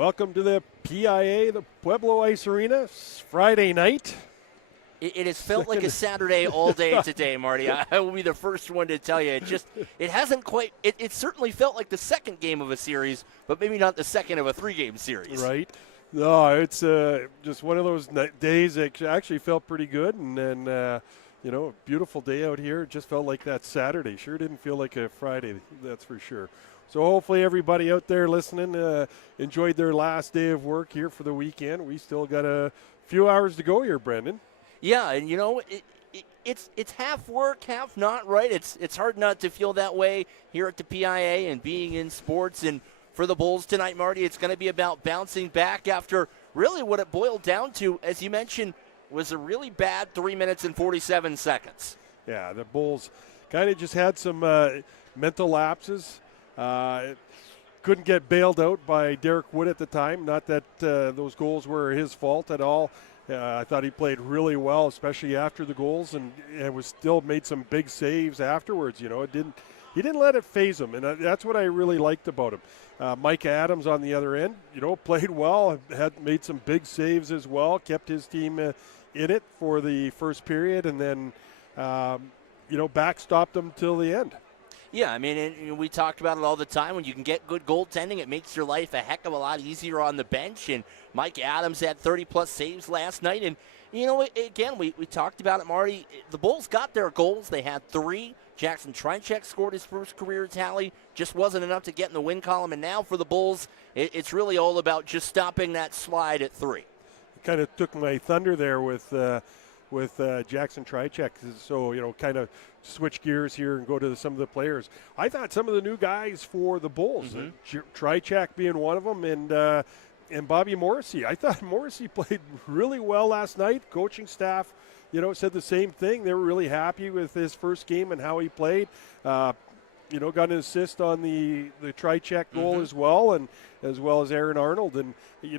Welcome to the PIA, the Pueblo Ice Arena. It's Friday night. It has felt like a Saturday all day today, Marty. I will be the first one to tell you. It hasn't quite. It certainly felt like the second game of a series, but maybe not the second of a three-game series. Right. No, it's just one of those days that actually felt pretty good, and then beautiful day out here. It just felt like that Saturday. Sure didn't feel like a Friday. That's for sure. So hopefully everybody out there listening enjoyed their last day of work here for the weekend. We still got a few hours to go here, Brendan. Yeah, and it's half work, half not, right? It's hard not to feel that way here at the PIA and being in sports. And for the Bulls tonight, Marty, it's going to be about bouncing back after really what it boiled down to, as you mentioned, was a really bad 3 minutes and 47 seconds. Yeah, the Bulls kind of just had some mental lapses. Couldn't get bailed out by Derek Wood at the time. Not that those goals were his fault at all. I thought he played really well, especially after the goals, and was still made some big saves afterwards. He didn't let it phase him, and that's what I really liked about him. Mike Adams on the other end, played well, had made some big saves as well, kept his team in it for the first period, and then backstopped them till the end. Yeah, I mean, and we talked about it all the time. When you can get good goaltending, it makes your life a heck of a lot easier on the bench. And Mike Adams had 30-plus saves last night. And, again, we talked about it, Marty. The Bulls got their goals. They had 3. Jackson Trynchek scored his first career tally. Just wasn't enough to get in the win column. And now for the Bulls, it's really all about just stopping that slide at 3. Kind of took my thunder there with Jackson Trynchek. So, kind of switch gears here and go to some of the players. I thought some of the new guys for the Bulls, Trynchek being one of them, and Bobby Morrissey. I thought Morrissey played really well last night. Coaching staff, said the same thing. They were really happy with his first game and how he played. Got an assist on the Trynchek goal as well as Aaron Arnold. And,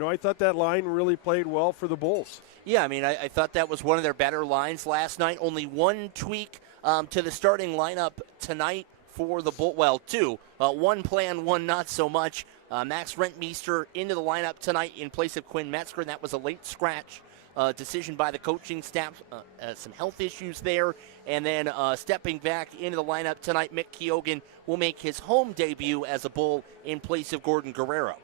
I thought that line really played well for the Bulls. Yeah, I mean, I thought that was one of their better lines last night. Only one tweak to the starting lineup tonight for the Bulls. Well, 2. One planned, one not so much. Max Rentmeester into the lineup tonight in place of Quinn Metzger, and that was a late scratch decision by the coaching staff. Some health issues there. And then stepping back into the lineup tonight, Mick Keogan will make his home debut as a Bull in place of Gordon Guerrero.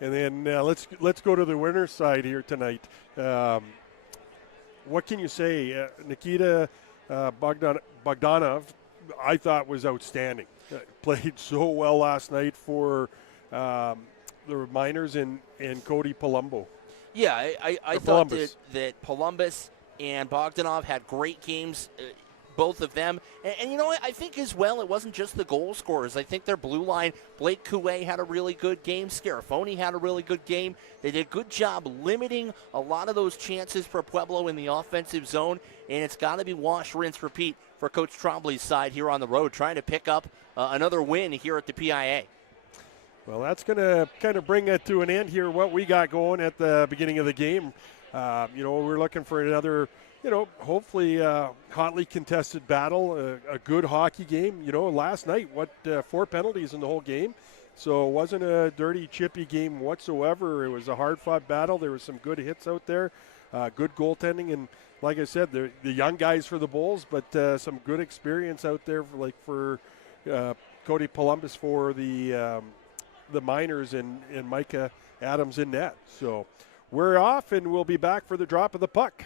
And then let's go to the winner's side here tonight. What can you say? Nikita Bogdanov, I thought was outstanding. Played so well last night for the Miners and Cody Palumbo. Yeah, I thought that Columbus and Bogdanov had great games, both of them. And I think as well, it wasn't just the goal scorers. I think their blue line, Blake Coué had a really good game. Scarafoni had a really good game. They did a good job limiting a lot of those chances for Pueblo in the offensive zone. And it's got to be wash, rinse, repeat for Coach Trombley's side here on the road, trying to pick up another win here at the PIA. Well, that's going to kind of bring it to an end here, what we got going at the beginning of the game. We're looking for another, hopefully hotly contested battle, a good hockey game. Last night, 4 penalties in the whole game. So it wasn't a dirty, chippy game whatsoever. It was a hard-fought battle. There were some good hits out there, good goaltending. And like I said, the young guys for the Bulls, but some good experience out there for Cody Columbus for the Miners and Micah Adams in net. So we're off, and we'll be back for the drop of the puck.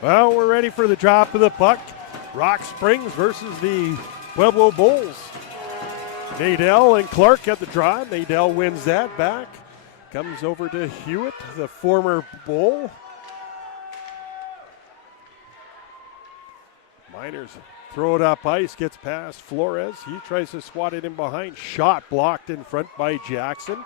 Well, we're ready for the drop of the puck. Rock Springs versus the Pueblo Bulls. Nadell and Clark at the draw. Nadell wins that back. Comes over to Hewitt, the former Bull. Miners throw it up ice, gets past Flores. He tries to swat it in behind. Shot blocked in front by Jackson.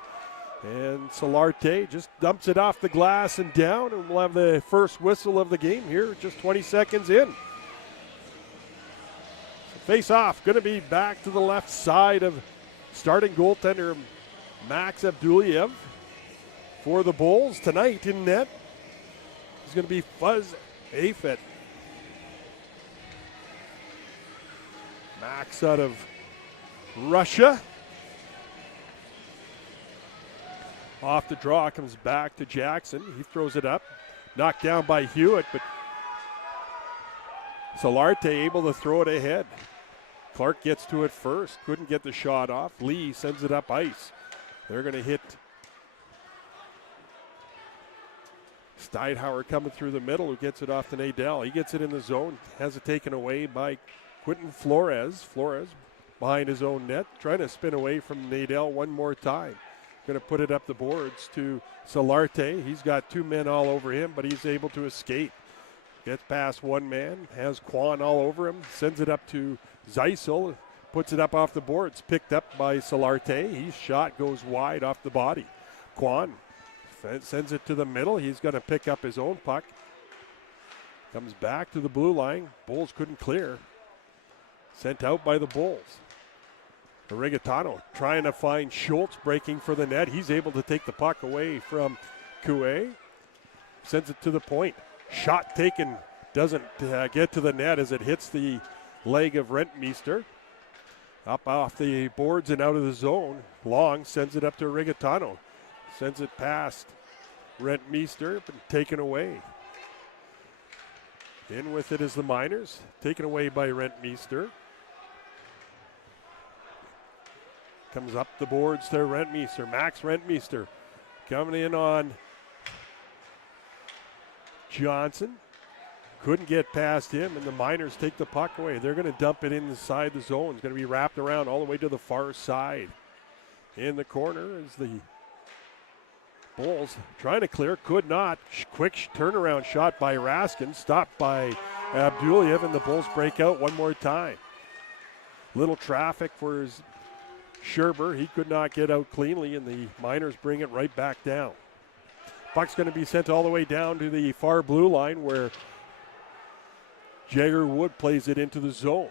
And Solarte just dumps it off the glass and down, and we'll have the first whistle of the game here, just 20 seconds in. So face off, going to be back to the left side of starting goaltender Max Abduliev for the Bulls. Tonight in net is going to be Fuzz Afet. Max out of Russia. Off the draw, comes back to Jackson. He throws it up. Knocked down by Hewitt, but Solarte able to throw it ahead. Clark gets to it first. Couldn't get the shot off. Lee sends it up ice. They're going to hit Steinhauer coming through the middle, who gets it off to Nadell. He gets it in the zone. Has it taken away by Quentin Flores. Flores behind his own net, trying to spin away from Nadell one more time. Going to put it up the boards to Solarte. He's got two men all over him, but he's able to escape. Gets past one man, has Kwan all over him, sends it up to Zeisel, puts it up off the boards, picked up by Solarte. His shot goes wide off the body. Kwan sends it to the middle. He's going to pick up his own puck. Comes back to the blue line. Bulls couldn't clear. Sent out by the Bulls. Rigatano trying to find Schultz, breaking for the net. He's able to take the puck away from Coué. Sends it to the point. Shot taken, doesn't get to the net as it hits the leg of Rentmeester. Up off the boards and out of the zone. Long sends it up to Rigatano. Sends it past Rentmeester, but taken away. In with it is the Miners. Taken away by Rentmeester. Comes up the boards to Rentmeester. Max Rentmeester coming in on Johnson. Couldn't get past him, and the Miners take the puck away. They're going to dump it inside the zone. It's going to be wrapped around all the way to the far side. In the corner is the Bulls trying to clear. Could not. Quick turnaround shot by Raskin. Stopped by Abduliev, and the Bulls break out one more time. Little traffic for his Scherber, he could not get out cleanly, and the Miners bring it right back down. Puck's going to be sent all the way down to the far blue line where Jagger Wood plays it into the zone.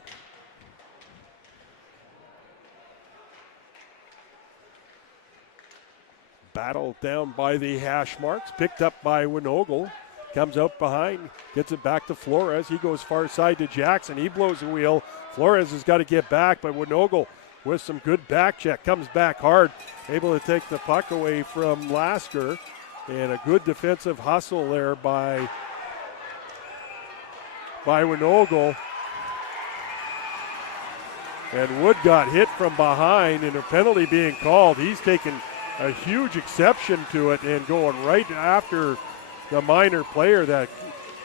Battle down by the hash marks, picked up by Winogle. Comes out behind, gets it back to Flores. He goes far side to Jackson. He blows a wheel. Flores has got to get back, but Winogle with some good back check, comes back hard, able to take the puck away from Lasker, and a good defensive hustle there by Winogle. And Wood got hit from behind, and a penalty being called. He's taken a huge exception to it and going right after the Miner player that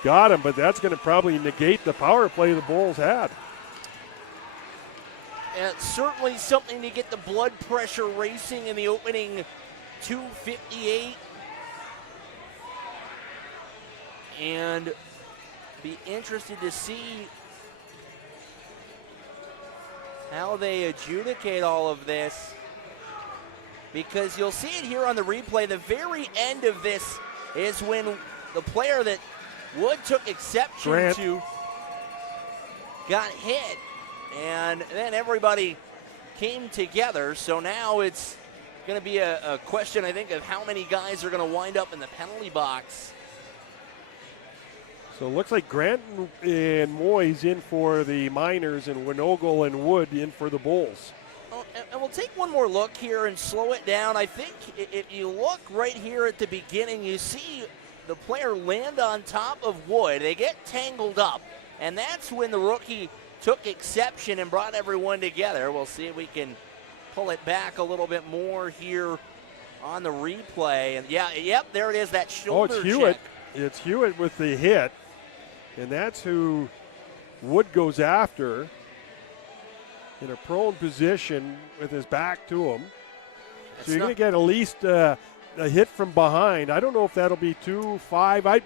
got him, but that's going to probably negate the power play the Bulls had. Certainly something to get the blood pressure racing in the opening 2:58. And be interested to see how they adjudicate all of this, because you'll see it here on the replay. The very end of this is when the player that Wood took exception to got hit. And then everybody came together. So now it's going to be a question, I think, of how many guys are going to wind up in the penalty box. So it looks like Grant and Moyes in for the Miners, and Winogle and Wood in for the Bulls. Oh, and we'll take one more look here and slow it down. I think if you look right here at the beginning, you see the player land on top of Wood. They get tangled up, and that's when the rookie took exception and brought everyone together. We'll see if we can pull it back a little bit more here on the replay. And yep, there it is, that shoulder it's Hewitt. check. It's Hewitt with the hit. And that's who Wood goes after in a prone position with his back to him. So you're going to get at least a hit from behind. I don't know if that'll be 2-5.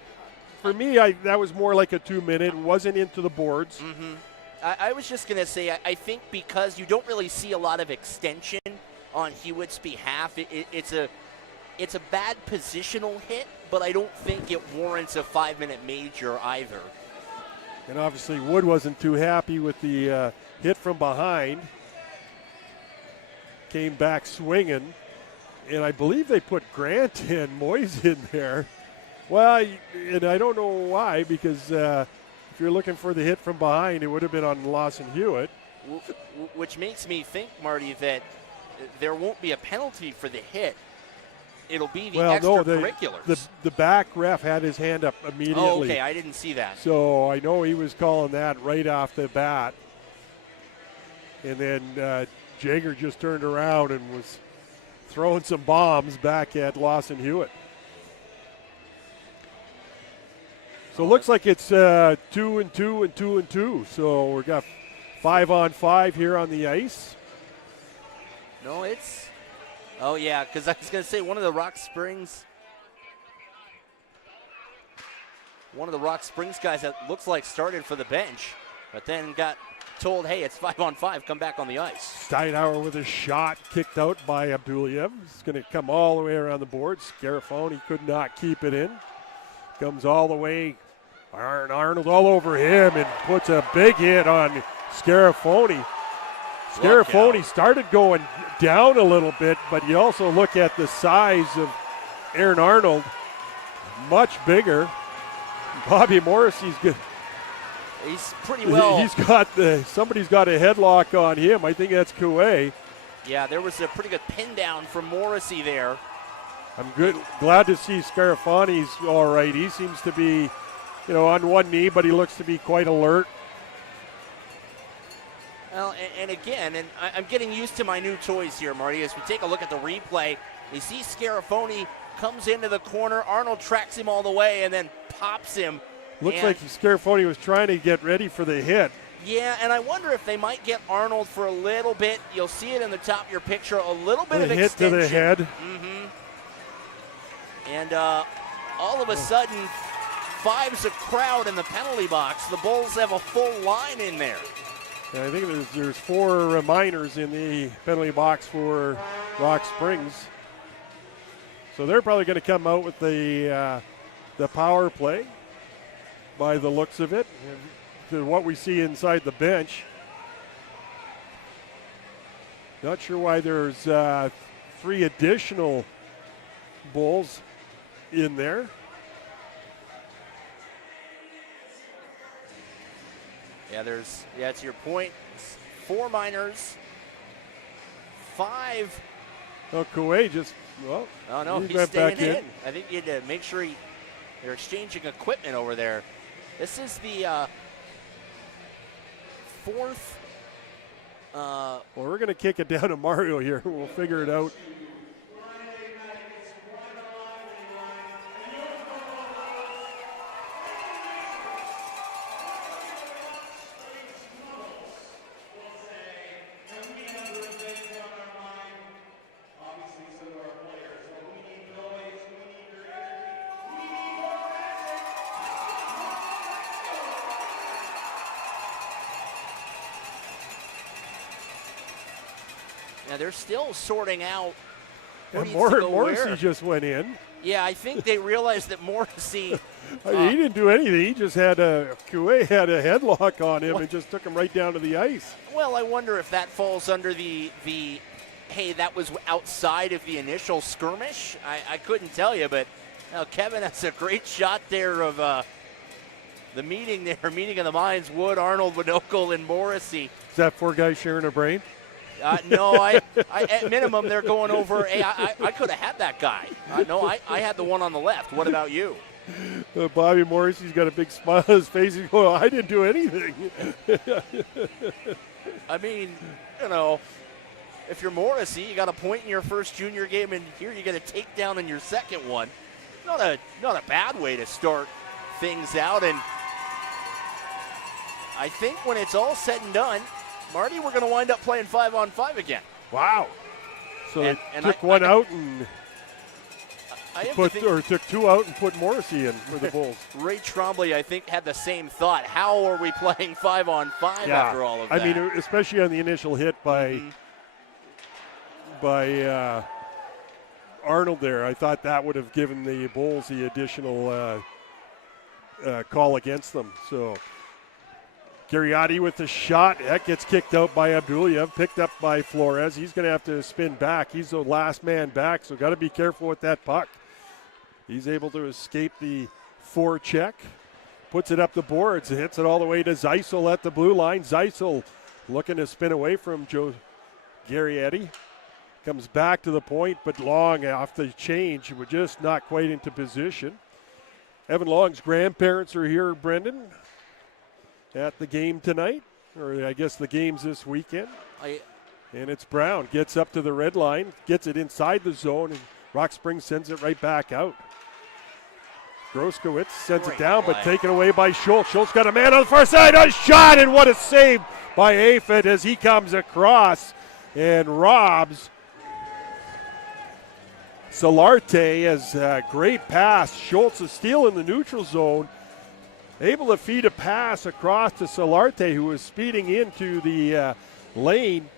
For me, that was more like a 2-minute. It wasn't into the boards. Mm-hmm. I was just going to say, I think because you don't really see a lot of extension on Hewitt's behalf, it's a bad positional hit, but I don't think it warrants a 5-minute major either. And obviously Wood wasn't too happy with the hit from behind. Came back swinging. And I believe they put Grant and Moyes in there. Well, and I don't know why, because if you're looking for the hit from behind, it would have been on Lawson Hewitt. Which makes me think, Marty, that there won't be a penalty for the hit. It'll be the extracurriculars. No, the back ref had his hand up immediately. Oh, okay, I didn't see that. So I know he was calling that right off the bat. And then Jager just turned around and was throwing some bombs back at Lawson Hewitt. So it looks like it's 2-2 and 2-2. So we've got 5-on-5 here on the ice. No, it's... Oh, yeah, because I was going to say one of the Rock Springs guys that looks like started for the bench, but then got told, hey, it's 5-on-5, come back on the ice. Steinauer with a shot kicked out by Abduliev. It's going to come all the way around the board. Scarafoni could not keep it in. Comes all the way. Arnold all over him and puts a big hit on Scarafoni. Scarafoni started going down a little bit, but you also look at the size of Aaron Arnold, much bigger. Bobby Morrissey's good. He's pretty well. He's got somebody's got a headlock on him. I think that's Coué. Yeah, there was a pretty good pin down from Morrissey there. I'm glad to see Scarafoni's all right. He seems to be, on one knee, but he looks to be quite alert. Well, and again, I'm getting used to my new toys here, Marty. As we take a look at the replay, we see Scarafoni comes into the corner. Arnold tracks him all the way and then pops him. Looks like Scarafoni was trying to get ready for the hit. Yeah, and I wonder if they might get Arnold for a little bit. You'll see it in the top of your picture, a little bit of extension. Hit to the head. Mm-hmm. And all of a sudden, 5's a crowd in the penalty box. The Bulls have a full line in there. And I think there's 4 minors in the penalty box for Rock Springs. So they're probably going to come out with the power play by the looks of it, to what we see inside the bench. Not sure why there's 3 additional Bulls in there. Yeah, to your point, 4 minors, 5. Oh, Coué oh no, he's staying in. I think you had to make sure they're exchanging equipment over there. This is the 4th. Well, we're going to kick it down to Mario here. We'll figure it out. Now they're still sorting out. And Morrissey just went in. Yeah, I think they realized that Morrissey. He didn't do anything. He just Coué had a headlock on him and just took him right down to the ice. Well, I wonder if that falls under the hey, that was outside of the initial skirmish. I couldn't tell you, but Kevin has a great shot there of the meeting of the minds. Wood, Arnold, Winokel, and Morrissey. Is that 4 guys sharing a brain? No, I at minimum they're going over. Hey, I could have had that guy. No, I had the one on the left. What about you? Bobby Morrissey's got a big smile on his face. He's going, I didn't do anything. I mean, if you're Morrissey, you got a point in your first junior game, and here you get a takedown in your second one. Not a bad way to start things out. And I think when it's all said and done, Marty, we're going to wind up playing 5-on-5 again. Wow. So And they took one out and took two out and put Morrissey in for the Bulls. Ray Trombley, I think, had the same thought. How are we playing 5-on-5 after all of that? I mean, especially on the initial hit by Arnold there, I thought that would have given the Bulls the additional call against them. So Garriotti with the shot. That gets kicked out by Abdulyev, picked up by Flores. He's going to have to spin back. He's the last man back, so got to be careful with that puck. He's able to escape the forecheck. Puts it up the boards. Hits it all the way to Zeisel at the blue line. Zeisel looking to spin away from Joe Garriotti. Comes back to the point, but Long off the change. We're just not quite into position. Evan Long's grandparents are here, Brendan, at the game tonight, or I guess the games this weekend. And it's Brown. Gets up to the red line, gets it inside the zone, and Rock Springs sends it right back out. Groskowitz sends it down, but taken away by Schultz. Schultz got a man on the far side, a shot, and what a save by Afet as he comes across and robs Solarte. As a great pass. Schultz is still in the neutral zone, able to feed a pass across to Solarte, who was speeding into the lane,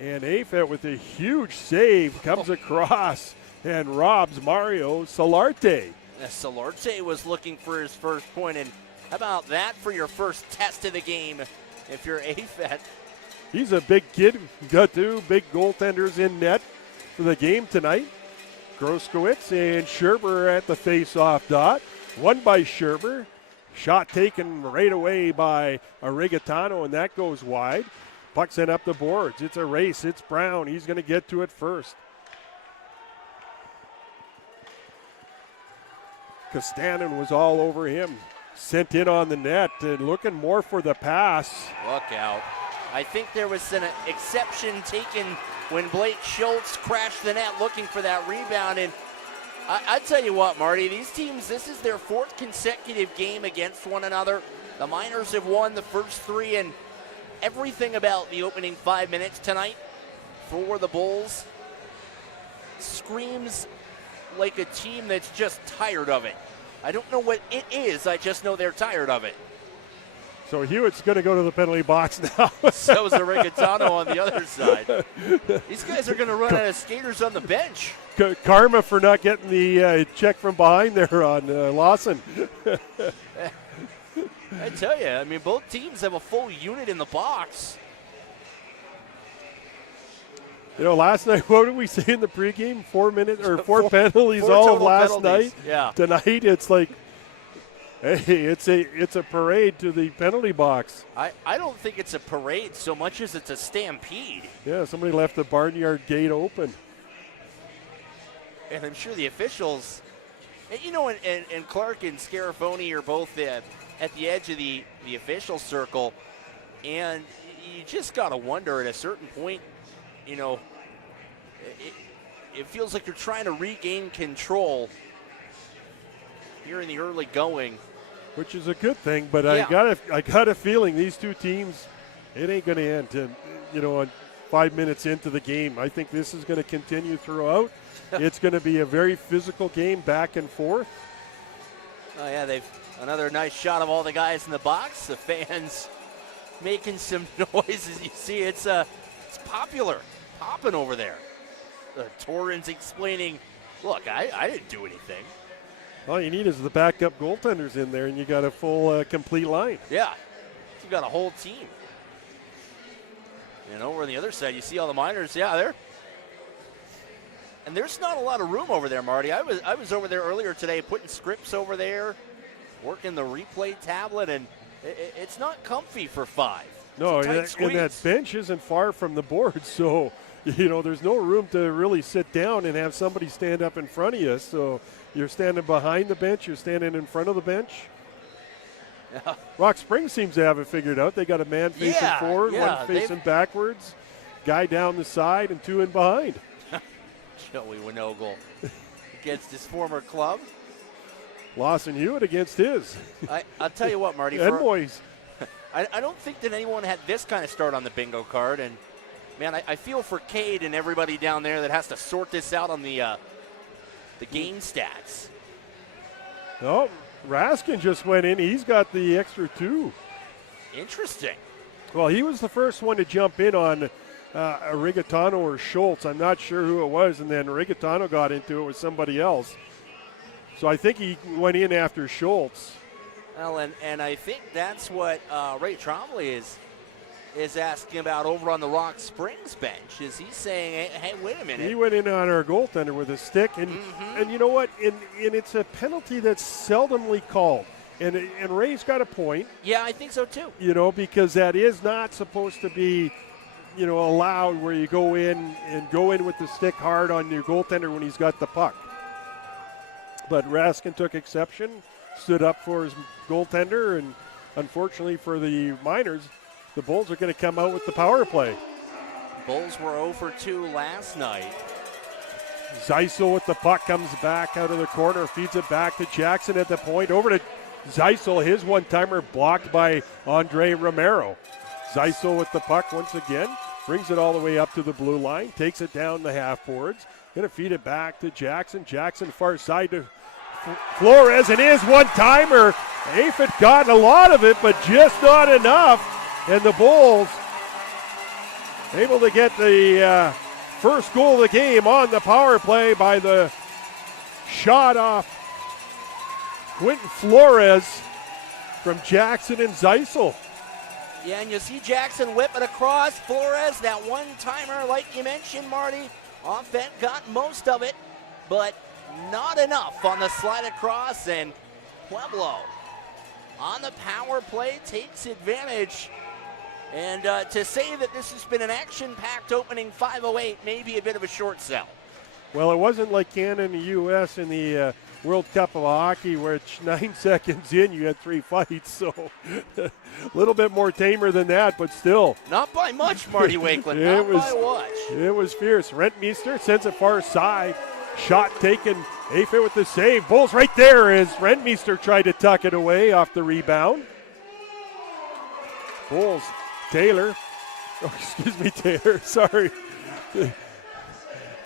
and Afet with a huge save comes across and robs Mario Solarte. Solarte was looking for his first point, and how about that for your first test of the game if you're Afet? He's a big kid. Got two big goaltenders in net for the game tonight. Groskowitz and Scherber at the face-off dot. Won by Scherber. Shot taken right away by Arigatano, and that goes wide. Puck sent up the boards. It's a race. It's Brown. He's going to get to it first. Kostanen was all over him. Sent in on the net and looking more for the pass. Look out. I think there was an exception taken when Blake Schultz crashed the net looking for that rebound. And I tell you what, Marty, these teams, this is their fourth consecutive game against one another. The Miners have won the first three, and everything about the opening 5 minutes tonight for the Bulls screams like a team that's just tired of it. I don't know what it is. I just know they're tired of it. So Hewitt's going to go to the penalty box now. So is Arigatano on the other side. These guys are going to run out of skaters on the bench. Karma for not getting the check from behind there on Lawson. I tell you, I mean, both teams have a full unit in the box. You know, last night, what did we say in the pregame? 4 minutes or four penalties all of last penalties. night. Yeah. Tonight, it's like, hey, it's a parade to the penalty box. I don't think it's a parade so much as it's a stampede. Yeah, somebody left the barnyard gate open. And I'm sure the officials, you know, and Clark and Scarafoni are both at the edge of the official circle. And you just got to wonder at a certain point, you know, it feels like you're trying to regain control here in the early going. Which is a good thing, but yeah. I got a feeling these two teams, it ain't going to end, you know, 5 minutes into the game. I think this is going to continue throughout. It's going to be a very physical game, back and forth. Oh yeah, they've another nice shot of all the guys in the box. The fans making some noise as you see. It's popular, popping over there. Torrens explaining, look, I didn't do anything. All you need is the backup goaltenders in there, and you got a full, complete line. Yeah, you got a whole team. And over on the other side, you see all the Miners. Yeah, and there's not a lot of room over there, Marty. I was over there earlier today, putting scripts over there, working the replay tablet, and it's not comfy for five. No, and that bench isn't far from the board, so you know there's no room to really sit down and have somebody stand up in front of you. So you're standing behind the bench, you're standing in front of the bench. Yeah. Rock Springs seems to have it figured out. They got a man facing forward, one facing backwards, guy down the side, and two in behind. Joey Winogle against his former club. Lawson Hewitt against his. I'll tell you what, Marty. And boys. I don't think that anyone had this kind of start on the bingo card. And, man, I feel for Cade and everybody down there that has to sort this out on the game stats. Oh, Raskin just went in. He's got the extra 2. Interesting. Well, he was the first one to jump in on Rigatano or Schultz. I'm not sure who it was, and then Rigatano got into it with somebody else. So I think he went in after Schultz. Well, and I think that's what Ray Trombley is asking about over on the Rock Springs bench. Is he saying, hey, wait a minute. He went in on our goaltender with a stick, and you know what? And it's a penalty that's seldomly called. And Ray's got a point. Yeah, I think so too. You know, because that is not supposed to be, you know, allowed where you go in with the stick hard on your goaltender when he's got the puck. But Raskin took exception, stood up for his goaltender, and unfortunately for the Miners, the Bulls are going to come out with the power play. Bulls were 0 for 2 last night. Zeisel with the puck comes back out of the corner, feeds it back to Jackson at the point. Over to Zeisel, his one-timer blocked by Andre Romero. Zeisel with the puck once again, brings it all the way up to the blue line, takes it down the half boards, going to feed it back to Jackson. Jackson far side to Flores, and his one-timer. Aphid got a lot of it, but just not enough. And the Bulls able to get the first goal of the game on the power play by the shot off Quentin Flores from Jackson and Zeisel. Yeah, and you see Jackson whip it across. Flores, that one-timer, like you mentioned, Marty. Offense got most of it, but not enough on the slide across. And Pueblo on the power play takes advantage. And to say that this has been an action-packed opening 5:08 may be a bit of a short sell. Well, it wasn't like Canada and the U.S. in the World Cup of Hockey, where 9 seconds in you had 3 fights. So a little bit more tamer than that, but still. Not by much, Marty Wakeland. Not by much. It was fierce. Rentmeester sends it far side. Shot taken. Aphid with the save. Bulls right there as Rentmeester tried to tuck it away off the rebound. Bulls. Taylor. Oh, excuse me, Taylor. Sorry. Nick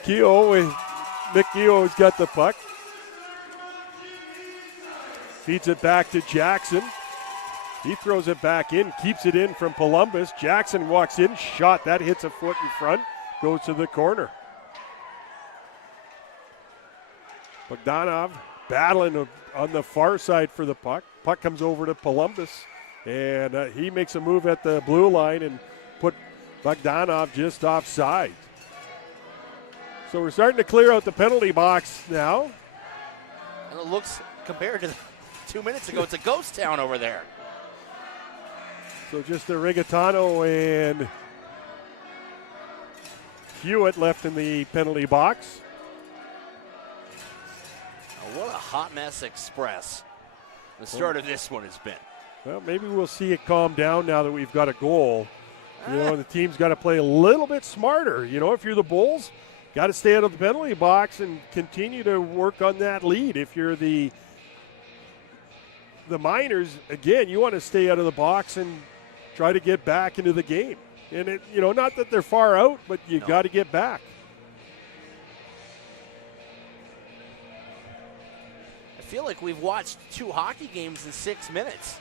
Keogh's got the puck. Feeds it back to Jackson. He throws it back in, keeps it in from Columbus. Jackson walks in, shot. That hits a foot in front, goes to the corner. Bogdanov battling on the far side for the puck. Puck comes over to Columbus, and he makes a move at the blue line and put Bogdanov just offside. So we're starting to clear out the penalty box now. And it looks, compared to 2 minutes ago, it's a ghost town over there. So just a Rigatano and Hewitt left in the penalty box. Oh, what a hot mess Express the start of this one has been. Well, maybe we'll see it calm down now that we've got a goal. You know, the team's got to play a little bit smarter. You know, if you're the Bulls, got to stay out of the penalty box and continue to work on that lead. If you're the Miners, again, you want to stay out of the box and try to get back into the game. And, it, you know, not that they're far out, but you got to get back. I feel like we've watched 2 hockey games in 6 minutes.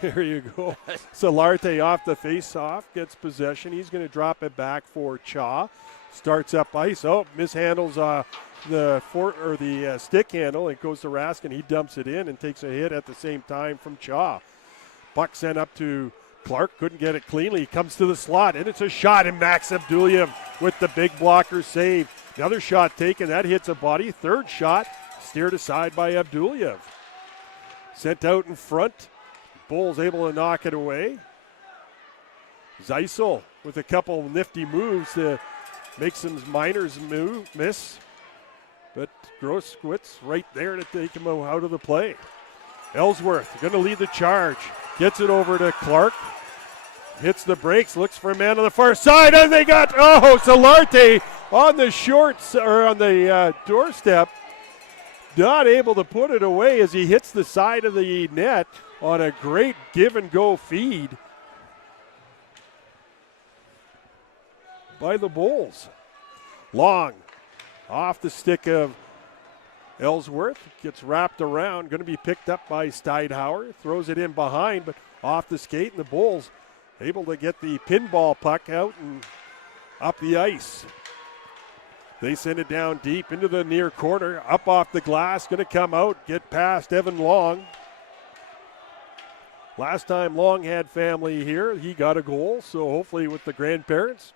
There you go. Solarte off the face-off, gets possession. He's going to drop it back for Cha. Starts up ice. Oh, mishandles the stick handle. It goes to Raskin. He dumps it in and takes a hit at the same time from Cha. Puck sent up to Clark. Couldn't get it cleanly. He comes to the slot, and it's a shot. And Max Abdulyev with the big blocker save. Another shot taken. That hits a body. Third shot steered aside by Abdulyev. Sent out in front. Bulls able to knock it away. Zeisel with a couple nifty moves to make some Miners miss. But Grosskowitz right there to take him out of the play. Ellsworth going to lead the charge. Gets it over to Clark. Hits the brakes, looks for a man on the far side, and they got, Solarte on the shorts, or on the doorstep. Not able to put it away as he hits the side of the net on a great give-and-go feed. by the Bulls. Long off the stick of Ellsworth, gets wrapped around, going to be picked up by Steinhauer, throws it in behind, but off the skate, and the Bulls able to get the pinball puck out and up the ice. They send it down deep into the near corner, up off the glass, going to come out, get past Evan Long. Last time Long had family here, he got a goal, so hopefully with the grandparents,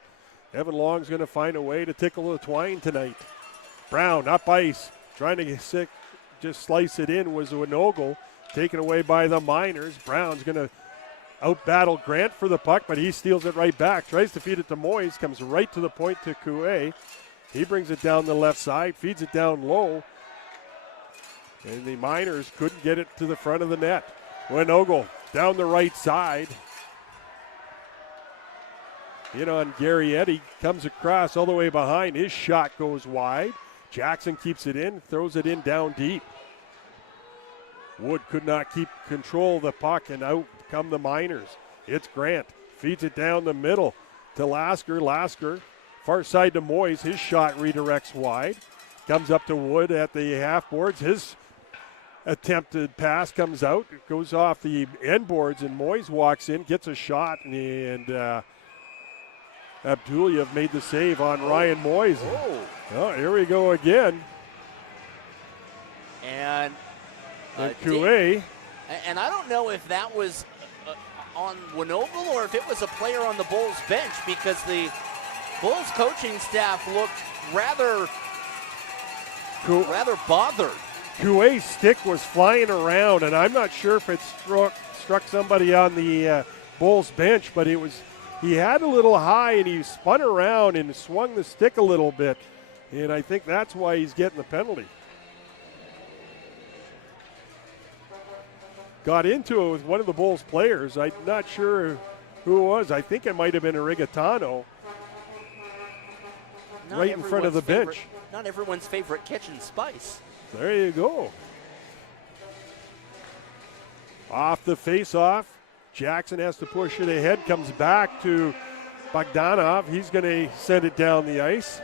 Evan Long's going to find a way to tickle the twine tonight. Brown up ice, trying to just slice it in was Winogle, taken away by the Miners. Brown's going to out-battle Grant for the puck, but he steals it right back. Tries to feed it to Moyes, comes right to the point to Coué. He brings it down the left side, feeds it down low, and the Miners couldn't get it to the front of the net. Winogle down the right side. In on Gary Eddy, comes across all the way behind. His shot goes wide. Jackson keeps it in, throws it in down deep. Wood could not keep control of the puck, and out come the Miners. It's Grant, feeds it down the middle to Lasker. Lasker, far side to Moyes. His shot redirects wide. Comes up to Wood at the half boards. His attempted pass comes out. It goes off the end boards, and Moyes walks in, gets a shot, and Abduliev made the save on Ryan Moyes. Oh, here we go again. And Coué. And I don't know if that was on Winogle or if it was a player on the Bulls bench, because the Bulls coaching staff looked rather bothered. Coué's stick was flying around, and I'm not sure if it struck somebody on the Bulls bench, but he had a little high, and he spun around and swung the stick a little bit, and I think that's why he's getting the penalty. Got into it with one of the Bulls players. I'm not sure who it was. I think it might have been a Rigatano right in front of the bench. Not everyone's favorite kitchen spice. There you go. Off the face-off. Jackson has to push it ahead. Comes back to Bogdanov. He's going to send it down the ice.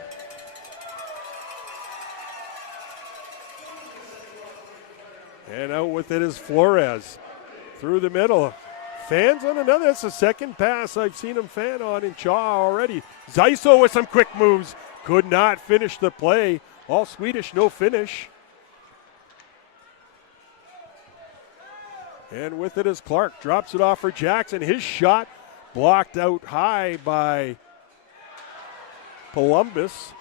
And out with it is Flores. Through the middle. Fans on another. That's the second pass I've seen him fan on in Chaw already. Zaiso with some quick moves. Could not finish the play. All Swedish, no finish. And with it is Clark. Drops it off for Jackson. His shot blocked out high by Columbus.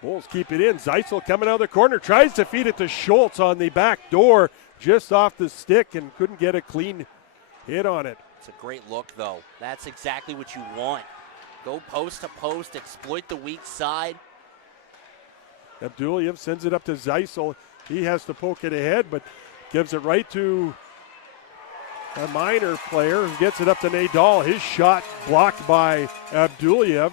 Bulls keep it in. Zeisel coming out of the corner. Tries to feed it to Schultz on the back door. Just off the stick and couldn't get a clean hit on it. It's a great look, though. That's exactly what you want. Go post to post. Exploit the weak side. Abduliev sends it up to Zeisel. He has to poke it ahead, but gives it right to a Miner player who gets it up to Nadal. His shot blocked by Abduliev,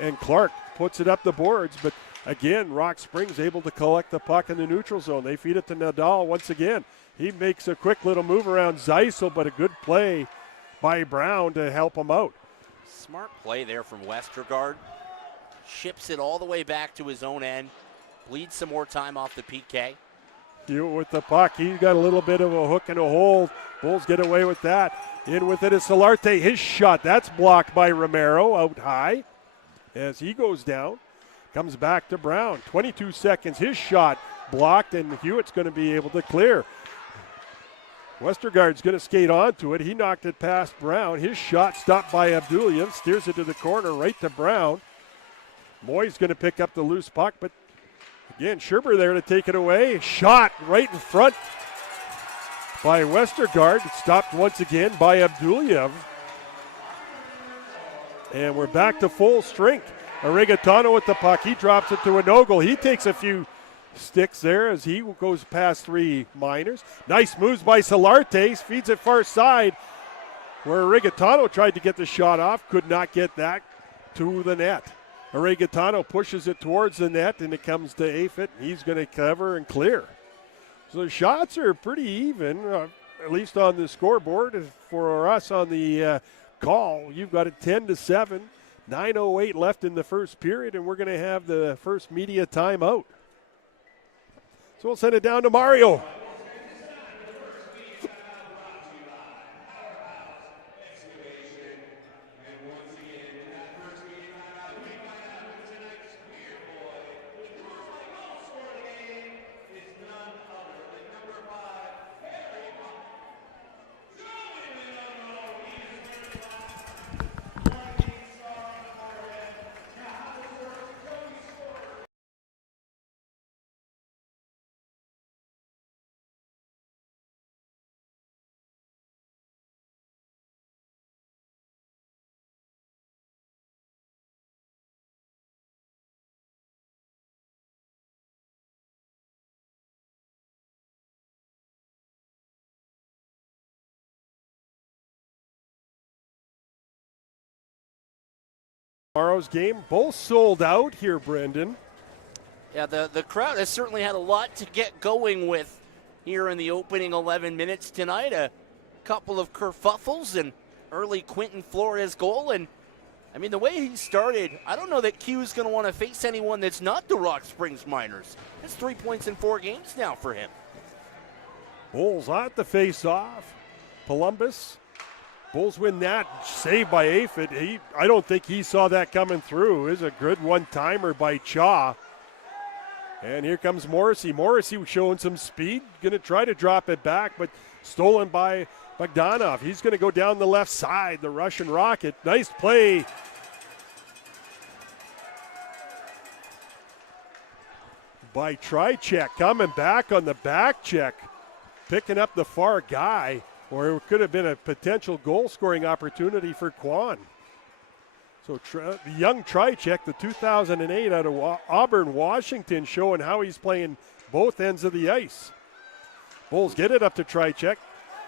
and Clark puts it up the boards. But again, Rock Springs able to collect the puck in the neutral zone. They feed it to Nadal once again. He makes a quick little move around Zeisel, but a good play by Brown to help him out. Smart play there from Westergaard. Ships it all the way back to his own end. Bleeds some more time off the PK. With the puck, he's got a little bit of a hook and a hold. Bulls get away with that. In with it is Solarte. His shot, that's blocked by Romero out high as he goes down. Comes back to Brown. 22 seconds. His shot blocked, and Hewitt's going to be able to clear. Westergaard's going to skate onto it. He knocked it past Brown. His shot stopped by Abduliev. Steers it to the corner right to Brown. Moy's going to pick up the loose puck, but again, Scherber there to take it away. Shot right in front by Westergaard. Stopped once again by Abduliev. And we're back to full strength. Arigatano with the puck. He drops it to Winogle. He takes a few sticks there as he goes past three Miners. Nice moves by Solarte. Feeds it far side where Arigatano tried to get the shot off. Could not get that to the net. Arigatano pushes it towards the net, and it comes to Afit. He's going to cover and clear. So the shots are pretty even, at least on the scoreboard. For us on the call, you've got it 10-7. 9:08 left in the first period, and we're going to have the first media timeout. So we'll send it down to Mario. Tomorrow's game, both sold out here, Brendan. Yeah, the crowd has certainly had a lot to get going with here in the opening 11 minutes tonight. A couple of kerfuffles and early Quinton Flores goal. And, I mean, the way he started, I don't know that Q's going to want to face anyone that's not the Rock Springs Miners. It's 3 points in 4 games now for him. Bulls on the face-off. Columbus. Bulls win that. Saved by Aphid. I don't think he saw that coming through. It was a good one-timer by Cha. And here comes Morrissey. Morrissey showing some speed. Going to try to drop it back, but stolen by Bogdanov. He's going to go down the left side. The Russian Rocket. Nice play. By Trychek. Coming back on the back check. Picking up the far guy. Or it could have been a potential goal-scoring opportunity for Quan. So the young Trychek, the 2008 out of Auburn, Washington, showing how he's playing both ends of the ice. Bulls get it up to Trychek.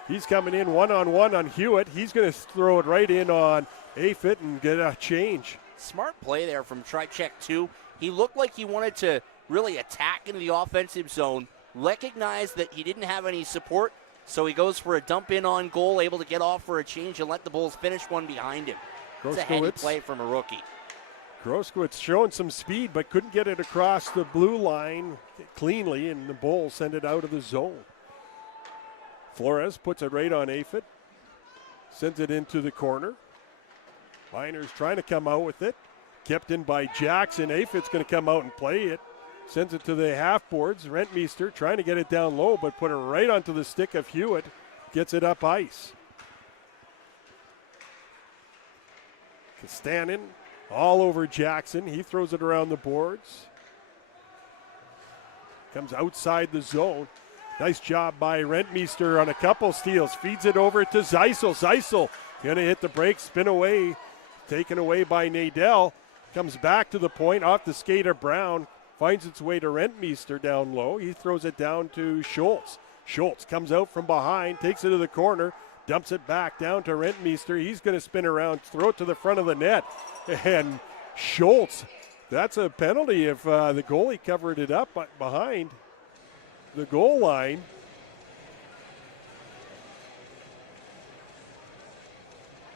He's coming in one-on-one on Hewitt. He's going to throw it right in on Aphid and get a change. Smart play there from Trychek, too. He looked like he wanted to really attack into the offensive zone, recognized that he didn't have any support, so he goes for a dump in on goal, able to get off for a change and let the Bulls finish one behind him. It's a heady play from a rookie. Groskowitz showing some speed, but couldn't get it across the blue line cleanly, and the Bulls send it out of the zone. Flores puts it right on Aphid, sends it into the corner. Miners trying to come out with it. Kept in by Jackson. Aphid's going to come out and play it. Sends it to the half boards. Rentmeester trying to get it down low, but put it right onto the stick of Hewitt. Gets it up ice. Kastanin all over Jackson. He throws it around the boards. Comes outside the zone. Nice job by Rentmeester on a couple steals. Feeds it over to Zeisel. Zeisel going to hit the break, spin away. Taken away by Nadell. Comes back to the point off the skate of Brown. Finds its way to Rentmeester down low. He throws it down to Schultz. Schultz comes out from behind, takes it to the corner, dumps it back down to Rentmeester. He's going to spin around, throw it to the front of the net. And Schultz, that's a penalty if the goalie covered it up behind the goal line.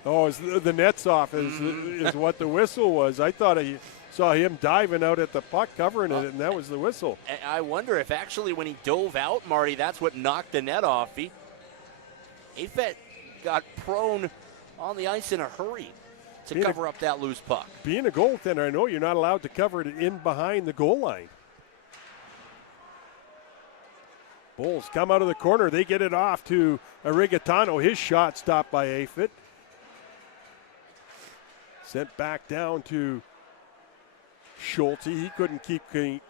Oh, the net's off is what the whistle was. I thought I saw him diving out at the puck, covering it, and that was the whistle. I wonder if actually when he dove out, Marty, that's what knocked the net off. Afet got prone on the ice in a hurry to cover up that loose puck. Being a goaltender, I know you're not allowed to cover it in behind the goal line. Bulls come out of the corner. They get it off to Arigatano. His shot stopped by Afet. Sent back down to Schulte. He couldn't keep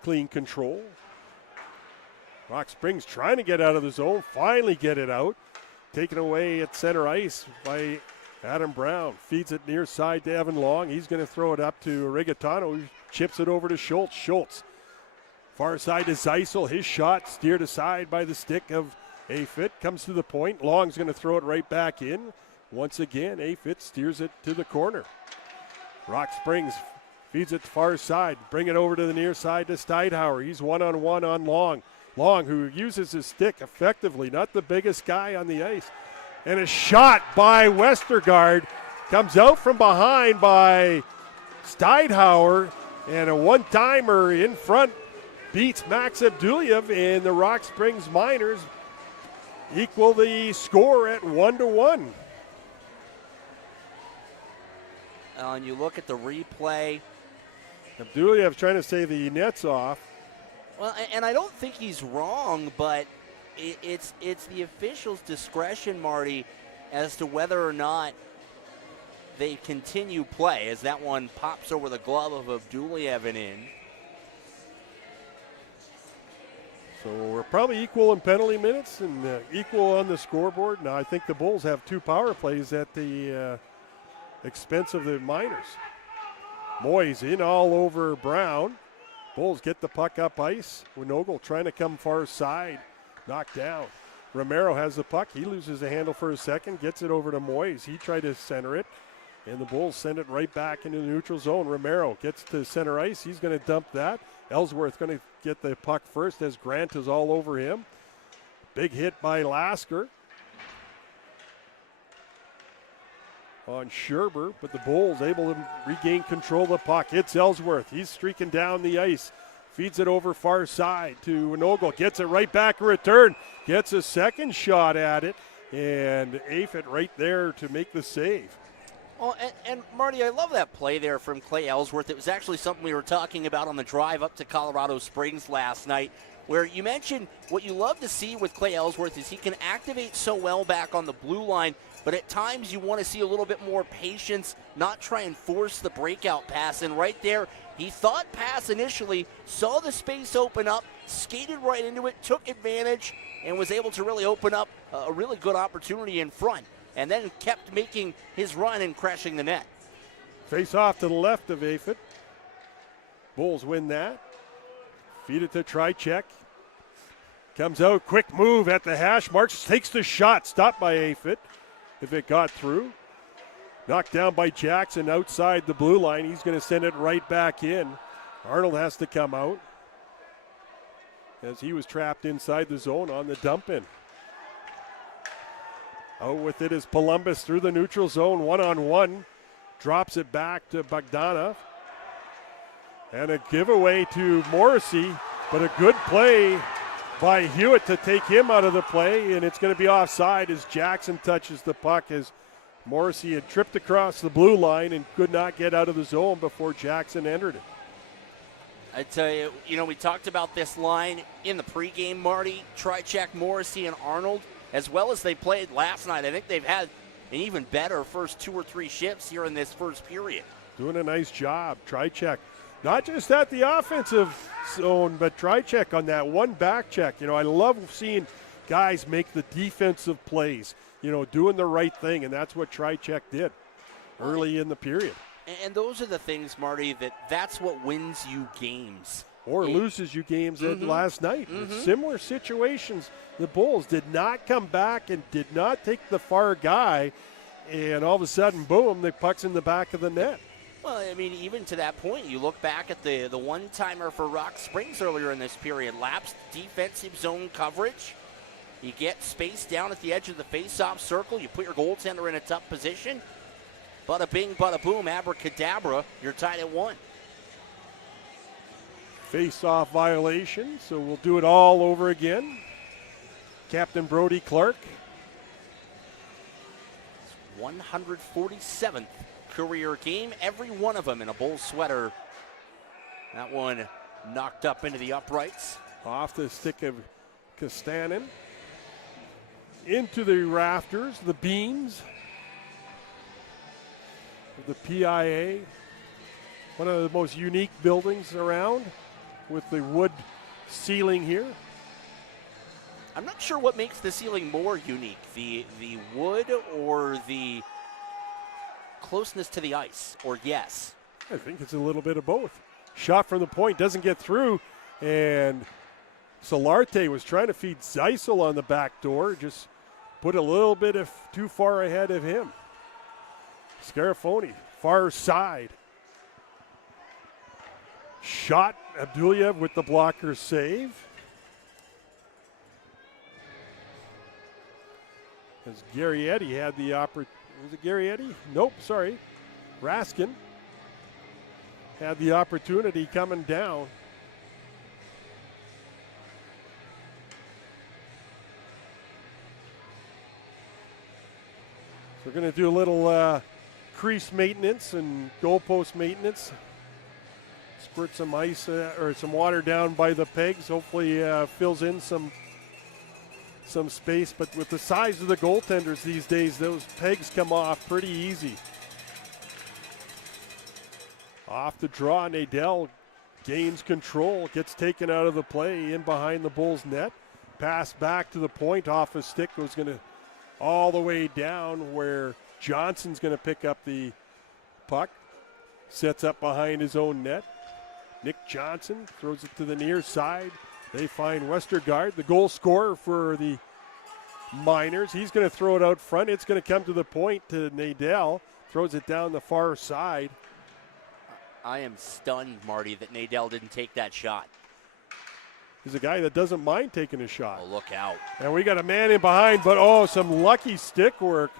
clean control. Rock Springs trying to get out of the zone. Finally get it out. Taken away at center ice by Adam Brown. Feeds it near side to Evan Long. He's going to throw it up to Rigatano. Who chips it over to Schultz. Schultz. Far side to Zeisel. His shot steered aside by the stick of Afit. Comes to the point. Long's going to throw it right back in. Once again, Afit steers it to the corner. Rock Springs feeds it far side. Bring it over to the near side to Steidhauer. He's one-on-one on Long. Long, who uses his stick effectively, not the biggest guy on the ice. And a shot by Westergaard comes out from behind by Steidhauer, and a one-timer in front beats Max Abduliev, and the Rock Springs Miners equal the score at 1-1. And you look at the replay. Abduliev's trying to say the net's off. Well, and I don't think he's wrong, but it's the official's discretion, Marty, as to whether or not they continue play, as that one pops over the glove of Abduliev and in. So we're probably equal in penalty minutes and equal on the scoreboard. Now I think the Bulls have 2 power plays at the expense of the Miners. Moyes in all over Brown. Bulls get the puck up ice. Winogle trying to come far side. Knocked down. Romero has the puck. He loses the handle for a second. Gets it over to Moyes. He tried to center it. And the Bulls send it right back into the neutral zone. Romero gets to center ice. He's going to dump that. Ellsworth going to get the puck first as Grant is all over him. Big hit by Lasker on Scherber, but the Bulls able to regain control of the puck. It's Ellsworth. He's streaking down the ice. Feeds it over far side to Winogle. Gets it right back in return. Gets a second shot at it. And Aphit right there to make the save. Oh, and Marty, I love that play there from Clay Ellsworth. It was actually something we were talking about on the drive up to Colorado Springs last night, where you mentioned what you love to see with Clay Ellsworth is he can activate so well back on the blue line, but at times you want to see a little bit more patience, not try and force the breakout pass. And right there, he thought pass initially, saw the space open up, skated right into it, took advantage, and was able to really open up a really good opportunity in front, and then kept making his run and crashing the net. Face off to the left of Aphit. Bulls win that. Feed it to Trichek. Comes out, quick move at the hash marks, takes the shot, stopped by Aphit. If it got through. Knocked down by Jackson outside the blue line. He's going to send it right back in. Arnold has to come out as he was trapped inside the zone on the dump in. Out with it is Columbus through the neutral zone, one-on-one. Drops it back to Bogdanov. And a giveaway to Morrissey, but a good play by Hewitt to take him out of the play, and it's going to be offside as Jackson touches the puck as Morrissey had tripped across the blue line and could not get out of the zone before Jackson entered it. I tell you, we talked about this line in the pregame, Marty. Trichek, Morrissey, and Arnold, as well as they played last night. I think they've had an even better first 2 or 3 shifts here in this first period. Doing a nice job. Trichek, not just at the offensive zone, but Trichek on that one back check. I love seeing guys make the defensive plays, doing the right thing, and that's what Trichek did early in the period. And those are the things, Marty, that's what wins you games. Or loses you games last night. Similar situations. The Bulls did not come back and did not take the far guy, and all of a sudden, boom, the puck's in the back of the net. Well, I mean, even to that point, you look back at the one-timer for Rock Springs earlier in this period. Lapsed defensive zone coverage. You get space down at the edge of the face-off circle. You put your goaltender in a tough position. Bada bing, bada boom, abracadabra. You're tied at 1. Face-off violation, so we'll do it all over again. Captain Brody Clark. 147th career game, every one of them in a Bulls sweater. That one knocked up into the uprights. Off the stick of Kastanen. Into the rafters, the beams of the PIA. One of the most unique buildings around with the wood ceiling here. I'm not sure what makes the ceiling more unique, the wood or the closeness to the ice, or yes? I think it's a little bit of both. Shot from the point doesn't get through, and Solarte was trying to feed Zeisel on the back door, just put a little bit of too far ahead of him. Scarafoni, far side. Shot, Abduliev with the blocker save. As Garrietti had the opportunity. Was it Garrietti? Nope, sorry. Raskin. had the opportunity coming down. We're going to do a little crease maintenance and goalpost maintenance. Squirt some ice or some water down by the pegs. Hopefully fills in some space. But with the size of the goaltenders these days, those pegs come off pretty easy. Off the draw, Nadell gains control, gets taken out of the play in behind the Bulls net. Pass back to the point off a stick was going to all the way down where Johnson's going to pick up the puck. Sets up behind his own net. Nick Johnson throws it to the near side. They find Westergaard, the goal scorer for the Miners. He's going to throw it out front. It's going to come to the point to Nadell. Throws it down the far side. I am stunned, Marty, that Nadell didn't take that shot. He's a guy that doesn't mind taking a shot. Oh, look out. And we got a man in behind, but some lucky stick work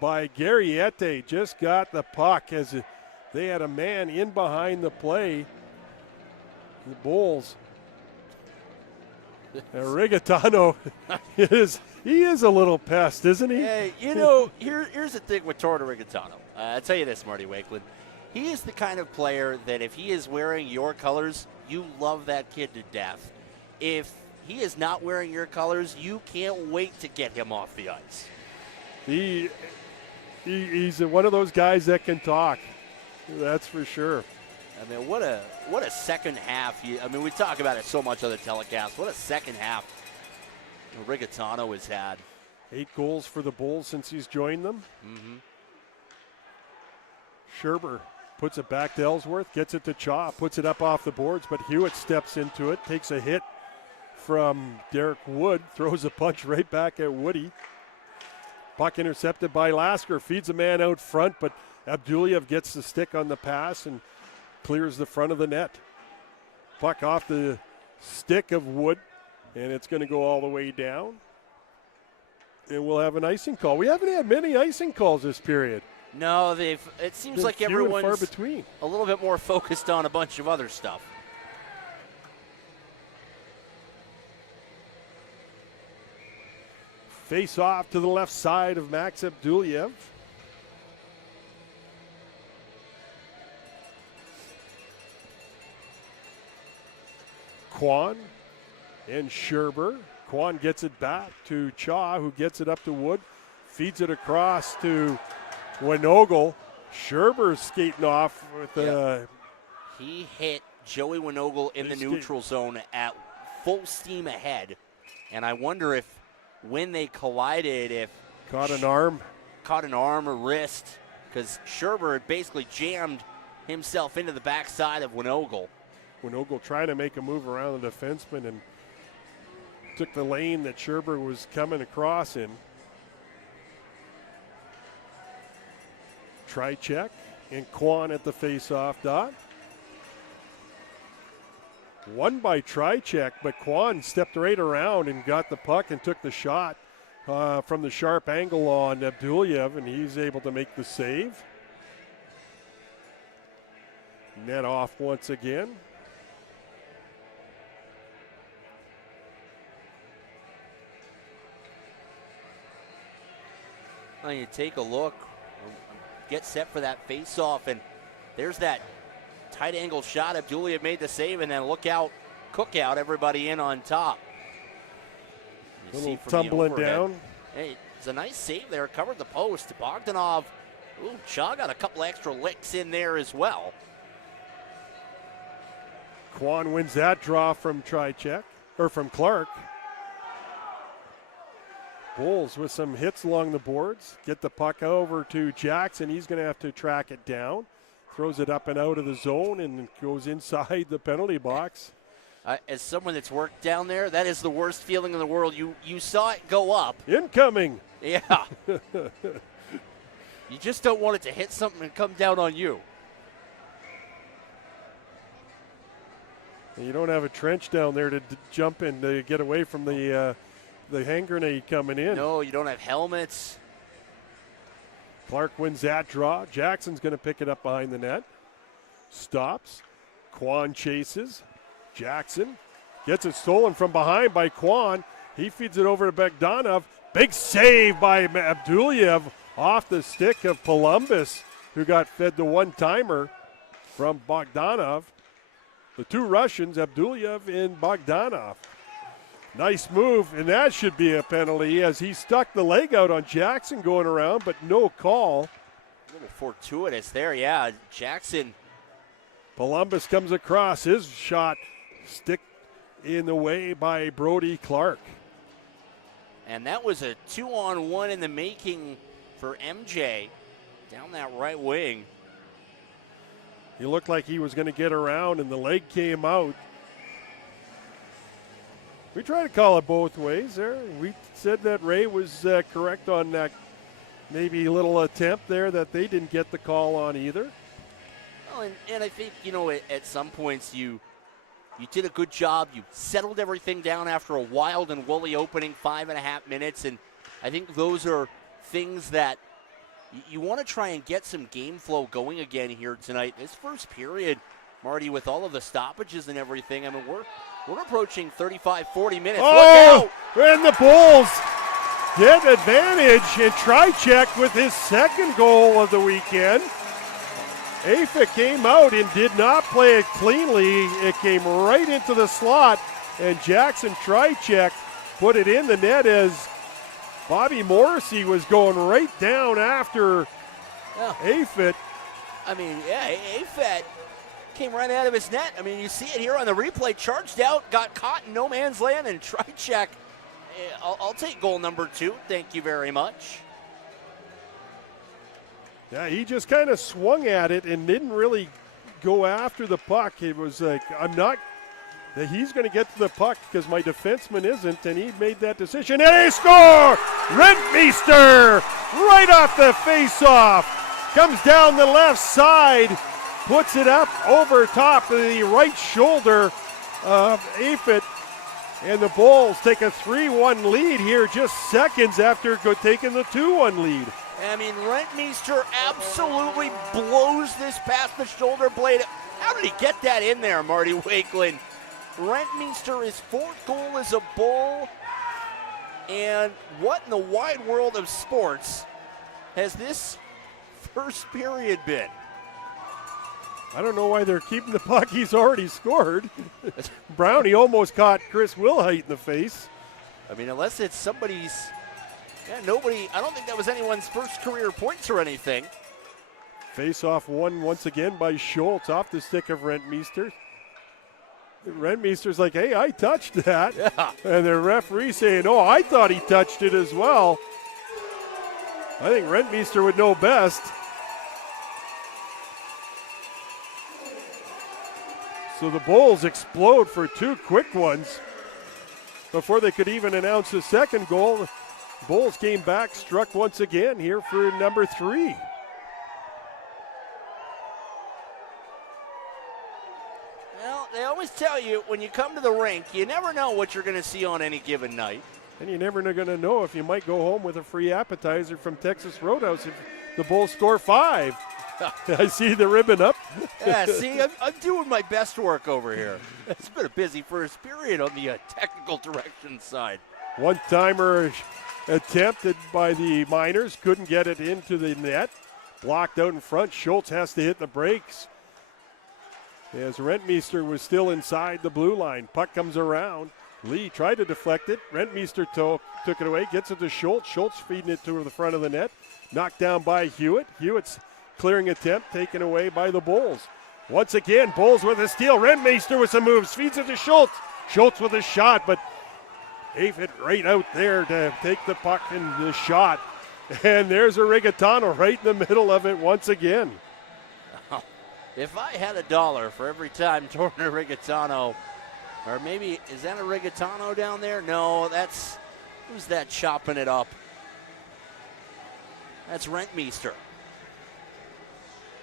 by Garriette. Just got the puck as they had a man in behind the play. The Bulls. And Rigatano he is a little pest, isn't he? Hey, here's the thing with Torto Rigatano. I'll tell you this, Marty Wakeland. He is the kind of player that if he is wearing your colors, you love that kid to death. If he is not wearing your colors, you can't wait to get him off the ice. He's one of those guys that can talk. That's for sure. I mean, what a second half. We talk about it so much on the telecast. What a second half Rigatano has had. 8 goals for the Bulls since he's joined them. Mm-hmm. Scherber puts it back to Ellsworth, gets it to Chaw, puts it up off the boards, but Hewitt steps into it, takes a hit from Derek Wood, throws a punch right back at Woody. Puck intercepted by Lasker, feeds a man out front, but Abduliev gets the stick on the pass and clears the front of the net. Puck off the stick of Wood, and it's going to go all the way down. And we'll have an icing call. We haven't had many icing calls this period. No, it seems like everyone's far between. A little bit more focused on a bunch of other stuff. Face off to the left side of Max Abduliev. Kwan and Scherber. Kwan gets it back to Chaw, who gets it up to Wood. Feeds it across to Winogle. Scherber's skating off with He hit Joey Winogle in the neutral zone at full steam ahead. And I wonder if when they collided, if caught an arm or wrist, because Scherber had basically jammed himself into the backside of Winogle. Winogle trying to make a move around the defenseman and took the lane that Scherber was coming across in. Try-check and Kwan at the face-off dot. Won by Try-check, but Kwan stepped right around and got the puck and took the shot from the sharp angle on Abduliev, and he's able to make the save. Net off once again. Well, you take a look, get set for that face-off, and there's that tight angle shot. Abduliev made the save, and then look out, cook out, everybody in on top. A little tumbling down. Hey, it's a nice save there, covered the post. Bogdanov, Shaw got a couple extra licks in there as well. Kwan wins that draw from Try-check, or from Clark. Bulls with some hits along the boards. Get the puck over to Jackson. He's going to have to track it down. Throws it up and out of the zone and goes inside the penalty box. As someone that's worked down there, that is the worst feeling in the world. You saw it go up. Incoming. Yeah. You just don't want it to hit something and come down on you. You don't have a trench down there to jump in to get away from the hand grenade coming in. No, you don't have helmets. Clark wins that draw. Jackson's going to pick it up behind the net. stops. Kwan chases. Jackson gets it stolen from behind by Kwan. He feeds it over to Bogdanov. Big save by Abdulyev off the stick of Columbus, who got fed the one-timer from Bogdanov. The two Russians, Abdulyev and Bogdanov. Nice move, and that should be a penalty as he stuck the leg out on Jackson going around, but no call. A little fortuitous there, yeah. Jackson. Columbus comes across. His shot stick in the way by Brody Clark. And that was a 2-on-1 in the making for MJ down that right wing. He looked like he was going to get around, and the leg came out. We tried to call it both ways there. We said that Ray was correct on that maybe little attempt there that they didn't get the call on either. Well, and I think, at some points you did a good job. You settled everything down after a wild and woolly opening 5.5 minutes, and I think those are things that you want to try and get some game flow going again here tonight. This first period, Marty, with all of the stoppages and everything, I mean, we're approaching 35, 40 minutes. Oh, and the Bulls get advantage, and Trycheck with his second goal of the weekend. Afa came out and did not play it cleanly. It came right into the slot, and Jackson Trycheck put it in the net as Bobby Morrissey was going right down after Afit. I mean, yeah, Afit came right out of his net. I mean, you see it here on the replay. Charged out, got caught in no man's land, and Trycheck, I'll take goal number 2. Thank you very much. Yeah, he just kind of swung at it and didn't really go after the puck. It was like, he's going to get to the puck because my defenseman isn't, and he made that decision. And they score! Rentmeester right off the face-off. Comes down the left side, puts it up over top of the right shoulder of Afit. And the Bulls take a 3-1 lead here just seconds after taking the 2-1 lead. I mean, Rentmeester absolutely blows this past the shoulder blade. How did he get that in there, Marty Wakeland? Rentmeester, his 4th goal as a Bull. And what in the wide world of sports has this first period been? I don't know why they're keeping the puck. He's already scored. Brownie almost caught Chris Wilhite in the face. I mean, unless it's somebody's... Yeah, nobody, I don't think that was anyone's first career points or anything. Face-off won once again by Schultz off the stick of Rentmeester. Rentmeester's like, hey, I touched that. Yeah. And the referee saying, oh, I thought he touched it as well. I think Rentmeester would know best. So the Bulls explode for 2 quick ones. Before they could even announce the second goal, Bulls came back, struck once again here for number 3. Well, they always tell you when you come to the rink, you never know what you're going to see on any given night. And you're never going to know if you might go home with a free appetizer from Texas Roadhouse if the Bulls score 5. I see the ribbon up. Yeah, see, I'm doing my best work over here. It's been a busy first period on the technical direction side. One-timer attempted by the Miners, couldn't get it into the net. Blocked out in front. Schultz has to hit the brakes as Rentmeester was still inside the blue line. Puck comes around. Lee tried to deflect it. Rentmeester took it away, gets it to Schultz. Schultz feeding it to the front of the net. Knocked down by Hewitt. Hewitt's clearing attempt taken away by the Bulls. Once again, Bulls with a steal. Rentmeester with some moves. Feeds it to Schultz. Schultz with a shot, but Afit right out there to take the puck and the shot. And there's a Rigatano right in the middle of it once again. If I had $1 for every time Torner Rigatano, or maybe, is that a Rigatano down there? No, who's that chopping it up? That's Rentmeester.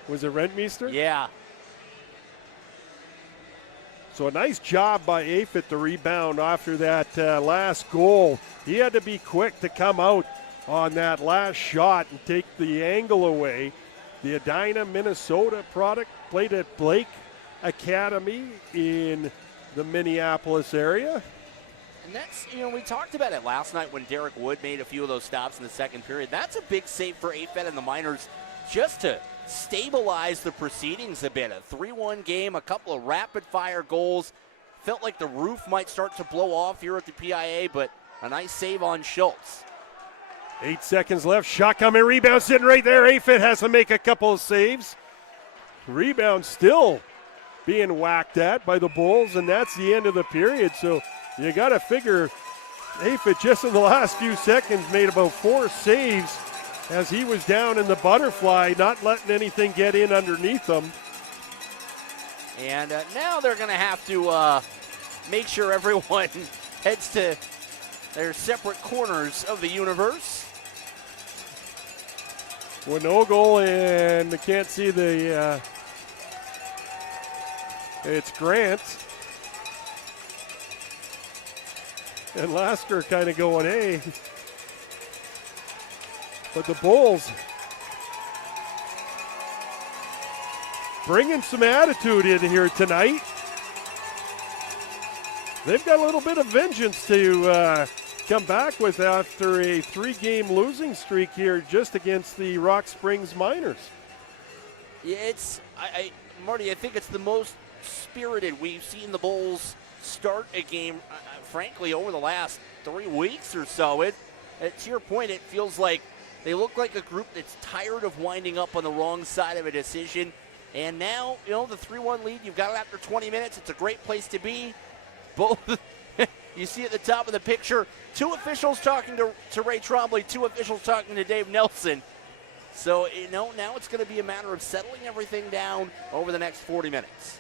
Was it Rentmeester? Yeah. So a nice job by Afit to rebound after that last goal. He had to be quick to come out on that last shot and take the angle away. The Edina, Minnesota product played at Blake Academy in the Minneapolis area. And that's, we talked about it last night when Derek Wood made a few of those stops in the second period. That's a big save for AFET and the Miners just to stabilize the proceedings a bit. A 3-1 game, a couple of rapid-fire goals. Felt like the roof might start to blow off here at the PIA, but a nice save on Schultz. 8 seconds left. Shot coming, rebound sitting right there. AFET has to make a couple of saves. Rebound still being whacked at by the Bulls, and that's the end of the period. So you got to figure AFET just in the last few seconds made about 4 saves as he was down in the butterfly, not letting anything get in underneath them. And now they're going to have to make sure everyone heads to their separate corners of the universe. Winogle, and I can't see the, it's Grant. And Lasker kind of going, hey. But the Bulls bringing some attitude in here tonight. They've got a little bit of vengeance to come back with after a 3-game losing streak here just against the Rock Springs Miners. Yeah, Marty, I think it's the most spirited we've seen the Bulls start a game, frankly, over the last 3 weeks or so. To your point, it feels like they look like a group that's tired of winding up on the wrong side of a decision. And now, the 3-1 lead, you've got it after 20 minutes. It's a great place to be. Both, you see at the top of the picture, 2 officials talking to Ray Trombley, 2 officials talking to Dave Nelson. So, now it's going to be a matter of settling everything down over the next 40 minutes.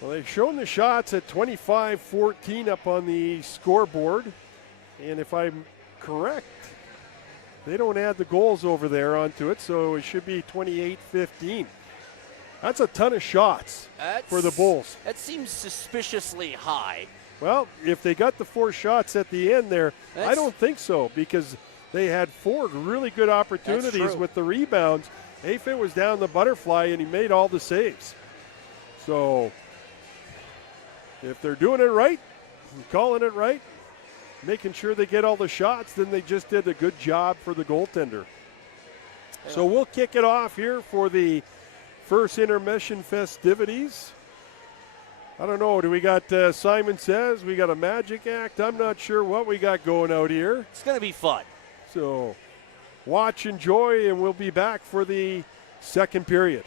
Well, they've shown the shots at 25-14 up on the scoreboard. And if I'm correct, they don't add the goals over there onto it, so it should be 28-15. That's a ton of shots for the Bulls. That seems suspiciously high. Well, if they got the 4 shots at the end there, I don't think so, because they had 4 really good opportunities with the rebounds. AFET was down the butterfly, and he made all the saves. So if they're doing it right, calling it right, making sure they get all the shots, then they just did a good job for the goaltender. Yeah. So we'll kick it off here for the first intermission festivities. I don't know, do we got Simon Says, we got a magic act? I'm not sure what we got going out here. It's going to be fun. So watch, enjoy, and we'll be back for the second period.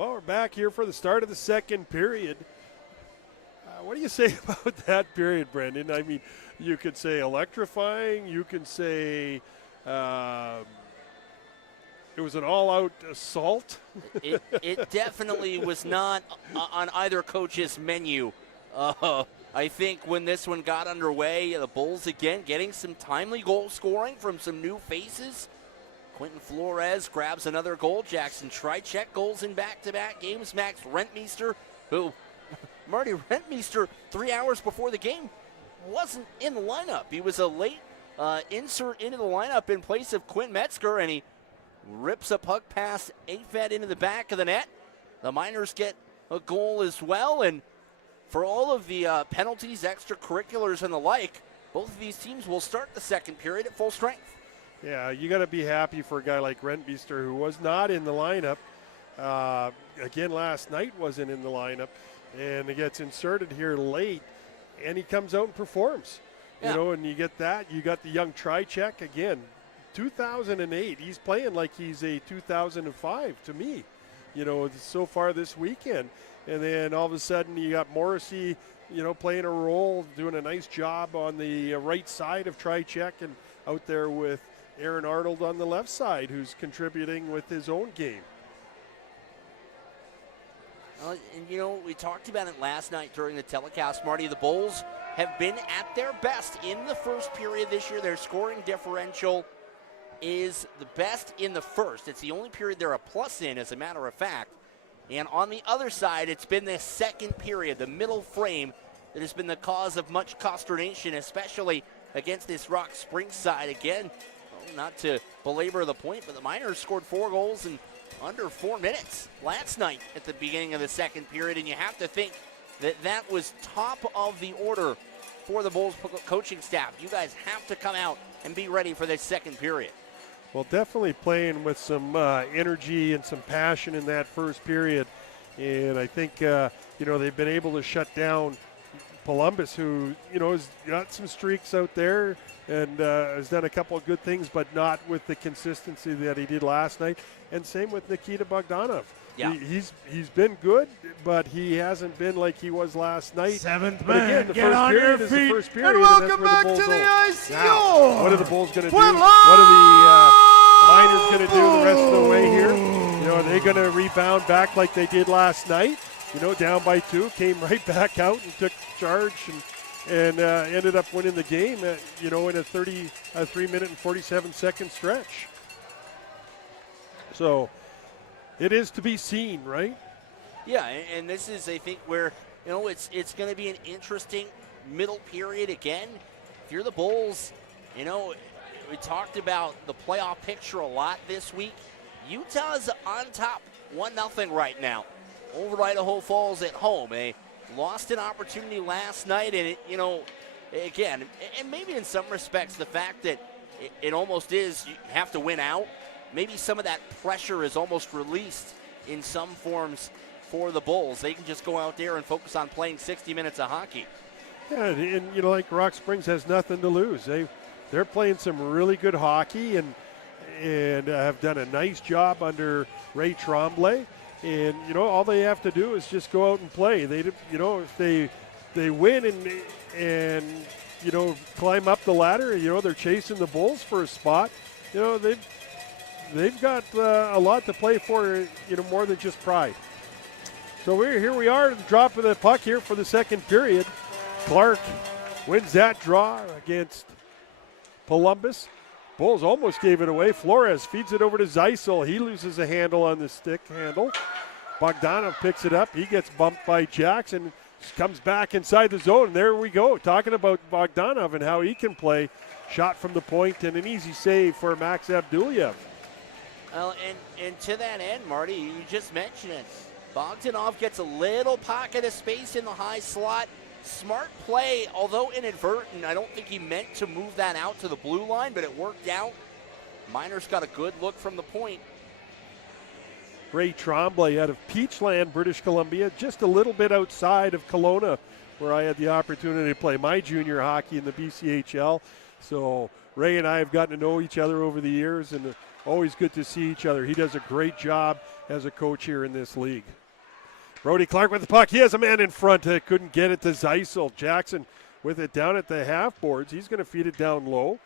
Well, we're back here for the start of the second period. What do you say about that period, Brendan? I mean, you could say electrifying. You can say it was an all-out assault. It definitely was not on either coach's menu. I think when this one got underway, the Bulls again getting some timely goal scoring from some new faces. Quentin Flores grabs another goal. Jackson Tricek goals in back-to-back games. Max Rentmeester, who, Marty Rentmeester, 3 hours before the game, wasn't in the lineup. He was a late insert into the lineup in place of Quinn Metzger, and he rips a puck past Afed into the back of the net. The Miners get a goal as well, and for all of the penalties, extracurriculars, and the like, both of these teams will start the second period at full strength. Yeah, you got to be happy for a guy like Rentmeester, who was not in the lineup. Again, last night wasn't in the lineup, and he gets inserted here late, and he comes out and performs. Yeah. You know, and you get that. You got the young Tricek again, 2008. He's playing like he's a 2005 to me, you know, so far this weekend. And then all of a sudden you got Morrissey, you know, playing a role, doing a nice job on the right side of Tricek, and out there with Aaron Arnold on the left side, who's contributing with his own game. And, you know, we talked about it last night during the telecast, Marty. The Bulls have been at their best in the first period this year. Their scoring differential is the best in the first. It's the only period they're a plus in, as a matter of fact. And on the other side, it's been the second period, the middle frame, that has been the cause of much consternation, especially against this Rock Springs side. Again, not to belabor the point, but the Miners scored 4 goals in under 4 minutes last night at the beginning of the second period, and you have to think that that was top of the order for the Bulls coaching staff. You guys have to come out and be ready for this second period. Well, definitely playing with some energy and some passion in that first period. And I think, you know, they've been able to shut down Columbus, who, you know, has got some streaks out there and has done a couple of good things, but not with the consistency that he did last night. And same with Nikita Bogdanov. Yeah. He's been good, but he hasn't been like he was last night. Seventh but again, man, the get first on period your is the feet, first period, and welcome back Bulls to the ice. Now, what are the Bulls going to do? Pueblo! What are the Miners going to do the rest of the way here? You know, are they going to rebound back like they did last night? You know, down by 2, came right back out and took charge and ended up winning the game, you know, in a 3-minute and 47-second stretch. So it is to be seen, right? Yeah, and this is, I think, where, you know, it's going to be an interesting middle period again. If you're the Bulls, you know, we talked about the playoff picture a lot this week. Utah's on top 1-0 right now over Idaho Falls at home. They lost an opportunity last night, and, you know, again, and maybe in some respects the fact that it almost is you have to win out, maybe some of that pressure is almost released in some forms for the Bulls. They can just go out there and focus on playing 60 minutes of hockey. Yeah, and you know, like Rock Springs has nothing to lose. They're playing some really good hockey and have done a nice job under Ray Tremblay. And you know, all they have to do is just go out and play. They, you know, if they win and you know, climb up the ladder, you know, they're chasing the Bulls for a spot. You know, they've got a lot to play for. You know, more than just pride. So here we are, dropping the puck here for the second period. Clark wins that draw against Columbus. Bulls almost gave it away. Flores feeds it over to Zeisel. He loses a handle on the stick handle. Bogdanov picks it up. He gets bumped by Jackson. Comes back inside the zone. There we go. Talking about Bogdanov and how he can play. Shot from the point and an easy save for Max Abdulyev. Well, and to that end, Marty, you just mentioned it. Bogdanov gets a little pocket of space in the high slot. Smart play, although inadvertent. I don't think he meant to move that out to the blue line, but it worked out. Miners got a good look from the point. Ray Tremblay out of Peachland, British Columbia, just a little bit outside of Kelowna, where I had the opportunity to play my junior hockey in the BCHL. So Ray and I have gotten to know each other over the years, and always good to see each other. He does a great job as a coach here in this league. Brody Clark with the puck. He has a man in front. Couldn't get it to Zeisel. Jackson with it down at the half boards. He's going to feed it down low.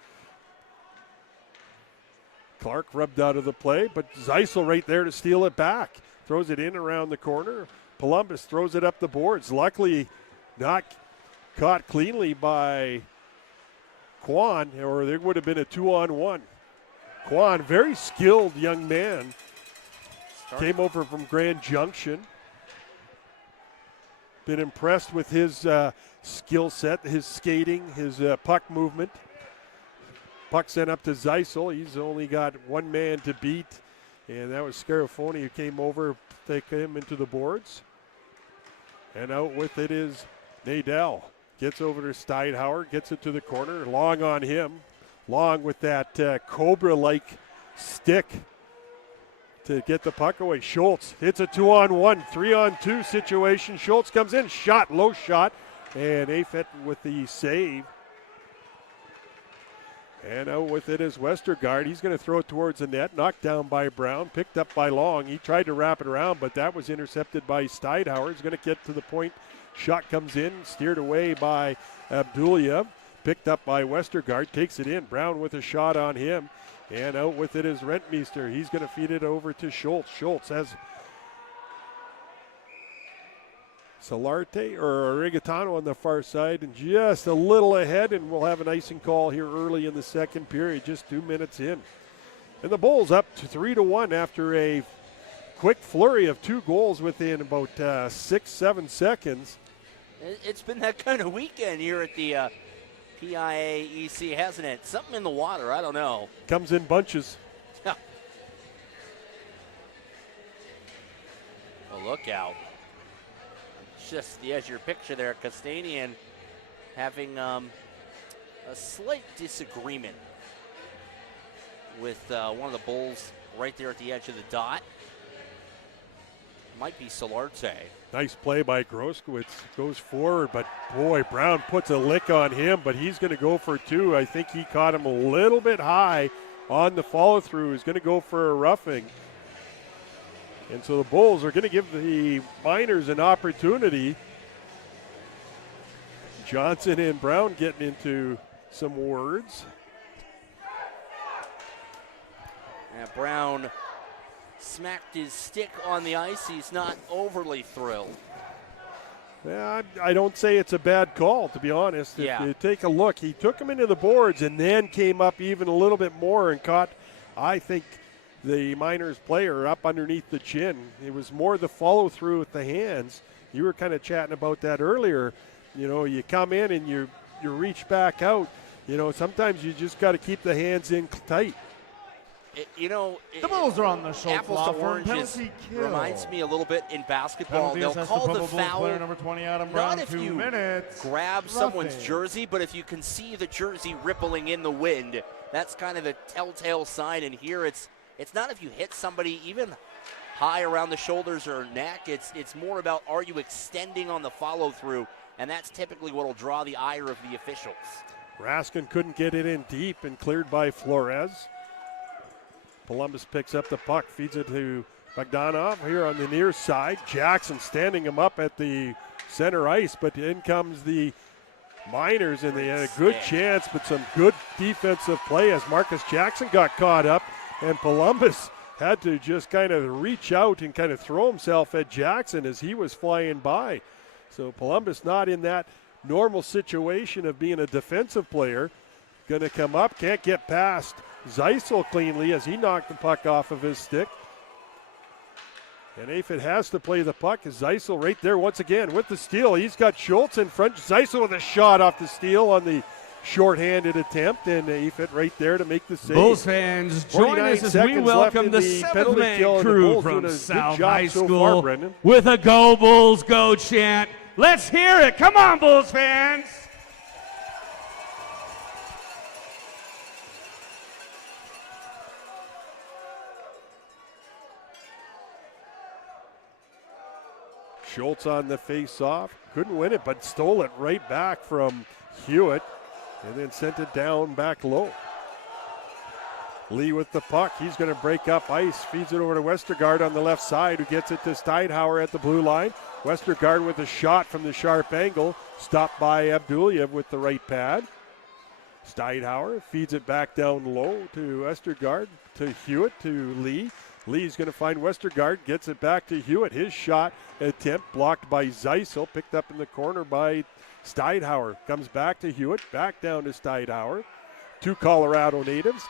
Clark rubbed out of the play, but Zeisel right there to steal it back. Throws it in around the corner. Columbus throws it up the boards. Luckily not caught cleanly by Kwan, or there would have been a 2-on-1. Kwan, very skilled young man, came over from Grand Junction. Been impressed with his skill set, his skating, his puck movement. Puck sent up to Zeisel. He's only got one man to beat, and that was Scarafoni who came over, take him into the boards. And out with it is Nadell. Gets over to Steinhauer, gets it to the corner. Long on him. Long with that Cobra-like stick to get the puck away. Schultz hits a 2-on-1, 3-on-2 situation. Schultz comes in, shot, low shot, and Afet with the save. And out with it is Westergaard. He's going to throw it towards the net. Knocked down by Brown. Picked up by Long. He tried to wrap it around, but that was intercepted by Steinhauer. He's going to get to the point. Shot comes in. Steered away by Abduliev. Picked up by Westergaard. Takes it in. Brown with a shot on him. And out with it is Rentmeester. He's going to feed it over to Schultz. Schultz has Solarte or Rigatano on the far side, and just a little ahead, and we'll have an icing call here early in the second period, just 2 minutes in. And the Bulls up to 3-1 after a quick flurry of 2 goals within about 6-7 seconds. It's been that kind of weekend here at the PIAEC, hasn't it? Something in the water, I don't know. Comes in bunches. A look out. Just as your picture there, Castanian having a slight disagreement with one of the Bulls right there at the edge of the dot. Might be Solarte. Nice play by Groskowitz. Goes forward, but boy, Brown puts a lick on him, but he's going to go for 2. I think he caught him a little bit high on the follow-through. He's going to go for a roughing. And so the Bulls are going to give the Miners an opportunity. Johnson and Brown getting into some words. And Brown smacked his stick on the ice. He's not overly thrilled. Yeah, I don't say it's a bad call, to be honest. Yeah. If you take a look, he took him into the boards and then came up even a little bit more and caught, I think, the Miners player up underneath the chin. It was more the follow-through with the hands. You were kind of chatting about that earlier. You know, you come in and you reach back out. You know, sometimes you just got to keep the hands in tight. The Bulls are on the Schultz apples Law to Firm oranges penalty kill. reminds me a little bit in basketball. Penalty They'll assessed call to the Pueblo Bulls foul player number 20, Adam Brown, not if 2 you minutes. grab someone's Roughing. jersey, but if you can see the jersey rippling in the wind. That's kind of the telltale sign. And here it's not if you hit somebody even high around the shoulders or neck. It's more about, are you extending on the follow-through? And that's typically what will draw the ire of the officials. Raskin couldn't get it in deep and cleared by Flores. Columbus picks up the puck, feeds it to Bogdanov here on the near side. Jackson standing him up at the center ice, but in comes the Miners, and they had a good chance, but some good defensive play as Marcus Jackson got caught up, and Columbus had to just kind of reach out and kind of throw himself at Jackson as he was flying by. So Columbus not in that normal situation of being a defensive player. Going to come up, can't get past Zeisel cleanly as he knocked the puck off of his stick. And Afit has to play the puck. Zeisel right there once again with the steal. He's got Schultz in front. Zeisel with a shot off the steal on the shorthanded attempt, and Afit right there to make the save. Bulls fans, join us as we welcome the 7th-man crew from South High School with a Go Bulls Go chant. Let's hear it. Come on, Bulls fans. Schultz on the face-off. Couldn't win it, but stole it right back from Hewitt and then sent it down back low. Lee with the puck. He's going to break up ice. Feeds it over to Westergaard on the left side, who gets it to Steinhauer at the blue line. Westergaard with a shot from the sharp angle. Stopped by Abdulyev with the right pad. Steinhauer feeds it back down low to Westergaard, to Hewitt, to Lee. Lee's going to find Westergaard, gets it back to Hewitt. His shot attempt blocked by Zeisel, picked up in the corner by Steinhauer. Comes back to Hewitt, back down to Steinhauer. Two Colorado natives.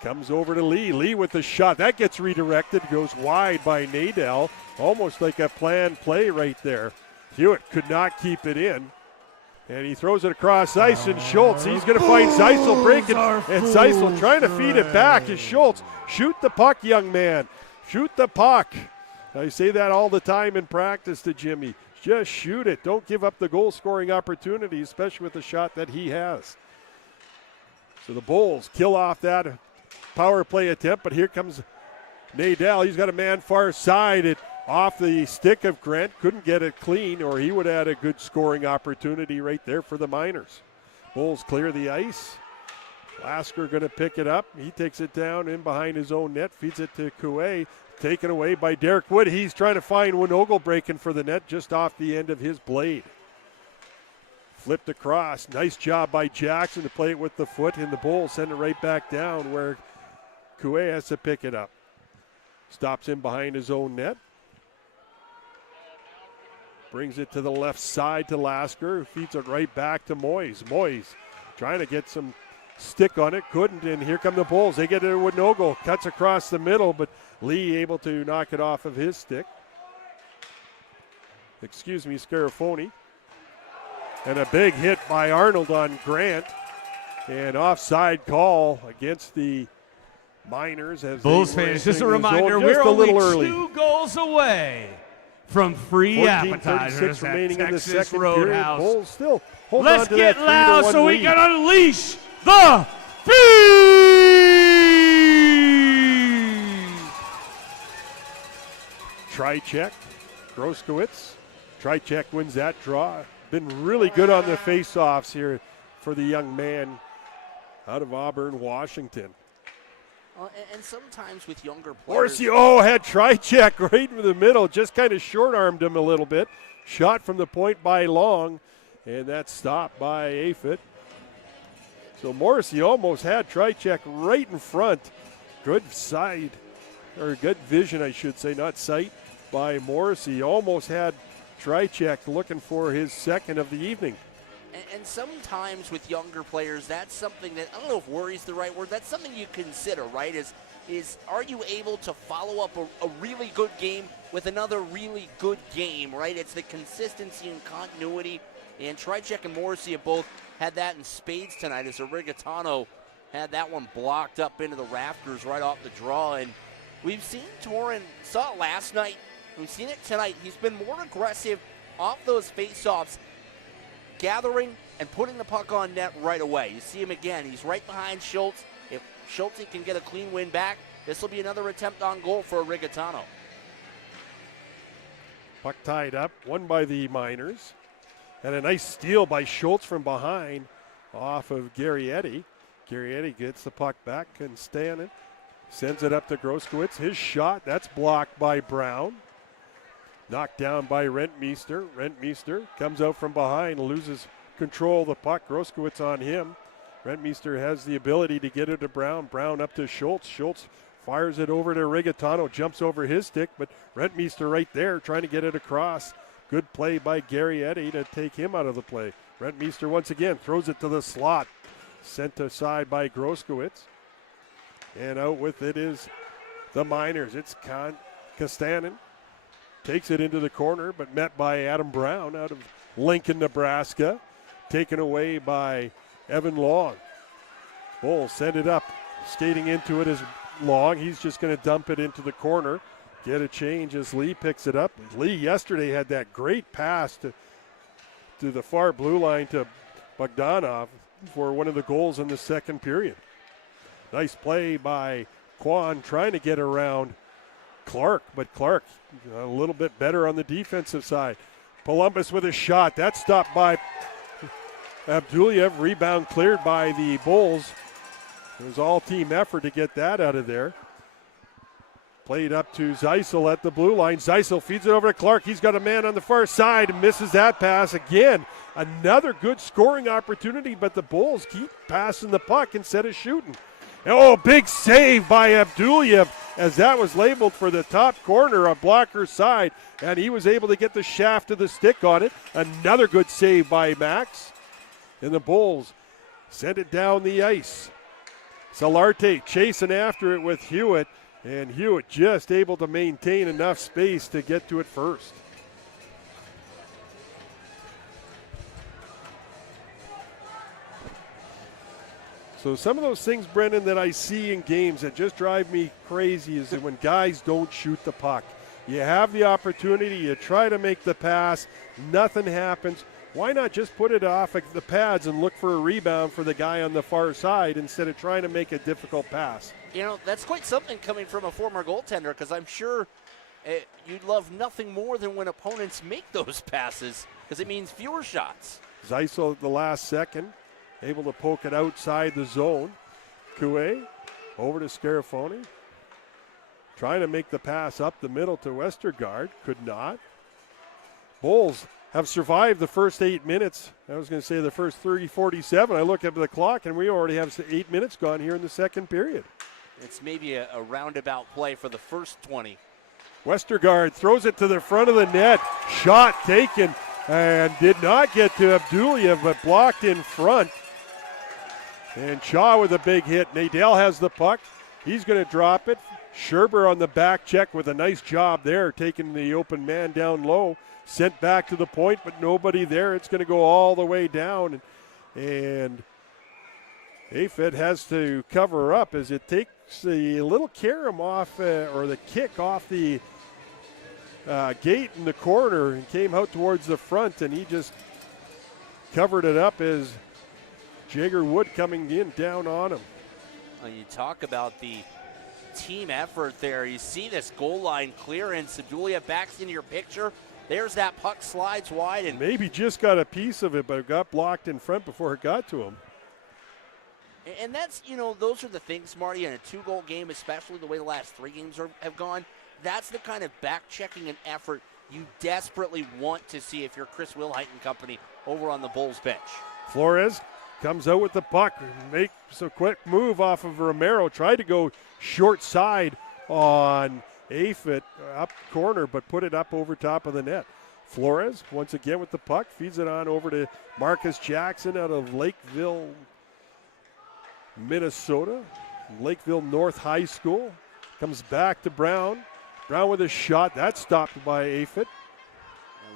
Comes over to Lee. Lee with the shot. That gets redirected, goes wide by Nadel. Almost like a planned play right there. Hewitt could not keep it in. And he throws it across ice, and Schultz, he's going to find Zeisel breaking, and Zeisel trying to feed it back is Schultz. Shoot the puck, young man. Shoot the puck. I say that all the time in practice to Jimmy. Just shoot it. Don't give up the goal-scoring opportunity, especially with the shot that he has. So the Bulls kill off that power play attempt, but here comes Nadel. He's got a man far side. It off the stick of Grant, couldn't get it clean, or he would have had a good scoring opportunity right there for the Miners. Bulls clear the ice. Lasker going to pick it up. He takes it down in behind his own net, feeds it to Coué. Taken away by Derek Wood. He's trying to find Winogle breaking for the net just off the end of his blade. Flipped across. Nice job by Jackson to play it with the foot, and the Bulls send it right back down where Coué has to pick it up. Stops in behind his own net. Brings it to the left side to Lasker, who feeds it right back to Moyes. Moyes trying to get some stick on it, couldn't, and here come the Bulls. They get it with Winogle, cuts across the middle, but Lee able to knock it off of his stick. Scarafoni. And a big hit by Arnold on Grant. And offside call against the Miners. As Bulls fans, just a reminder, we're only 2 goals away from free appetizers at Texas Roadhouse. Bulls still hold Let's on to get that loud so we lead. can unleash the beast! Trichek, Groskowitz. Trichek wins that draw. Been really good on the face-offs here for the young man out of Auburn, Washington. And sometimes with younger players. Morrissey, had Trichek right in the middle, just kind of short-armed him a little bit. Shot from the point by Long, and that's stopped by Aphid. So Morrissey almost had Trichek right in front. Good side, or good vision, I should say, not sight, by Morrissey. Almost had Trichek looking for his second of the evening. And sometimes with younger players, that's something that, I don't know if worry is the right word, that's something you consider, right? Is are you able to follow up a really good game with another really good game, right? It's the consistency and continuity. And Trichek and Morrissey have both had that in spades tonight, as Rigatano had that one blocked up into the rafters right off the draw. And we've seen Torin, saw it last night, we've seen it tonight. He's been more aggressive off those face-offs, gathering and putting the puck on net right away. You see him again. He's right behind Schultz. If Schultz can get a clean win back, this will be another attempt on goal for Rigatano. Puck tied up, won by the Miners. And a nice steal by Schultz from behind off of Garrietti. Garrietti gets the puck back, and Stanton sends it up to Groskowitz. His shot, that's blocked by Brown. Knocked down by Rentmeester. Rentmeester comes out from behind, loses control of the puck. Groskowitz on him. Rentmeester has the ability to get it to Brown. Brown up to Schultz. Schultz fires it over to Rigatano, jumps over his stick, but Rentmeester right there trying to get it across. Good play by Garrietti to take him out of the play. Rentmeester once again throws it to the slot. Sent aside by Groskowitz. And out with it is the Miners. It's Kastanen. Takes it into the corner, but met by Adam Brown out of Lincoln, Nebraska. Taken away by Evan Long. Bulls send it up. Skating into it is Long. He's just going to dump it into the corner. Get a change as Lee picks it up. Lee yesterday had that great pass to the far blue line to Bogdanov for one of the goals in the second period. Nice play by Kwan trying to get around Clark, but Clark a little bit better on the defensive side. Columbus with a shot. That's stopped by Abdulyev. Rebound cleared by the Bulls. It was all team effort to get that out of there. Played up to Zeisel at the blue line. Zeisel feeds it over to Clark. He's got a man on the far side and misses that pass again. Another good scoring opportunity, but the Bulls keep passing the puck instead of shooting. Oh, big save by Abdulyev as that was labeled for the top corner of Blocker's side, and he was able to get the shaft of the stick on it. Another good save by Max. And the Bulls send it down the ice. Solarte chasing after it with Hewitt. And Hewitt just able to maintain enough space to get to it first. So some of those things, Brendan, that I see in games that just drive me crazy is that when guys don't shoot the puck. You have the opportunity, you try to make the pass, nothing happens. Why not just put it off at the pads and look for a rebound for the guy on the far side instead of trying to make a difficult pass? You know, that's quite something coming from a former goaltender, because I'm sure you'd love nothing more than when opponents make those passes, because it means fewer shots. Zeisel at the last second, able to poke it outside the zone. Coué over to Scarafoni. Trying to make the pass up the middle to Westergaard. Could not. Bulls have survived the first 8 minutes. I was going to say the first 30-47. I look at the clock, and we already have 8 minutes gone here in the second period. It's maybe a roundabout play for the first 20. Westergaard throws it to the front of the net. Shot taken and did not get to Abdulyev, but blocked in front. And Shaw with a big hit. Nadel has the puck. He's going to drop it. Scherber on the back check with a nice job there, taking the open man down low. Sent back to the point, but nobody there. It's going to go all the way down. And AFED has to cover up as it takes the little carom off, or the kick off the gate in the corner and came out towards the front, and he just covered it up as Jagger Wood coming in down on him. When you talk about the team effort there, you see this goal line clearance. Abdulyev backs into your picture. There's that puck, slides wide, and maybe just got a piece of it, but it got blocked in front before it got to him. And that's, you know, those are the things, Marty, in a two-goal game, especially the way the last three games have gone. That's the kind of back-checking and effort you desperately want to see if you're Chris Wilhite and company over on the Bulls bench. Flores comes out with the puck, makes a quick move off of Romero, tried to go short side on Afit up corner, but put it up over top of the net. Flores once again with the puck, feeds it on over to Marcus Jackson out of Lakeville, Minnesota. Lakeville North High School. Comes back to Brown. Brown with a shot. That's stopped by Afit.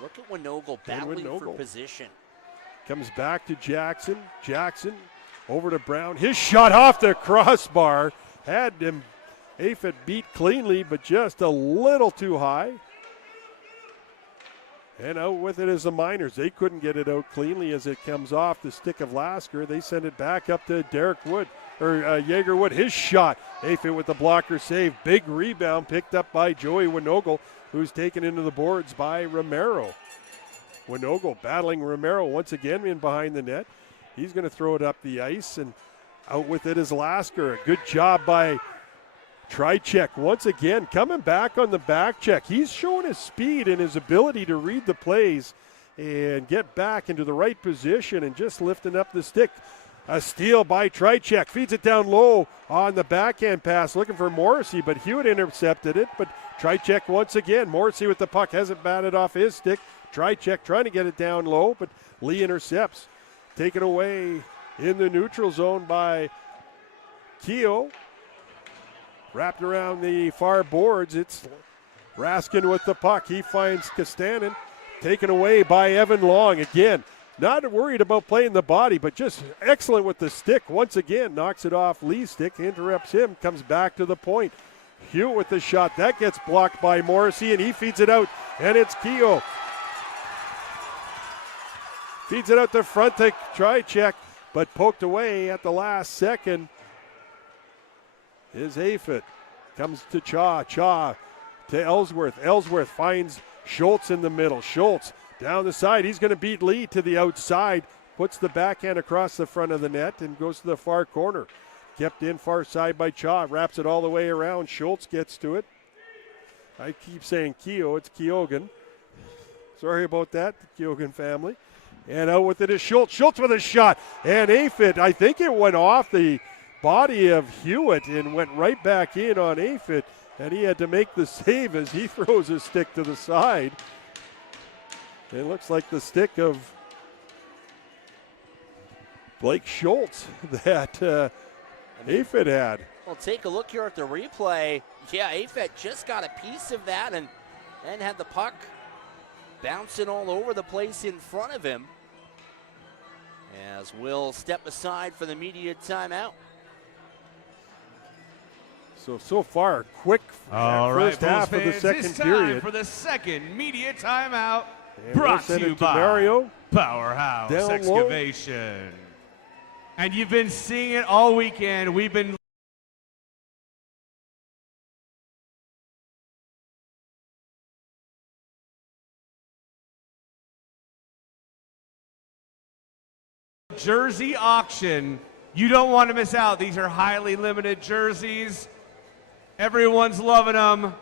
Look at Winogle battling for position. Comes back to Jackson. Jackson over to Brown. His shot off the crossbar. Had him Afit beat cleanly, but just a little too high. And out with it is the Miners. They couldn't get it out cleanly as it comes off the stick of Lasker. They send it back up to Derek Wood, or Jaeger Wood. His shot. Afit with the blocker save. Big rebound picked up by Joey Winogle, who's taken into the boards by Romero. Winogle battling Romero once again in behind the net. He's going to throw it up the ice, and out with it is Lasker. A good job by Trichek once again coming back on the back check. He's showing his speed and his ability to read the plays and get back into the right position and just lifting up the stick. A steal by Trichek. Feeds it down low on the backhand pass looking for Morrissey, but Hewitt intercepted it. But Trichek once again. Morrissey with the puck. Hasn't batted off his stick. Trichek trying to get it down low, but Lee intercepts. Taken away in the neutral zone by Keogh. Wrapped around the far boards, it's Raskin with the puck. He finds Kastanen, taken away by Evan Long. Again, not worried about playing the body, but just excellent with the stick. Once again, knocks it off Lee's stick, interrupts him, comes back to the point. Hewitt with the shot. That gets blocked by Morrissey, and he feeds it out, and it's Keogh. Feeds it out the front to Trichek, but poked away at the last second is Afit. Comes to Cha to Ellsworth. Ellsworth finds Schultz in the middle. Schultz down the side. He's going to beat Lee to the outside. Puts the backhand across the front of the net and goes to the far corner. Kept in far side by Cha. Wraps it all the way around. Schultz gets to it. I keep saying Keogh. It's Keoghan. Sorry about that, the Keoghan family. And out with it is Schultz. Schultz with a shot. And Aphid, I think it went off the body of Hewitt and went right back in on Aphid. And he had to make the save as he throws his stick to the side. It looks like the stick of Blake Schultz that Aphid had. Well, take a look here at the replay. Yeah, Aphid just got a piece of that and had the puck bouncing all over the place in front of him. As we'll step aside for the media timeout. So far, quick first half of the second period. For the second media timeout, and brought to you by Mario. Powerhouse Down Excavation. Low. And you've been seeing it all weekend. We've been jersey auction. You don't want to miss out. These are highly limited jerseys. Everyone's loving them,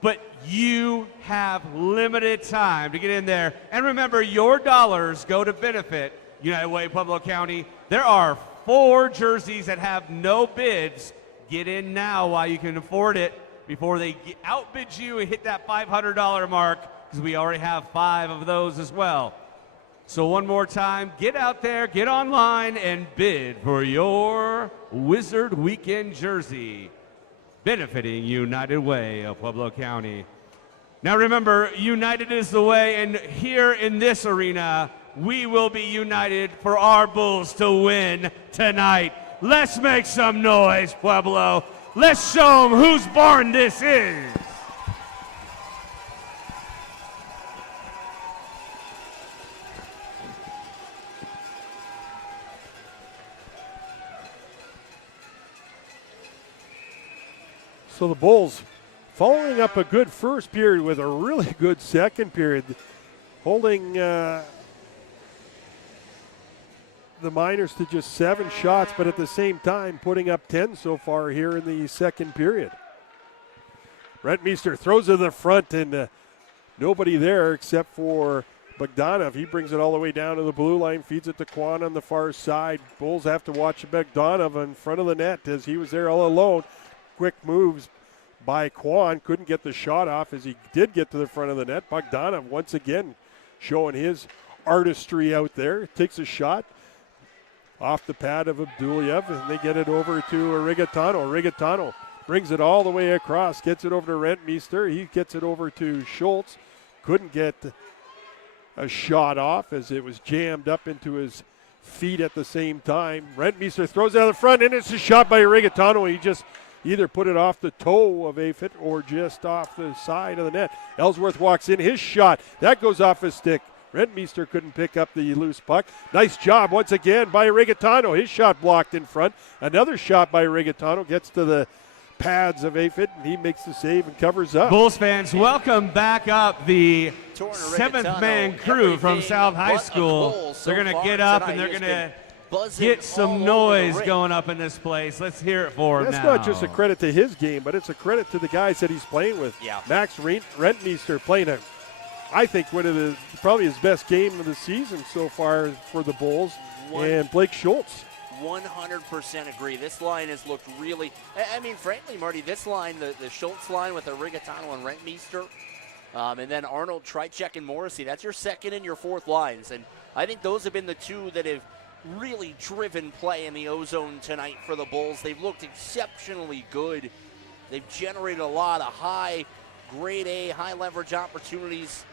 but you have limited time to get in there. And remember, your dollars go to benefit United Way, Pueblo County. There are 4 jerseys that have no bids. Get in now while you can afford it before they outbid you and hit that $500 mark, because we already have 5 of those as well. So one more time, get out there, get online, and bid for your Wizard Weekend jersey, benefiting United Way of Pueblo County. Now remember, United is the way, and here in this arena, we will be united for our Bulls to win tonight. Let's make some noise, Pueblo. Let's show them whose barn this is. So the Bulls following up a good first period with a really good second period, holding the Miners to just 7 shots, but at the same time putting up 10 so far here in the second period. Rentmeester throws to the front and nobody there except for Bogdanov. He brings it all the way down to the blue line, feeds it to Kwan on the far side. Bulls have to watch Bogdanov in front of the net as he was there all alone. Quick moves by Kwan, couldn't get the shot off as he did get to the front of the net. Bogdanov once again showing his artistry out there. Takes a shot off the pad of Abdulyev, and they get it over to Rigatano. Rigatano brings it all the way across, gets it over to Rentmeester. He gets it over to Schultz. Couldn't get a shot off as it was jammed up into his feet at the same time. Rentmeester throws it out of the front, and it's a shot by Rigatano. He just either put it off the toe of Aphid or just off the side of the net. Ellsworth walks in, his shot, that goes off his stick. Rentmeester couldn't pick up the loose puck. Nice job once again by Rigatano. His shot blocked in front. Another shot by Rigatano gets to the pads of Aphid, and he makes the save and covers up. Bulls fans, welcome back up the 7th man crew from South High School. They're going to get up and they're going to get some noise going up in this place. Let's hear it for him now. That's not just a credit to his game, but it's a credit to the guys that he's playing with. Yeah. Max Rentmeester playing I think one of probably his best game of the season so far for the Bulls, and Blake Schultz. 100% agree. This line has looked really, I mean, frankly, Marty, this line, the Schultz line with the Rigatano and Rentmeester, and then Arnold, Trichek, and Morrissey, that's your second and your fourth lines. And I think those have been the 2 that have really driven play in the O-Zone tonight for the Bulls. They've looked exceptionally good. They've generated a lot of high, grade A, high leverage opportunities.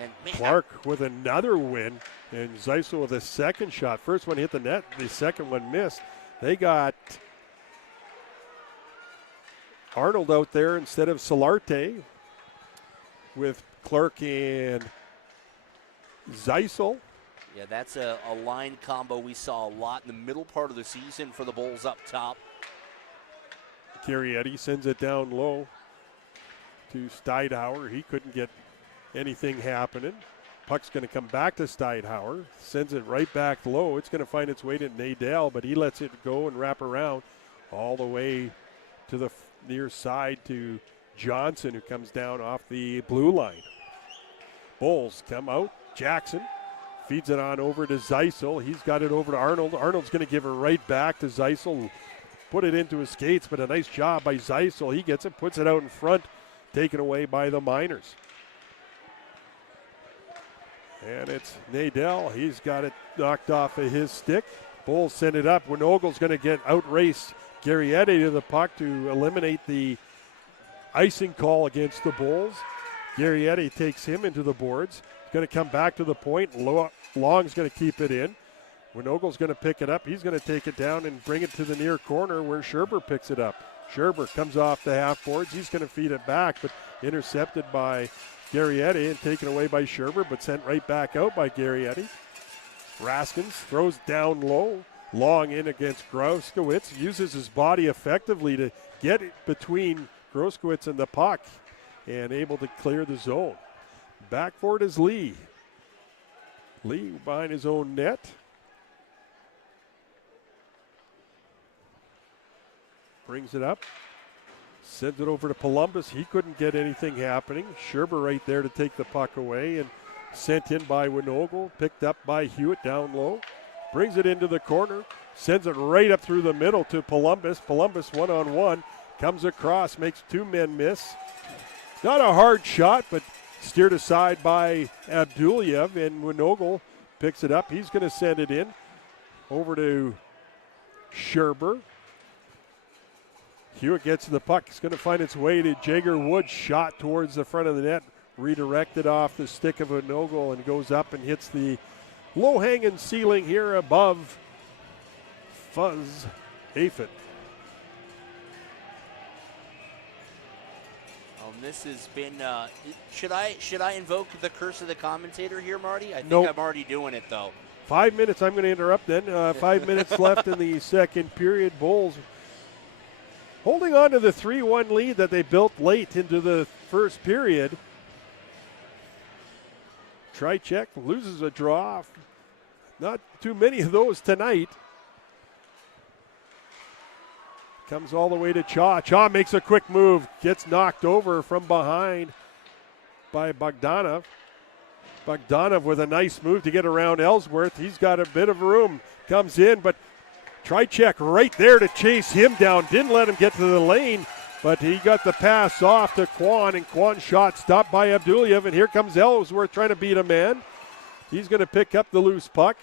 And man, Clark with another win, and Zeisel with a second shot. First one hit the net, the second one missed. They got Arnold out there instead of Solarte with Clark and Zeisel. Yeah, that's a line combo we saw a lot in the middle part of the season for the Bulls up top. Carrietti sends it down low to Steidhauer. He couldn't get anything happening. Puck's going to come back to Steidhauer. Sends it right back low. It's going to find its way to Nadell, but he lets it go and wrap around. all the way to the near side to Johnson, who comes down off the blue line. Bulls come out. Jackson feeds it on over to Zeisel. He's got it over to Arnold. Arnold's going to give it right back to Zeisel. Put it into his skates, but a nice job by Zeisel. He gets it, puts it out in front, taken away by the Miners. And it's Nadell. He's got it knocked off of his stick. Bulls send it up. Winogle's going to get outrace Garrietti to the puck to eliminate the icing call against the Bulls. Garrietti takes him into the boards. He's going to come back to the point. Long's going to keep it in. Winogle's going to pick it up. He's going to take it down and bring it to the near corner where Scherber picks it up. Scherber comes off the half boards. He's going to feed it back, but intercepted by Garrietti and taken away by Scherber, but sent right back out by Garrietti. Raskins throws down low. Long in against Groskowitz. Uses his body effectively to get it between Groskowitz and the puck and able to clear the zone. Back for it is Lee. Lee behind his own net. Brings it up. Sends it over to Columbus. He couldn't get anything happening. Scherber right there to take the puck away and sent in by Winogle. Picked up by Hewitt down low. Brings it into the corner. Sends it right up through the middle to Columbus. Columbus one-on-one. Comes across, makes two men miss. Not a hard shot, but steered aside by Abdulyev, and Winogle picks it up. He's going to send it in over to Scherber. Hewitt gets the puck. It's going to find its way to Jagger Woods. Shot towards the front of the net. Redirected off the stick of Winogle and goes up and hits the low-hanging ceiling here above Fuzz Aphid. This has been. Should I invoke the curse of the commentator here, Marty? I think Nope. I'm already doing it though. 5 minutes. I'm going to interrupt then. 5 minutes left in the second period. Bulls holding on to the 3-1 lead that they built late into the first period. Tricek loses a draw. Not too many of those tonight. Comes all the way to Chaw. Chaw makes a quick move. Gets knocked over from behind by Bogdanov. Bogdanov with a nice move to get around Ellsworth. He's got a bit of room. Comes in, but Tricek right there to chase him down. Didn't let him get to the lane, but he got the pass off to Kwan, and Kwan's shot stopped by Abdulyev, and here comes Ellsworth trying to beat a man. He's going to pick up the loose puck.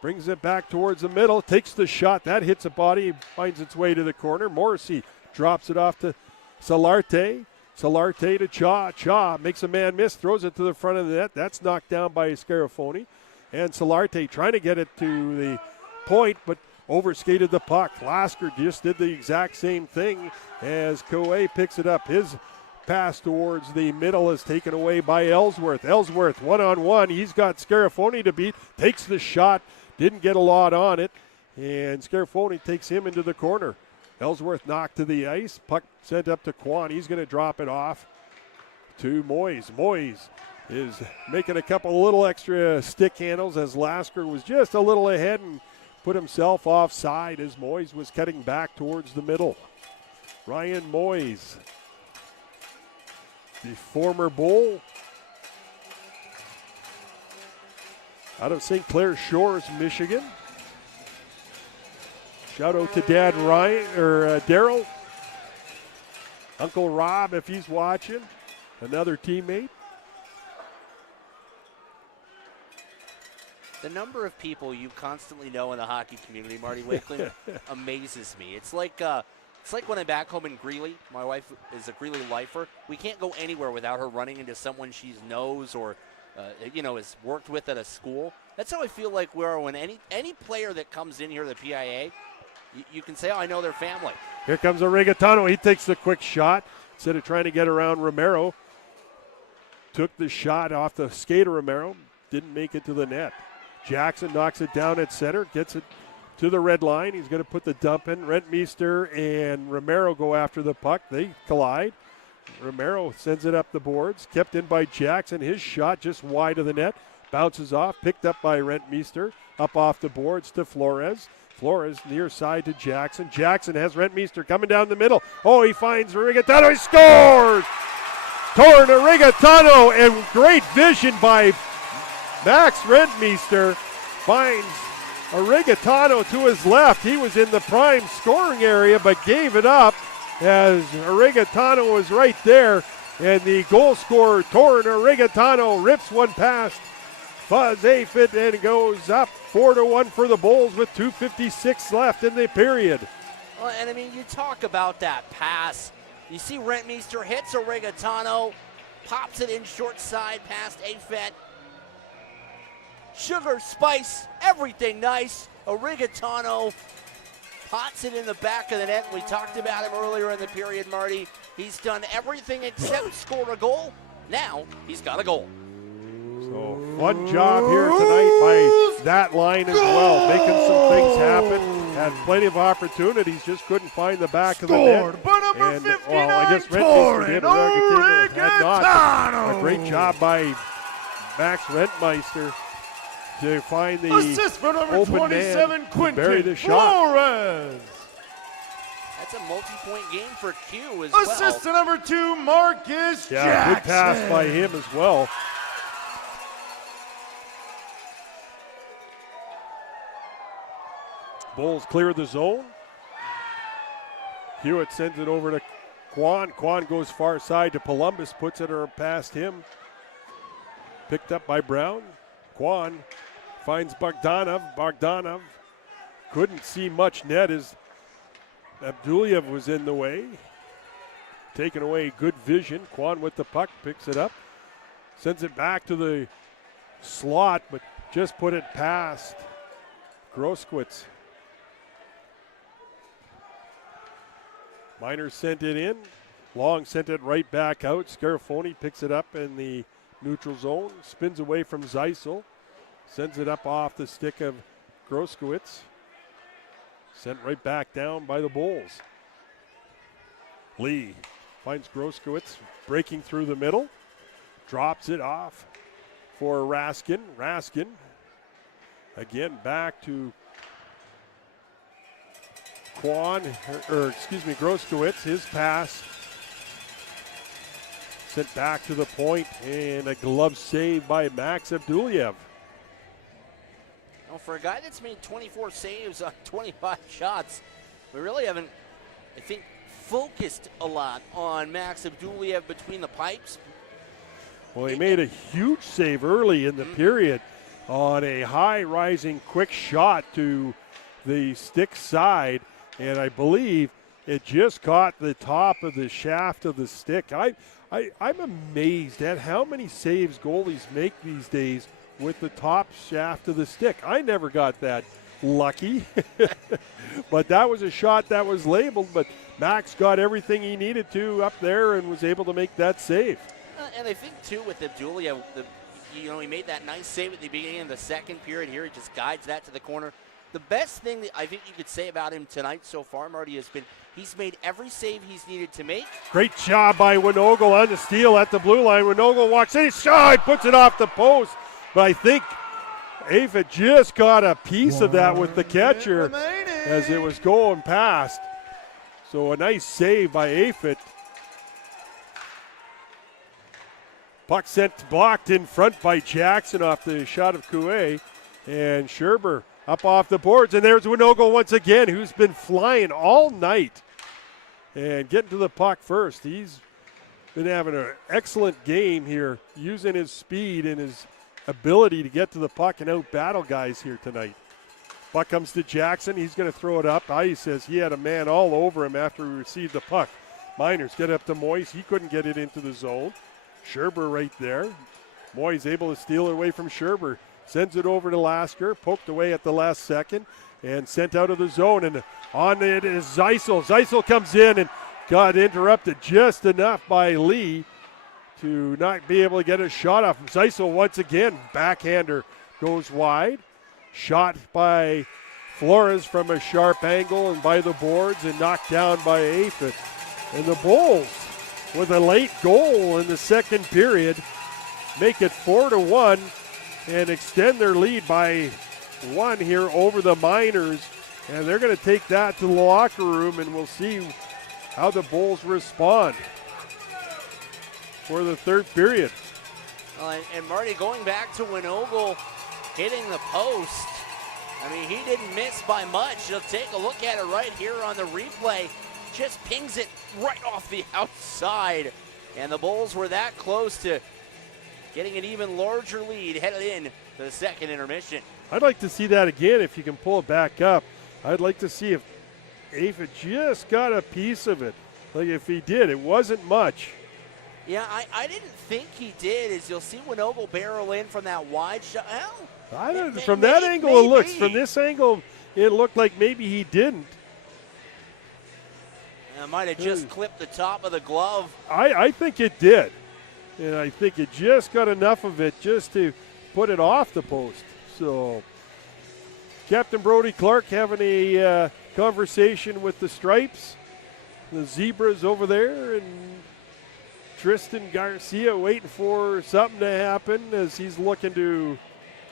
Brings it back towards the middle, takes the shot. That hits a body, finds its way to the corner. Morrissey drops it off to Solarte. Solarte to Chaw. Chaw makes a man miss, throws it to the front of the net. That's knocked down by Scarafoni. And Solarte trying to get it to the point, but overskated the puck. Lasker just did the exact same thing as Coe picks it up. His pass towards the middle is taken away by Ellsworth. Ellsworth one-on-one. He's got Scarafoni to beat. Takes the shot. Didn't get a lot on it, and Scarafoni takes him into the corner. Ellsworth knocked to the ice. Puck sent up to Kwan. He's going to drop it off to Moyes. Moyes is making a couple little extra stick handles as Lasker was just a little ahead and put himself offside as Moyes was cutting back towards the middle. Ryan Moyes, the former Bull, out of St. Clair Shores, Michigan. Shout out to Dad Ryan or Daryl, Uncle Rob if he's watching, another teammate. The number of people you constantly know in the hockey community, Marty Wakeland, amazes me. It's like when I'm back home in Greeley. My wife is a Greeley lifer. We can't go anywhere without her running into someone she knows or has worked with at a school. That's how I feel like we are when any player that comes in here to the PIA, you can say, oh, I know their family. Here comes a Rigatano. He takes the quick shot. Instead of trying to get around Romero, took the shot off the skater Romero. Didn't make it to the net. Jackson knocks it down at center, gets it to the red line. He's going to put the dump in. Rentmeester and Romero go after the puck. They collide. Romero sends it up the boards. Kept in by Jackson. His shot just wide of the net. Bounces off. Picked up by Rentmeester. Up off the boards to Flores. Flores near side to Jackson. Jackson has Rentmeester coming down the middle. Oh, he finds Rigatano. He scores! Torn Rigatano, and great vision by Max Rentmeester. Finds Rigatano to his left. He was in the prime scoring area but gave it up as Rigatano was right there. And the goal scorer, Torn Rigatano, rips one past Fuzz Aphid and goes up 4-1 for the Bulls with 2:56 left in the period. Well, and I mean, you talk about that pass. You see Rentmeester hits Rigatano, pops it in short side past Aphid. Sugar, spice, everything nice. Rigatano pots it in the back of the net. We talked about him earlier in the period, Marty. He's done everything except score a goal. Now he's got a goal. So fun job here tonight by that line as well, making some things happen. Had plenty of opportunities, just couldn't find the back of the net. By number 59, well, I guess Rentmeester did. Rigatano had not. A great job by Max Rentmeister to find the assist for number open 27, man to bury the Quinton shot. Flores. That's a multi-point game for Q as Assist to well. number 2, Marcus Yeah, Jackson. good pass by him as well. Bulls clear the zone. Hewitt sends it over to Kwan. Kwan goes far side to Columbus, puts it past him. Picked up by Brown. Kwan finds Bogdanov. Bogdanov couldn't see much net as Abduliev was in the way. Taken away, good vision. Kwan with the puck, picks it up. Sends it back to the slot, but just put it past Groskwitz. Miners sent it in. Long sent it right back out. Scarafoni picks it up in the neutral zone. Spins away from Zeisel. Sends it up off the stick of Groskwitz. Sent right back down by the Bulls. Lee finds Groskwitz breaking through the middle. Drops it off for Raskin. Raskin again back to Groskwitz. His pass sent back to the point, and a glove save by Max Abduliev. Well, for a guy that's made 24 saves on 25 shots, we really haven't, I think, focused a lot on Max Abduliev between the pipes. Well, he made a huge save early in the period on a high rising quick shot to the stick side, and I believe it just caught the top of the shaft of the stick. I'm amazed at how many saves goalies make these days with the top shaft of the stick. I never got that lucky, but that was a shot that was labeled, but Max got everything he needed to up there and was able to make that save. And I think, too, with Abduliev, he made that nice save at the beginning of the second period here. He just guides that to the corner. The best thing that I think you could say about him tonight so far, Marty, has been he's made every save he's needed to make. Great job by Winogel on the steal at the blue line. Winogel walks in, he puts it off the post. But I think Aphid just got a piece of that with the catcher as it was going past. So a nice save by Aphid. Puck sent blocked in front by Jackson off the shot of Coué. And Scherber up off the boards. And there's Winogel once again, who's been flying all night and getting to the puck first. He's been having an excellent game here, using his speed and his ability to get to the puck and out-battle guys here tonight. Puck comes to Jackson. He's going to throw it up. Ice says he had a man all over him after he received the puck. Miners get up to Moyes. He couldn't get it into the zone. Scherber right there. Moyes able to steal it away from Scherber. Sends it over to Lasker. Poked away at the last second and sent out of the zone. And on it is Zeisel. Zeisel comes in and got interrupted just enough by Lee to not be able to get a shot off. Zeisel once again, backhander goes wide. Shot by Flores from a sharp angle and by the boards and knocked down by Aphid. And the Bulls, with a late goal in the second period, make it 4-1 and extend their lead by one here over the Miners And they're going to take that to the locker room, and we'll see how the Bulls respond for the third period. And Marty, going back to Winogle hitting the post, I mean, he didn't miss by much. You'll take a look at it right here on the replay. Just pings it right off the outside. And the Bulls were that close to getting an even larger lead headed in to the second intermission. I'd like to see that again if you can pull it back up. I'd like to see if Afa just got a piece of it. Like if he did, it wasn't much. Yeah, I didn't think he did, as you'll see Winogle barrel in from that wide shot. Well, From that angle, it looks. From this angle, it looked like maybe he didn't. It might have just clipped the top of the glove. I think it did. And I think it just got enough of it just to put it off the post. So Captain Brody Clark having a conversation with the Stripes. The Zebras over there, and Tristan Garcia waiting for something to happen as he's looking to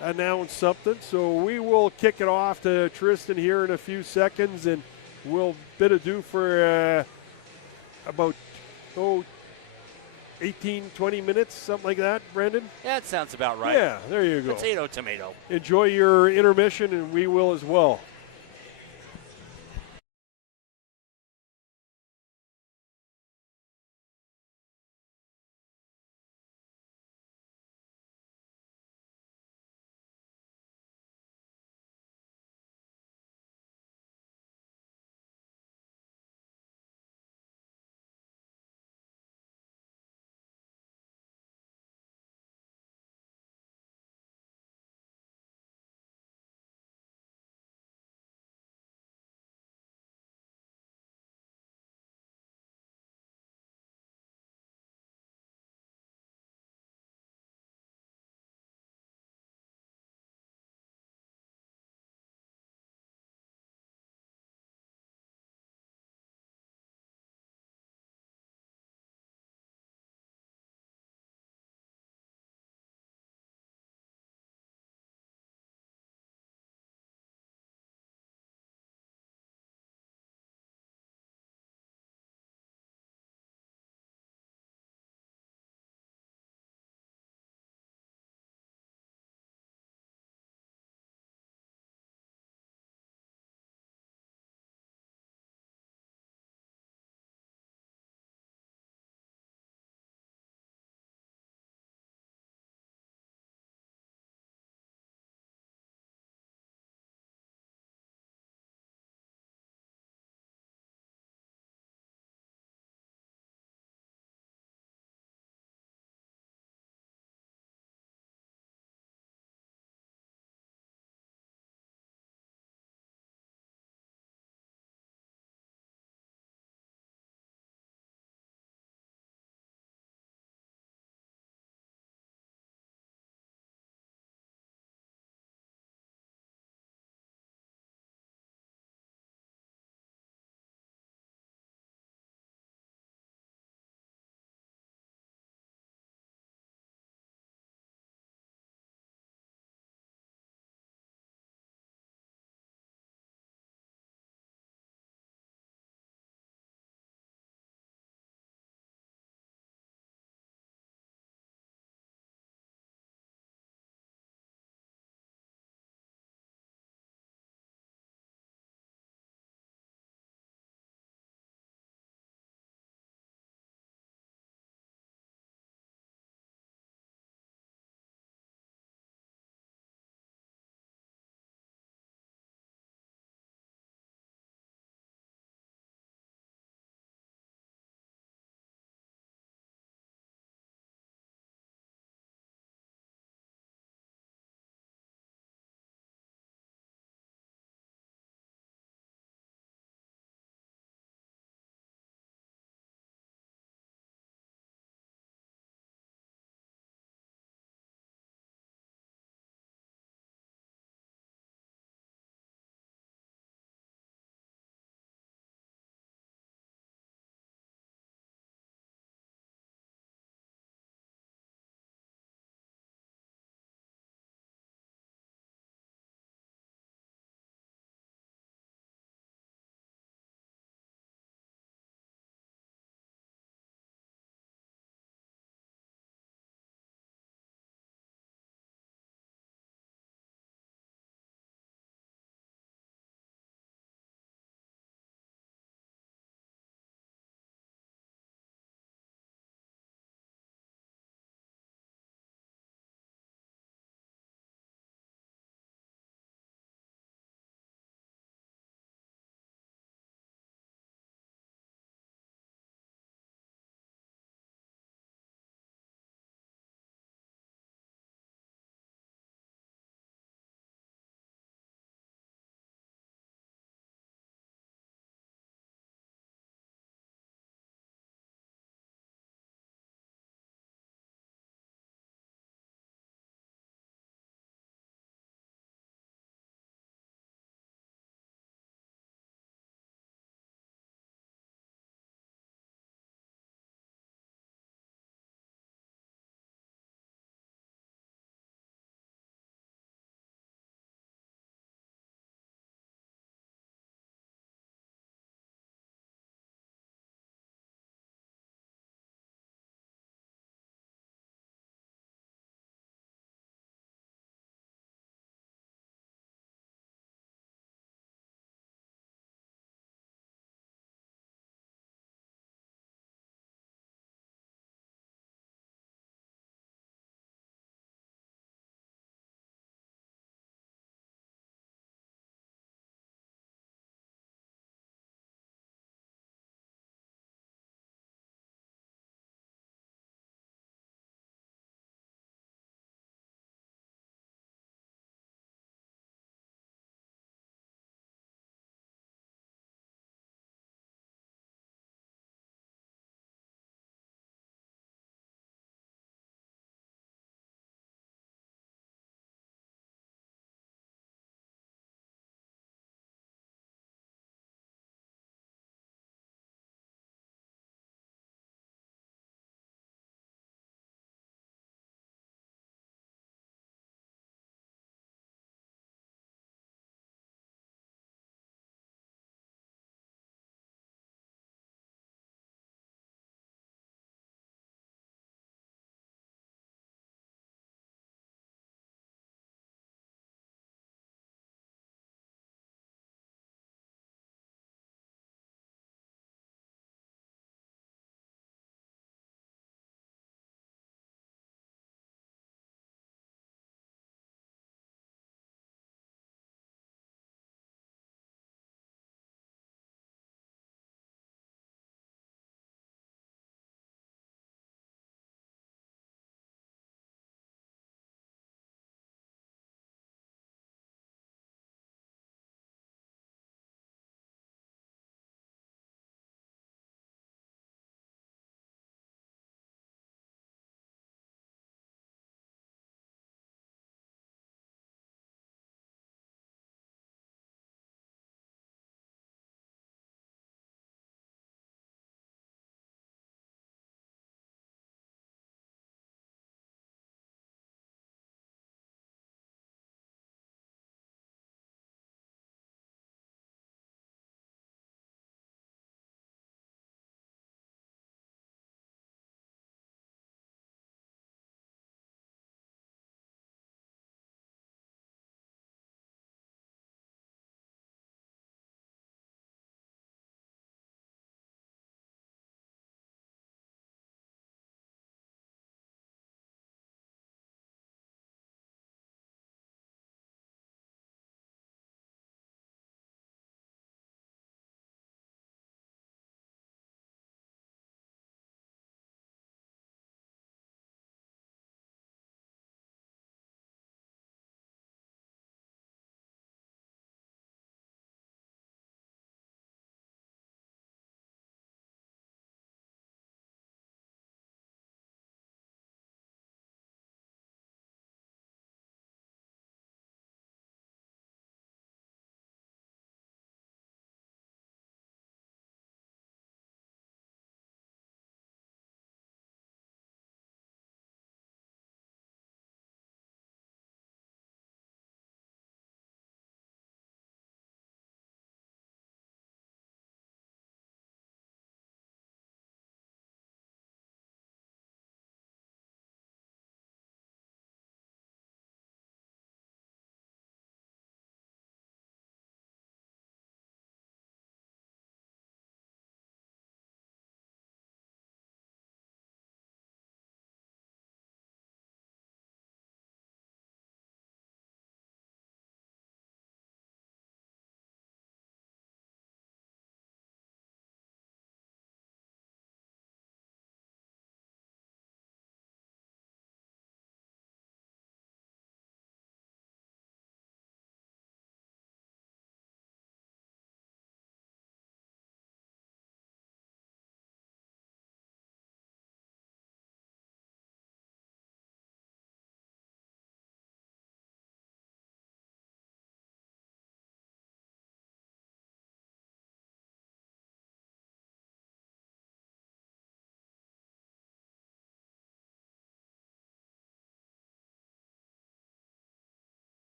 announce something. So we will kick it off to Tristan here in a few seconds, and we'll bid adieu for about 18, 20 minutes, something like that, Brendan? Yeah, that sounds about right. Yeah, there you go. Potato, tomato. Enjoy your intermission, and we will as well.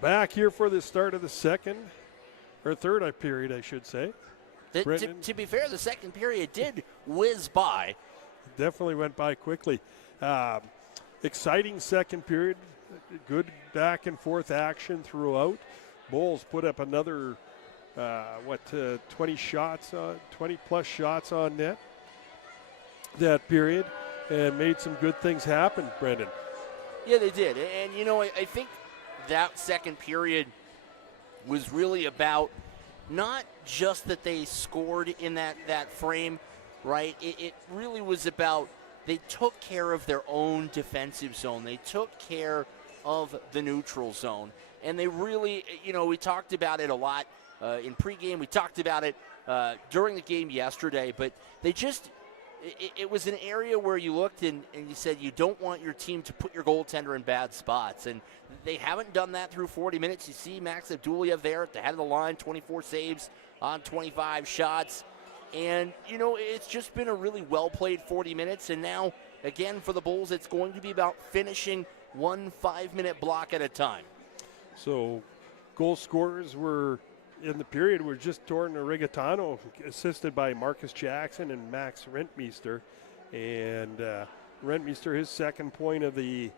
back here for the start of the third period, I should say. To be fair, the second period did whiz by. Definitely went by quickly. Exciting second period. Good back and forth action throughout. Bulls put up another 20 plus shots on net that period, and made some good things happen, Brendan. Yeah, they did. And, I think that second period was really about not just that they scored in that frame, right? It really was about they took care of their own defensive zone. They took care of the neutral zone. And they really, we talked about it a lot in pregame. We talked about it during the game yesterday. But they just, it was an area where you looked and you said you don't want your team to put your goaltender in bad spots. And they haven't done that through 40 minutes. You see Max Abduliev there at the head of the line, 24 saves on 25 shots. And, it's just been a really well-played 40 minutes. And now, again, for the Bulls, it's going to be about finishing 1 5-minute block at a time. So goal scorers were in the period were just Torton Rigatano, assisted by Marcus Jackson and Max Rentmeester. And Rentmeester, his second point of the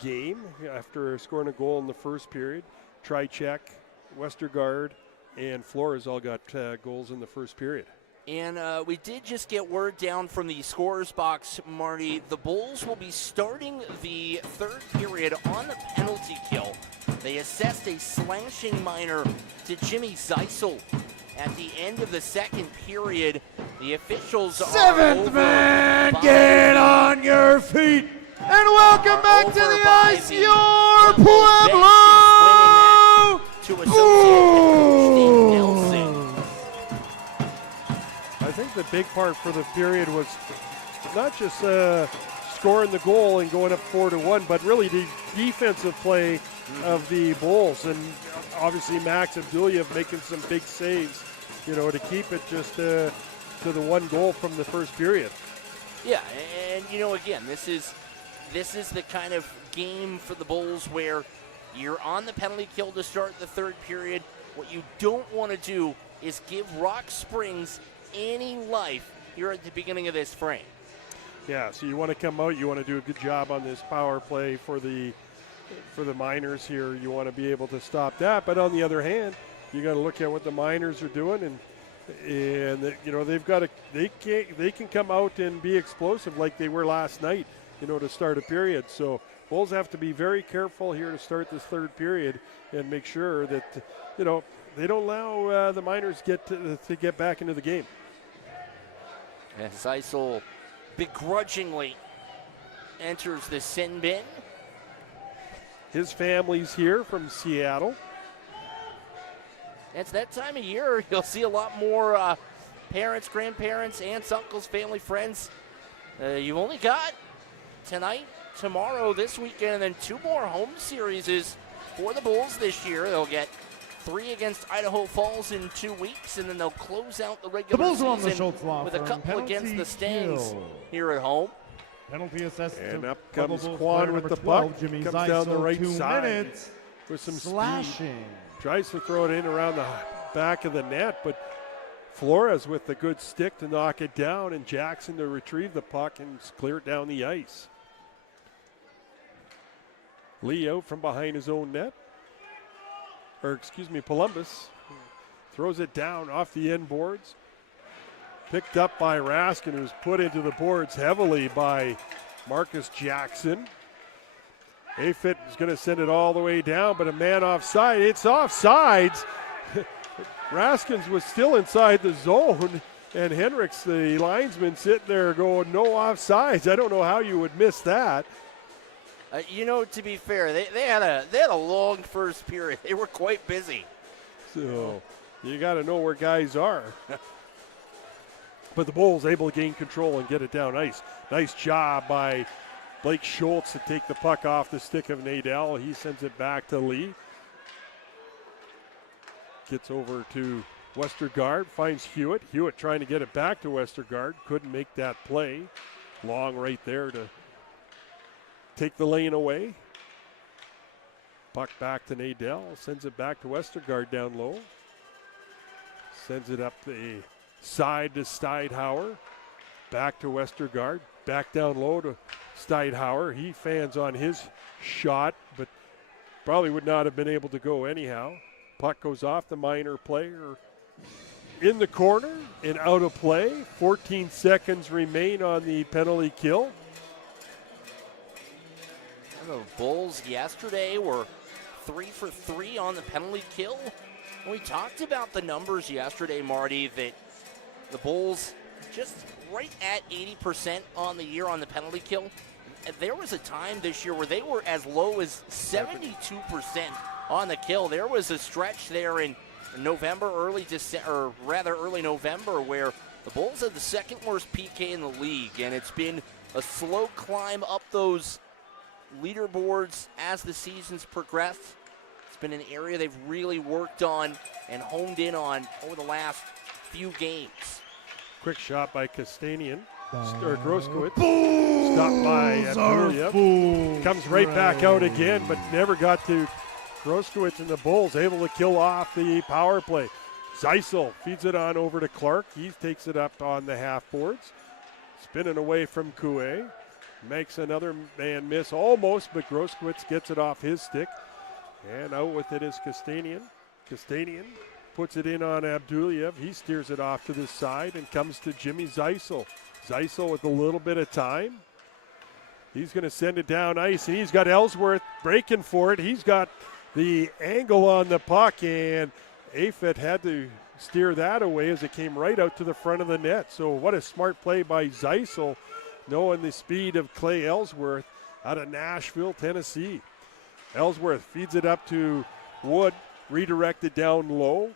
game after scoring a goal in the first period. Trichek, Westergaard, and Flores all got goals in the first period. And we did just get word down from the scorer's box, Marty. The Bulls will be starting the third period on the penalty kill. They assessed a slashing minor to Jimmy Zeisel at the end of the second period. The officials Seventh man, get on your feet and welcome back to the ice, your Pueblo! To associate coach Dave Nelson. I think the big part for the period was not just scoring the goal and going up 4-1, but really the defensive play of the Bulls, and obviously Max Abduliev making some big saves, to keep it just to the one goal from the first period. Yeah, and again, this is the kind of game for the Bulls where you're on the penalty kill to start the third period. What you don't want to do is give Rock Springs any life here at the beginning of this frame. Yeah, so you want to come out, you want to do a good job on this power play for the Miners here. You want to be able to stop that, but on the other hand, you got to look at what the Miners are doing, and they've got they can come out and be explosive like they were last night, to start a period. So Bulls have to be very careful here to start this third period and make sure that they don't allow the Miners to get back into the game. And Zeisel begrudgingly enters the sin bin. His family's here from Seattle. It's that time of year. You'll see a lot more parents, grandparents, aunts, uncles, family, friends. You've only got tonight, tomorrow, this weekend, and then 2 more home series for the Bulls this year. They'll get 3 against Idaho Falls in 2 weeks, and then they'll close out the regular season with a couple against the Stangs here at home. Penalty assessed. And up comes Quan with the puck. Jimmy Comes Zeisel, down the right 2 side minutes. with some Slashing. speed. Tries to throw it in around the back of the net, but Flores with the good stick to knock it down, and Jackson to retrieve the puck and clear it down the ice. Lee out from behind his own net. Columbus throws it down off the end boards. Picked up by Raskin, who's put into the boards heavily by Marcus Jackson. Afit is going to send it all the way down, but a man offside. It's offsides. Raskins was still inside the zone, and Henricks, the linesman, sitting there going, no offsides. I don't know how you would miss that. To be fair, they had a long first period. They were quite busy. So you got to know where guys are. But the Bulls able to gain control and get it down ice. Nice job by Blake Schultz to take the puck off the stick of Nadell. He sends it back to Lee. Gets over to Westergaard, finds Hewitt. Hewitt trying to get it back to Westergaard. Couldn't make that play. Long right there to take the lane away. Puck back to Nadell, sends it back to Westergaard down low. Sends it up the side to Steidhauer. Back to Westergaard, back down low to Steidhauer. He fans on his shot, but probably would not have been able to go anyhow. Puck goes off the minor player in the corner and out of play. 14 seconds remain on the penalty kill. The Bulls yesterday were 3 for 3 on the penalty kill. We talked about the numbers yesterday, Marty, that the Bulls just right at 80% on the year on the penalty kill. And there was a time this year where they were as low as 72% on the kill. There was a stretch there in November, early November, where the Bulls had the second worst PK in the league, and it's been a slow climb up those leaderboards as the season's progressed. It's been an area they've really worked on and honed in on over the last few games. Quick shot by Kostanian, or Groskowitz. Stopped by Abdulyev. Comes right back out again, but never got to Groskowitz, and the Bulls able to kill off the power play. Zeisel feeds it on over to Clark. He takes it up on the half boards. Spinning away from Coué. Makes another man miss almost, but Groskowitz gets it off his stick. And out with it is Kostanian. Kostanian puts it in on Abdulyev. He steers it off to the side and comes to Jimmy Zeisel. Zeisel with a little bit of time. He's going to send it down ice, and he's got Ellsworth breaking for it. He's got the angle on the puck, and Afet had to steer that away as it came right out to the front of the net. So what a smart play by Zeisel, knowing the speed of Clay Ellsworth out of Nashville, Tennessee. Ellsworth feeds it up to Wood, redirected down low.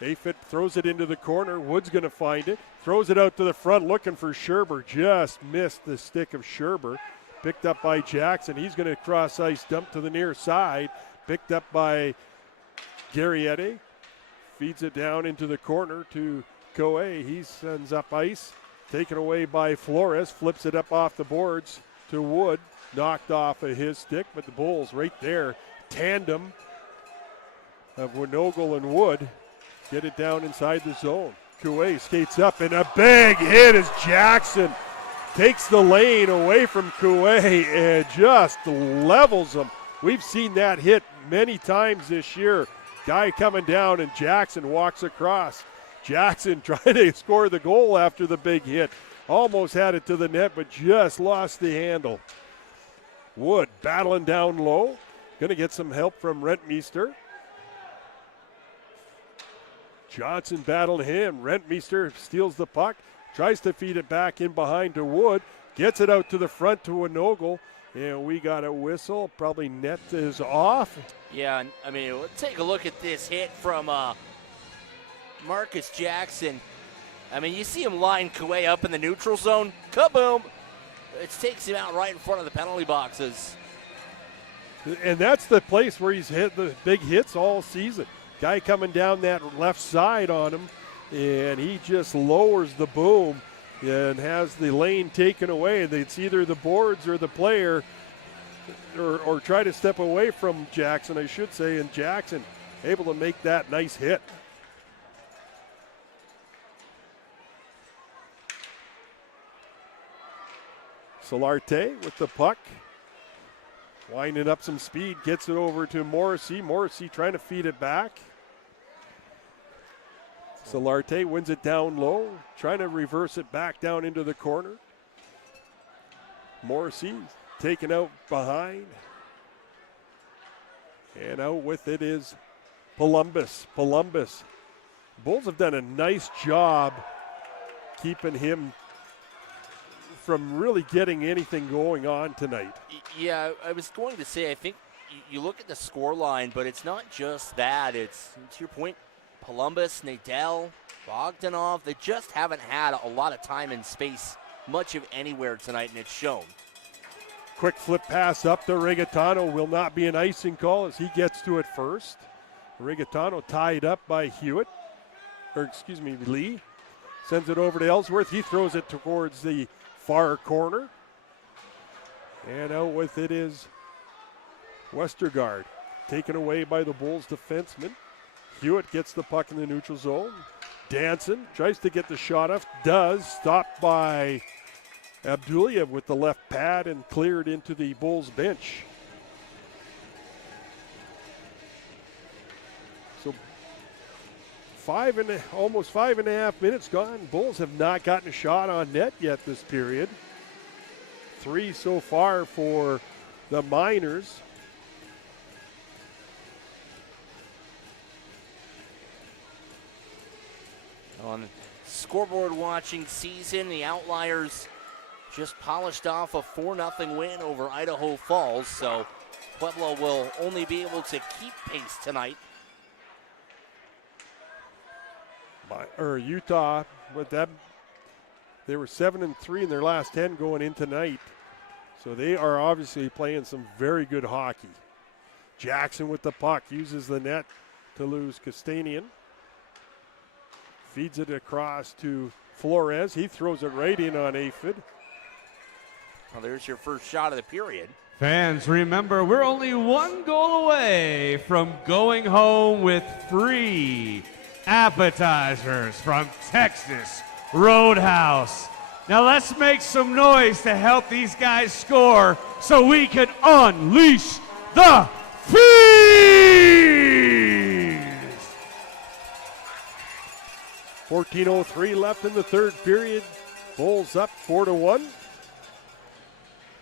Afet throws it into the corner. Wood's going to find it. Throws it out to the front looking for Scherber. Just missed the stick of Scherber. Picked up by Jackson. He's going to cross ice, dump to the near side. Picked up by Garriette. Feeds it down into the corner to Coe. He sends up ice. Taken away by Flores. Flips it up off the boards to Wood. Knocked off of his stick, but the Bulls right there. Tandem of Winogel and Wood get it down inside the zone. Coué skates up, and a big hit as Jackson takes the lane away from Coué and just levels him. We've seen that hit many times this year. Guy coming down, and Jackson walks across. Jackson trying to score the goal after the big hit. Almost had it to the net, but just lost the handle. Wood battling down low. Going to get some help from Rentmeester. Johnson battled him. Rentmeester steals the puck, tries to feed it back in behind to Wood, gets it out to the front to Winogel, and we got a whistle. Probably net is off. Yeah, I mean, let's take a look at this hit from Marcus Jackson. I mean, you see him line Coué up in the neutral zone. Kaboom! It takes him out right in front of the penalty boxes. And that's the place where he's hit the big hits all season. Guy coming down that left side on him, and he just lowers the boom and has the lane taken away. It's either the boards or the player, or try to step away from Jackson, I should say, and Jackson able to make that nice hit. Solarte with the puck. Winding up some speed, gets it over to Morrissey. Morrissey trying to feed it back. Solarte wins it down low, trying to reverse it back down into the corner. Morrissey taken out behind. And out with it is Columbus. Bulls have done a nice job keeping him from really getting anything going on tonight. Yeah, I was going to say, I think you look at the score line, but it's not just that. It's, to your point, Columbus, Nadell, Bogdanov, they just haven't had a lot of time and space much of anywhere tonight, and it's shown. Quick flip pass up to Rigatano. Will not be an icing call as he gets to it first. Rigatano tied up by Lee. Sends it over to Ellsworth. He throws it towards the far corner. And out with it is Westergaard. taken away by the Bulls defenseman. Hewitt gets the puck in the neutral zone. Danson tries to get the shot off, does, stopped by Abduliev with the left pad and cleared into the Bulls bench. So almost 5.5 minutes gone. Bulls have not gotten a shot on net yet this period. 3 so far for the Miners. On scoreboard watching season, the Outliers just polished off a 4-0 win over Idaho Falls, so Pueblo will only be able to keep pace tonight. Utah, with them, they were 7-3 in their last 10 going in tonight. So they are obviously playing some very good hockey. Jackson with the puck, uses the net to lose Castanian. Feeds it across to Flores. He throws it right in on Aphid. Well, there's your first shot of the period. Fans, remember, we're only 1 goal away from going home with free appetizers from Texas Roadhouse. Now let's make some noise to help these guys score so we can unleash the feast. 14:03 left in the third period. Bulls up 4-1.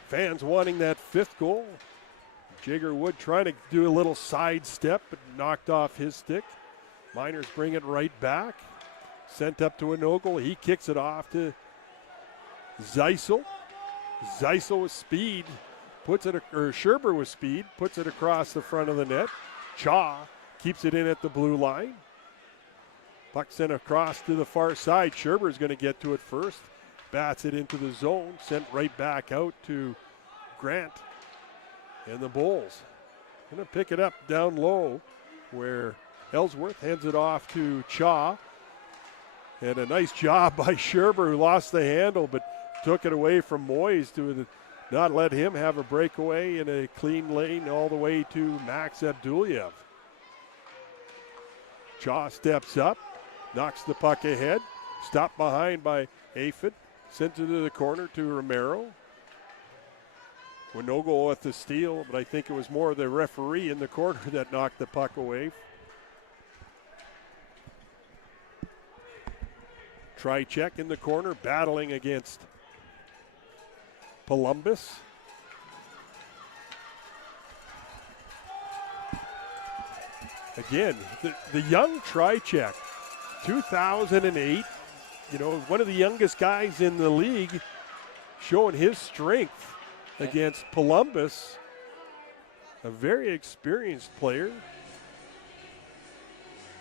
Fans wanting that 5th goal. Jigger Wood trying to do a little sidestep, but knocked off his stick. Miners bring it right back. Sent up to Inogle. He kicks it off to Zeisel. Zeisel with speed. Scherber with speed. Puts it across the front of the net. Cha keeps it in at the blue line. Puck sent across to the far side. Scherber's going to get to it first. Bats it into the zone. Sent right back out to Grant. And the Bulls going to pick it up down low where Ellsworth hands it off to Cha. And a nice job by Scherber, who lost the handle but took it away from Moyes to not let him have a breakaway in a clean lane all the way to Max Abduliev. Cha steps up, knocks the puck ahead, stopped behind by Aphid, sent it to the corner to Romero. Winogo with the steal, but I think it was more the referee in the corner that knocked the puck away. Trycheck in the corner, battling against Columbus. Again, the young Trycheck, 2008, one of the youngest guys in the league, showing his strength against Columbus. A very experienced player.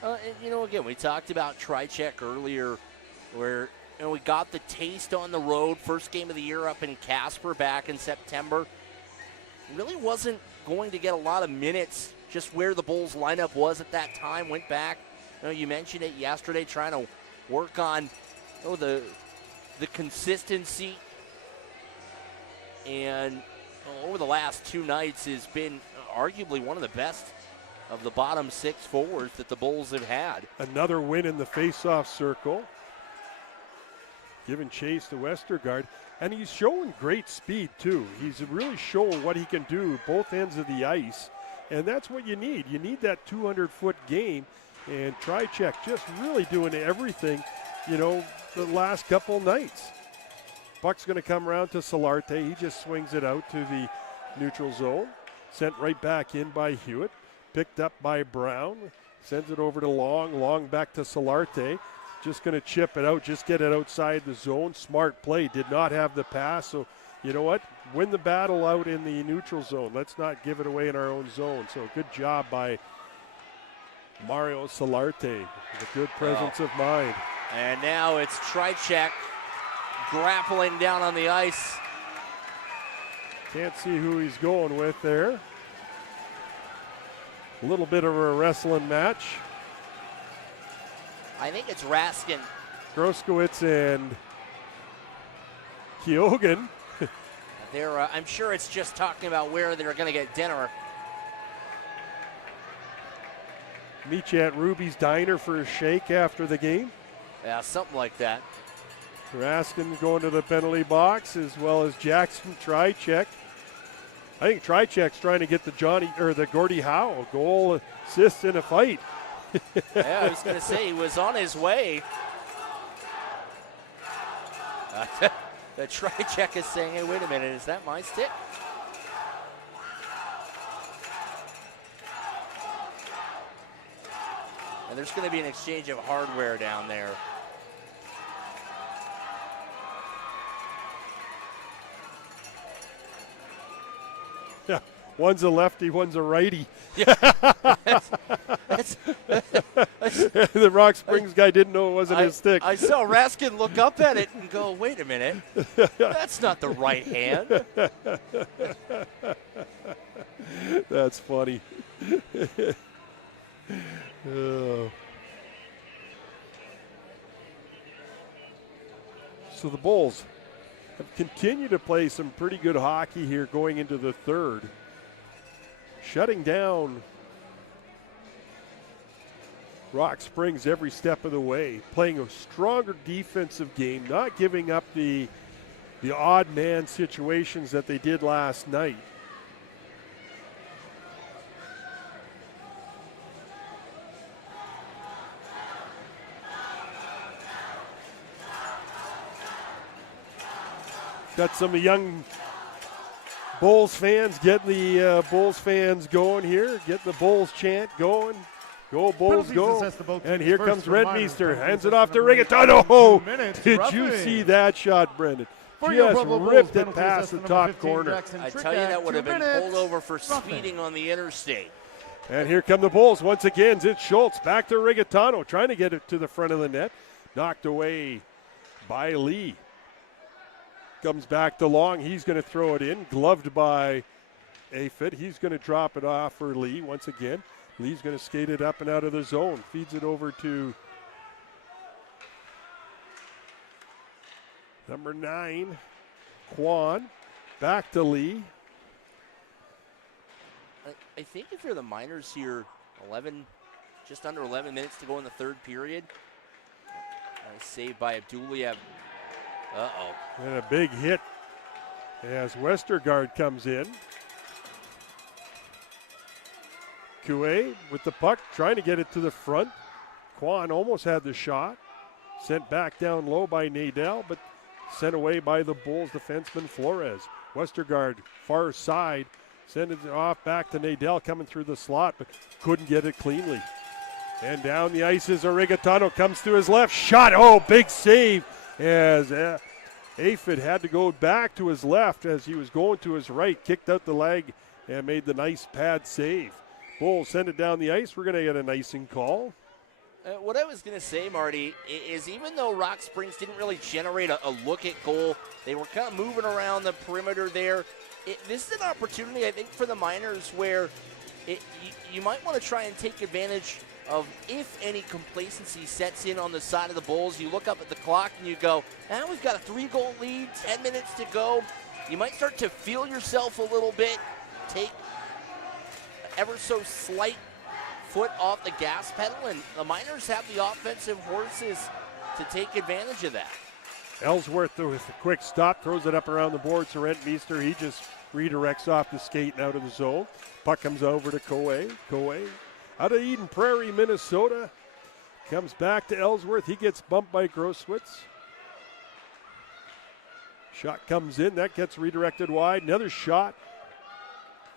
Again, we talked about Trycheck earlier, where we got the taste on the road. First game of the year up in Casper back in September. Really wasn't going to get a lot of minutes, just where the Bulls lineup was at that time. Went back, you mentioned it yesterday, trying to work on the consistency. And over the last 2 nights has been arguably one of the best of the bottom 6 forwards that the Bulls have had. Another win in the face-off circle. Giving chase to Westergaard. And he's showing great speed, too. He's really showing what he can do both ends of the ice. And that's what you need. You need that 200-foot game. And Trycheck just really doing everything, the last couple nights. Puck's going to come around to Solarte. He just swings it out to the neutral zone. Sent right back in by Hewitt. Picked up by Brown. Sends it over to Long. Long back to Solarte. Just going to chip it out. Just get it outside the zone. Smart play. Did not have the pass. So, you know what? Win the battle out in the neutral zone. Let's not give it away in our own zone. So, good job by Mario Solarte with a good presence of mind. And now it's Trycheck grappling down on the ice. Can't see who he's going with there. A little bit of a wrestling match. I think it's Raskin. Groskowitz and Keoghan. I'm sure it's just talking about where they're going to get dinner. Meet you at Ruby's Diner for a shake after the game. Yeah, something like that. Raskin going to the penalty box, as well as Jackson Trycheck. I think Trycheck's trying to get the Gordie Howe a goal, assist in a fight. Yeah, I was going to say he was on his way. The Trycheck is saying, hey, wait a minute, is that my stick? And there's going to be an exchange of hardware down there. Yeah, one's a lefty, one's a righty. Yeah. The Rock Springs guy didn't know it wasn't his stick. I saw Raskin look up at it and go, wait a minute, that's not the right hand. That's funny. Oh. So the Bulls have continued to play some pretty good hockey here going into the third. Shutting down Rock Springs every step of the way, playing a stronger defensive game, not giving up the odd man situations that they did last night. Got some young Bulls fans getting the Bulls fans going here, getting the Bulls chant going. Go Bulls, go. And here comes Redmeister, hands it off to Rigatano. Did you see that shot, Brendan? Just ripped it past the top corner. I tell you, that would have been pulled over for speeding on the interstate. And here come the Bulls once again. It's Schultz back to Rigatano, trying to get it to the front of the net. Knocked away by Lee. Comes back to Long. He's going to throw it in. Gloved by Aphid. He's going to drop it off for Lee once again. Lee's going to skate it up and out of the zone. Feeds it over to number 9, Quan. Back to Lee. I think if you're the Miners here, just under 11 minutes to go in the third period. Nice save by Abduliev. Uh-oh. And a big hit as Westergaard comes in. Coué with the puck, trying to get it to the front. Quan almost had the shot. Sent back down low by Nadel, but sent away by the Bulls defenseman Flores. Westergaard, far side, sent it off back to Nadel, coming through the slot, but couldn't get it cleanly. And down the ice is Origatano, comes to his left, shot, oh, big save, as Aphid had to go back to his left as he was going to his right, kicked out the leg and made the nice pad save. Bulls send it down the ice. We're going to get an icing call. What I was going to say, Marty, is even though Rock Springs didn't really generate a look at goal, they were kind of moving around the perimeter there. This is an opportunity, I think, for the Miners where you might want to try and take advantage of if any complacency sets in on the side of the Bulls. You look up at the clock and you go, we've got a 3-goal lead, 10 minutes to go. You might start to feel yourself a little bit, take ever so slight foot off the gas pedal, and the Miners have the offensive horses to take advantage of that. Ellsworth with a quick stop, throws it up around the boards to Rentmeester. He just redirects off the skate and out of the zone. Puck comes over to Coué. Coué out of Eden Prairie, Minnesota. Comes back to Ellsworth. He gets bumped by Groswitz. Shot comes in. That gets redirected wide. Another shot.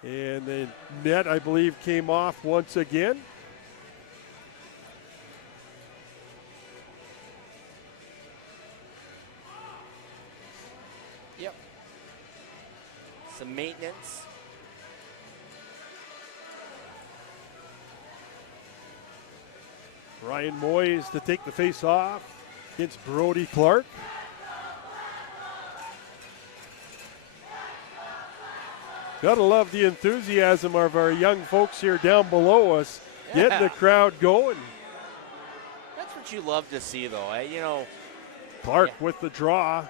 And the net, I believe, came off once again. Yep. Some maintenance. Ryan Moyes to take the face off against Brody Clark. Gotta love the enthusiasm of our young folks here down below us, getting the crowd going. That's what you love to see, though. Clark with the draw.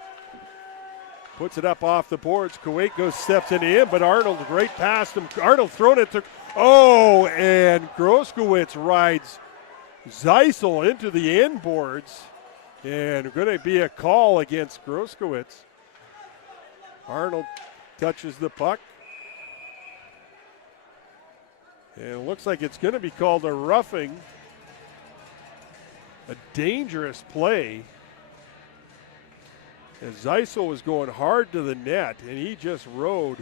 Puts it up off the boards. Kuwait steps in the end, but Arnold right past him. Arnold throwing it to, and Groskowitz rides Zeisel into the end boards. And going to be a call against Groskowitz. Arnold touches the puck. And it looks like it's going to be called a roughing. A dangerous play. And Zeisel was going hard to the net, and he just rode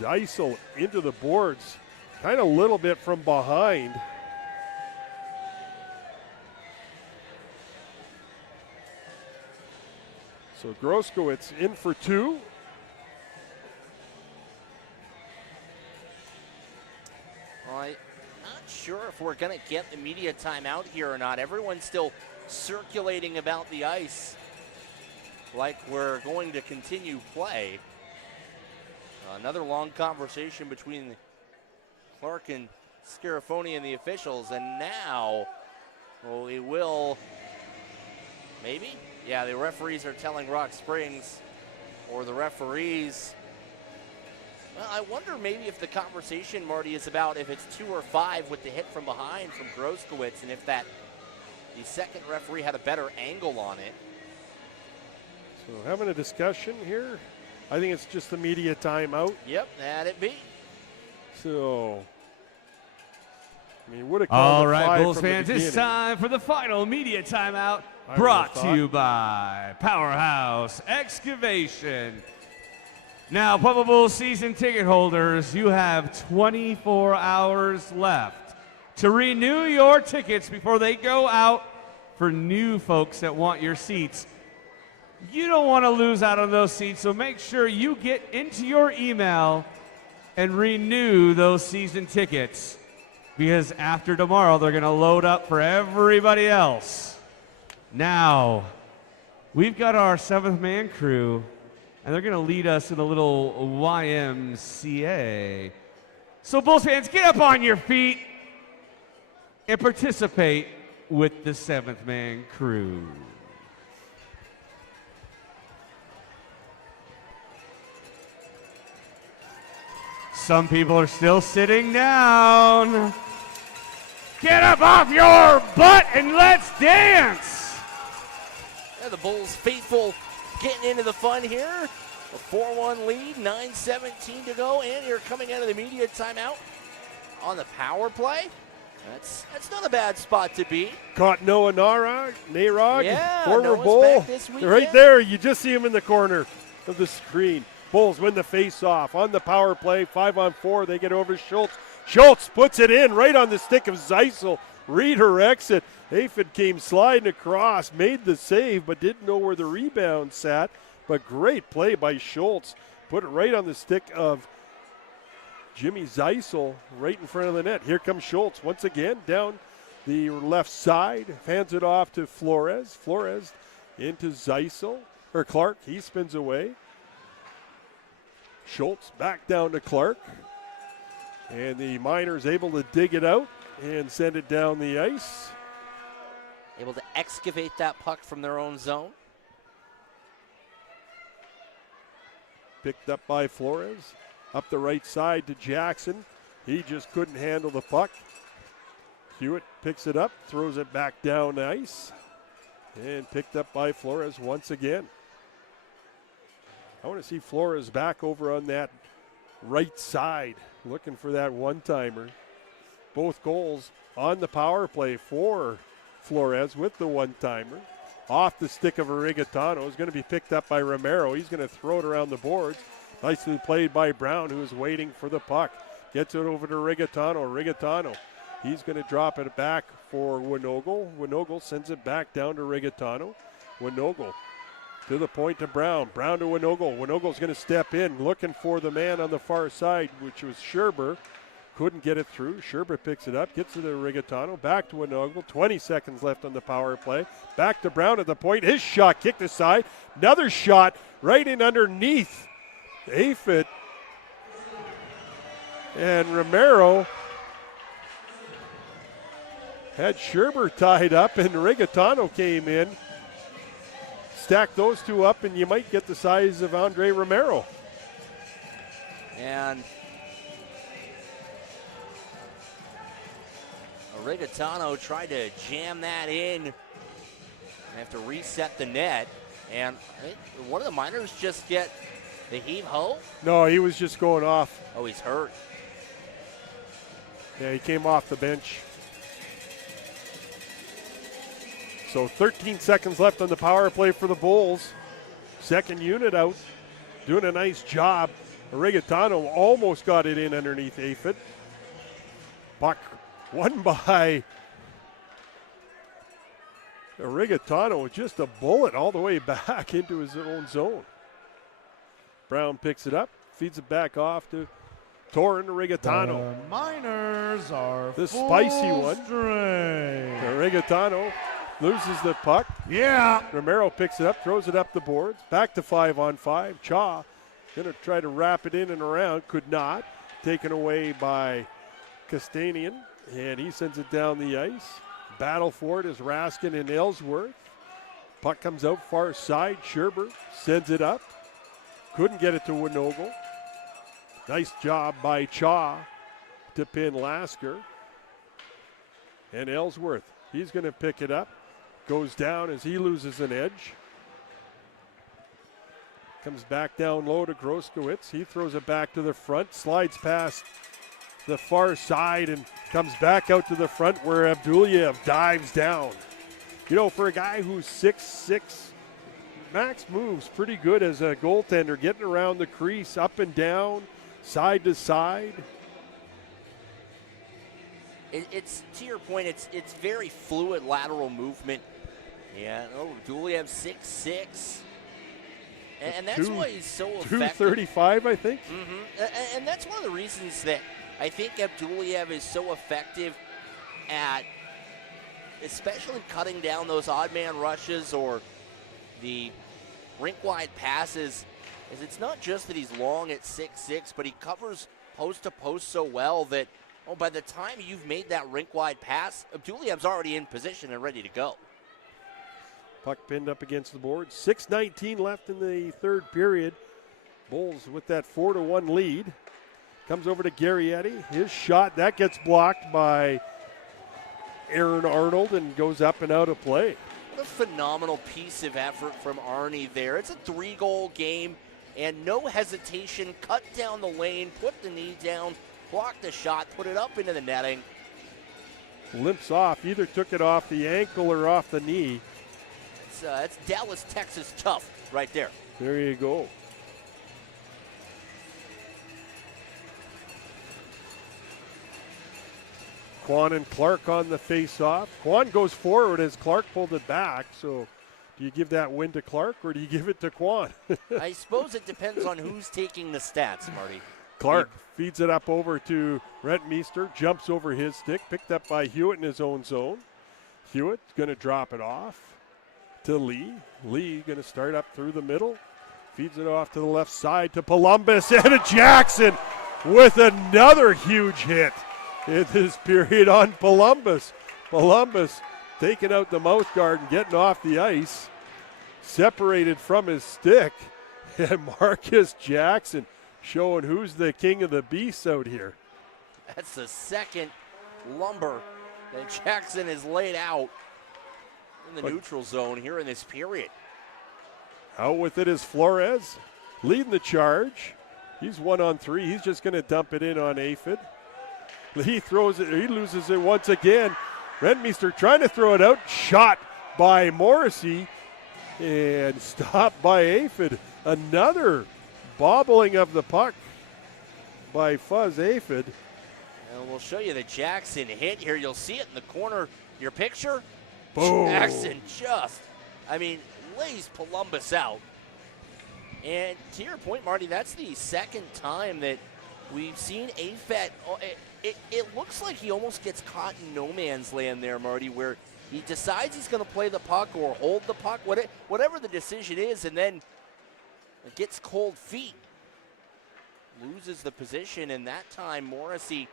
Zeisel into the boards, kind of a little bit from behind. So Groskowitz in for two. Well, I'm not sure if we're going to get the media timeout here or not. Everyone's still circulating about the ice like we're going to continue play. Another long conversation between Clark and Scarafoni and the officials, and now, well, we will, maybe? Yeah, the referees are telling Rock Springs, or the referees. Well, I wonder maybe if the conversation, Marty, is about if it's 2 or 5 with the hit from behind from Groskowitz, and if the second referee had a better angle on it. So having a discussion here. I think it's just the media timeout. Yep, that'd it be. So, I mean, would have all called a right, five Bulls from the fans, it's beginning. time for the final media timeout, I brought would've to you by Powerhouse Excavation. Now, Pueblo Bulls season ticket holders, you have 24 hours left to renew your tickets before they go out for new folks that want your seats. You don't want to lose out on those seats, so make sure you get into your email and renew those season tickets, because after tomorrow, they're going to load up for everybody else. Now, we've got our 7th man crew, and they're going to lead us in a little YMCA. So, Bulls fans, get up on your feet and participate with the 7th man crew. Some people are still sitting down. Get up off your butt and let's dance. Yeah, the Bulls faithful getting into the fun here. A 4-1 lead, 9:17 to go, and you're coming out of the media timeout on the power play. That's not a bad spot to be. Caught Noah Narog, Yeah, former Noah's Bull. back this weekend. Right there, you just see him in the corner of the screen. Bulls win the face-off on the power play, 5-on-4. They get over Schultz. Schultz puts it in right on the stick of Zeisel. Read her exit. Aphid came sliding across, made the save, but didn't know where the rebound sat. But great play by Schultz. Put it right on the stick of Jimmy Zeisel, right in front of the net. Here comes Schultz once again down the left side. Hands it off to Flores. Flores into Zeisel, or Clark. He spins away. Schultz back down to Clark. And the Miners able to dig it out and send it down the ice. Able to excavate that puck from their own zone. Picked up by Flores. Up the right side to Jackson. He just couldn't handle the puck. Hewitt picks it up, throws it back down the ice. And picked up by Flores once again. I want to see Flores back over on that right side, looking for that one-timer. Both goals on the power play for Flores with the one-timer. Off the stick of Rigatano is going to be picked up by Romero. He's going to throw it around the boards. Nicely played by Brown, who is waiting for the puck. Gets it over to Rigatano. Rigatano, he's going to drop it back for Winogle. Winogle sends it back down to Rigatano. Winogle to the point to Brown. Brown to Winogle. Winogle's going to step in, looking for the man on the far side, which was Scherber. Couldn't get it through. Scherber picks it up, gets it to Rigatano. Back to Winogle. 20 seconds left on the power play. Back to Brown at the point. His shot kicked aside. Another shot right in underneath Aphid. And Romero had Scherber tied up, and Rigatano came in. stack those two up, and you might get the size of Andre Romero. And Rigatano tried to jam that in. They have to reset the net. And one of the minors just get the heave-ho? No, he was just going off. Oh, he's hurt. Yeah, he came off the bench. So 13 seconds left on the power play for the Bulls. Second unit out, doing a nice job. Rigatano almost got it in underneath Aphid. Puck won by Rigatano, just a bullet all the way back into his own zone. Brown picks it up, feeds it back off to Torrin Rigatano. The Miners are The full spicy one. strength. Rigatano loses the puck. Yeah. Romero picks it up, throws it up the boards. Back to 5-on-5. Cha going to try to wrap it in and around. Could not. Taken away by Castanian. And he sends it down the ice. Battle for it is Raskin and Ellsworth. Puck comes out far side. Scherber sends it up. Couldn't get it to Winogle. Nice job by Cha to pin Lasker. And Ellsworth, he's going to pick it up. Goes down as he loses an edge. Comes back down low to Groskowitz. He throws it back to the front, slides past the far side and comes back out to the front where Abdulyev dives down. You know, for a guy who's 6'6", Max moves pretty good as a goaltender, getting around the crease, up and down, side to side. It's to your point, it's very fluid lateral movement. Yeah, Abdulyev 6'6". And that's why he's so effective. 235, I think. Mm-hmm. And that's one of the reasons that I think Abdulyev is so effective at especially cutting down those odd man rushes or the rink-wide passes, is it's not just that he's long at 6'6", but he covers post to post so well that, by the time you've made that rink-wide pass, Abdulyev's already in position and ready to go. Puck pinned up against the board. 6:19 left in the third period. Bulls with that 4-1 lead. Comes over to Garrietti. His shot, that gets blocked by Aaron Arnold and goes up and out of play. A phenomenal piece of effort from Arnie there. It's a 3-goal game, and no hesitation. Cut down the lane, put the knee down, blocked the shot, put it up into the netting. Limps off. Either took it off the ankle or off the knee. It's Dallas, Texas tough right there. There you go. Quan and Clark on the face-off. Quan goes forward as Clark pulled it back. So do you give that win to Clark or do you give it to Quan? I suppose it depends on who's taking the stats, Marty. Clark feeds it up over to Rentmeester. Jumps over his stick. Picked up by Hewitt in his own zone. Hewitt's going to drop it off to Lee. Lee going to start up through the middle. Feeds it off to the left side to Columbus. And a Jackson with another huge hit in this period on Columbus. Columbus taking out the mouth guard and getting off the ice. Separated from his stick. And Marcus Jackson showing who's the king of the beasts out here. That's the second lumber that Jackson has laid out in the neutral zone here in this period. Out with it is Flores, leading the charge. He's 1-on-3. He's just going to dump it in on Aphid. He throws it. He loses it once again. Rentmeester trying to throw it out. Shot by Morrissey and stopped by Aphid. Another bobbling of the puck by Fuzz Aphid. And we'll show you the Jackson hit here. You'll see it in the corner of your picture. Boom. Jackson just, lays Columbus out. And to your point, Marty, that's the second time that we've seen Aphid. It looks like he almost gets caught in no man's land there, Marty, where he decides he's going to play the puck or hold the puck, whatever the decision is, and then it gets cold feet. Loses the position, and that time Morrissey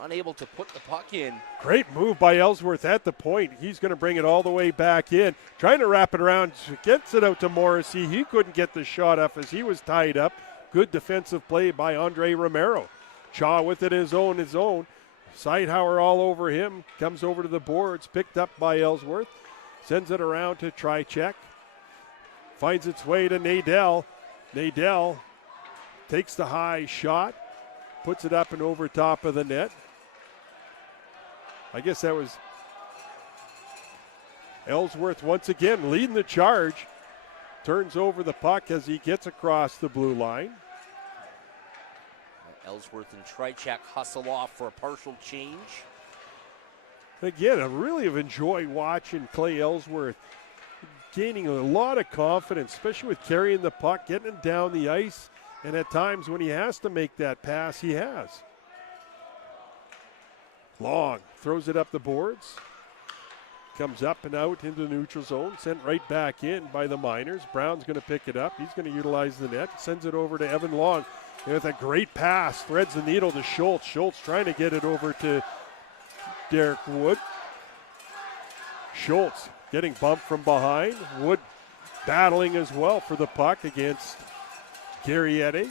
unable to put the puck in. Great move by Ellsworth at the point. He's going to bring it all the way back in. Trying to wrap it around, gets it out to Morrissey. He couldn't get the shot up as he was tied up. Good defensive play by Andre Romero. Chaw with it his own. Sidehauer all over him. Comes over to the boards, picked up by Ellsworth. Sends it around to Trychek. Finds its way to Nadell. Nadell takes the high shot, puts it up and over top of the net. I guess that was Ellsworth once again leading the charge. Turns over the puck as he gets across the blue line. Ellsworth and Trychek hustle off for a partial change. Again, I really have enjoyed watching Clay Ellsworth gaining a lot of confidence, especially with carrying the puck, getting it down the ice, and at times when he has to make that pass, he has. Long throws it up the boards. Comes up and out into the neutral zone, sent right back in by the Miners. Brown's going to pick it up. He's going to utilize the net. Sends it over to Evan Long with a great pass. Threads the needle to Schultz. Schultz trying to get it over to Derek Wood. Schultz getting bumped from behind. Wood battling as well for the puck against Garrietti.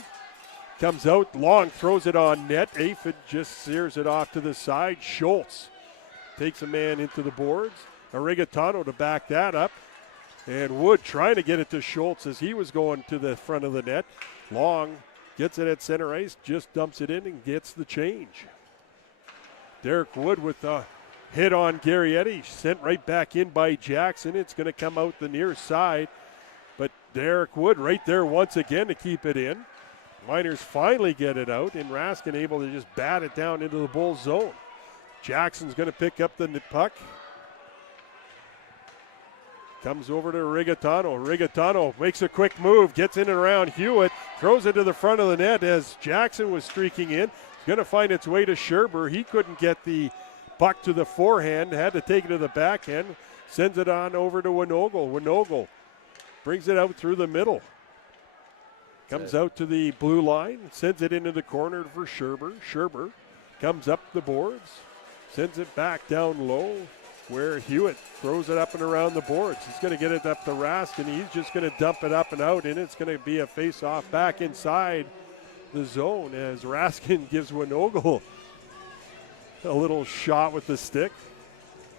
Comes out, Long throws it on net. Aphid just sears it off to the side. Schultz takes a man into the boards. Arigatano to back that up. And Wood trying to get it to Schultz as he was going to the front of the net. Long gets it at center ice, just dumps it in and gets the change. Derek Wood with the hit on Garrietti, sent right back in by Jackson. It's going to come out the near side, but Derek Wood right there once again to keep it in. Miners finally get it out, and Raskin able to just bat it down into the Bulls zone. Jackson's going to pick up the puck. Comes over to Rigatano. Rigatano makes a quick move, gets in and around Hewitt, throws it to the front of the net as Jackson was streaking in. It's going to find its way to Scherber. He couldn't get the puck to the forehand, had to take it to the backhand, sends it on over to Winogle. Winogle brings it out through the middle. Comes out to the blue line, sends it into the corner for Scherber. Scherber comes up the boards, sends it back down low where Hewitt throws it up and around the boards. He's going to get it up to Raskin. He's just going to dump it up and out, and it's going to be a face-off back inside the zone as Raskin gives Winogle a little shot with the stick.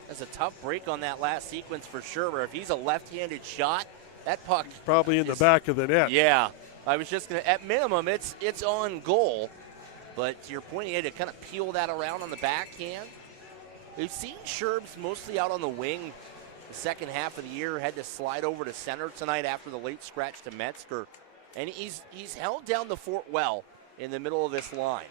That's a tough break on that last sequence for Scherber. If he's a left-handed shot, that puck probably in the back of the net. Yeah, I was just going to, at minimum, it's on goal. But to your point, he had to kind of peel that around on the backhand. We've seen Sherbs mostly out on the wing the second half of the year. Had to slide over to center tonight after the late scratch to Metzger. And he's held down the fort well in the middle of this line.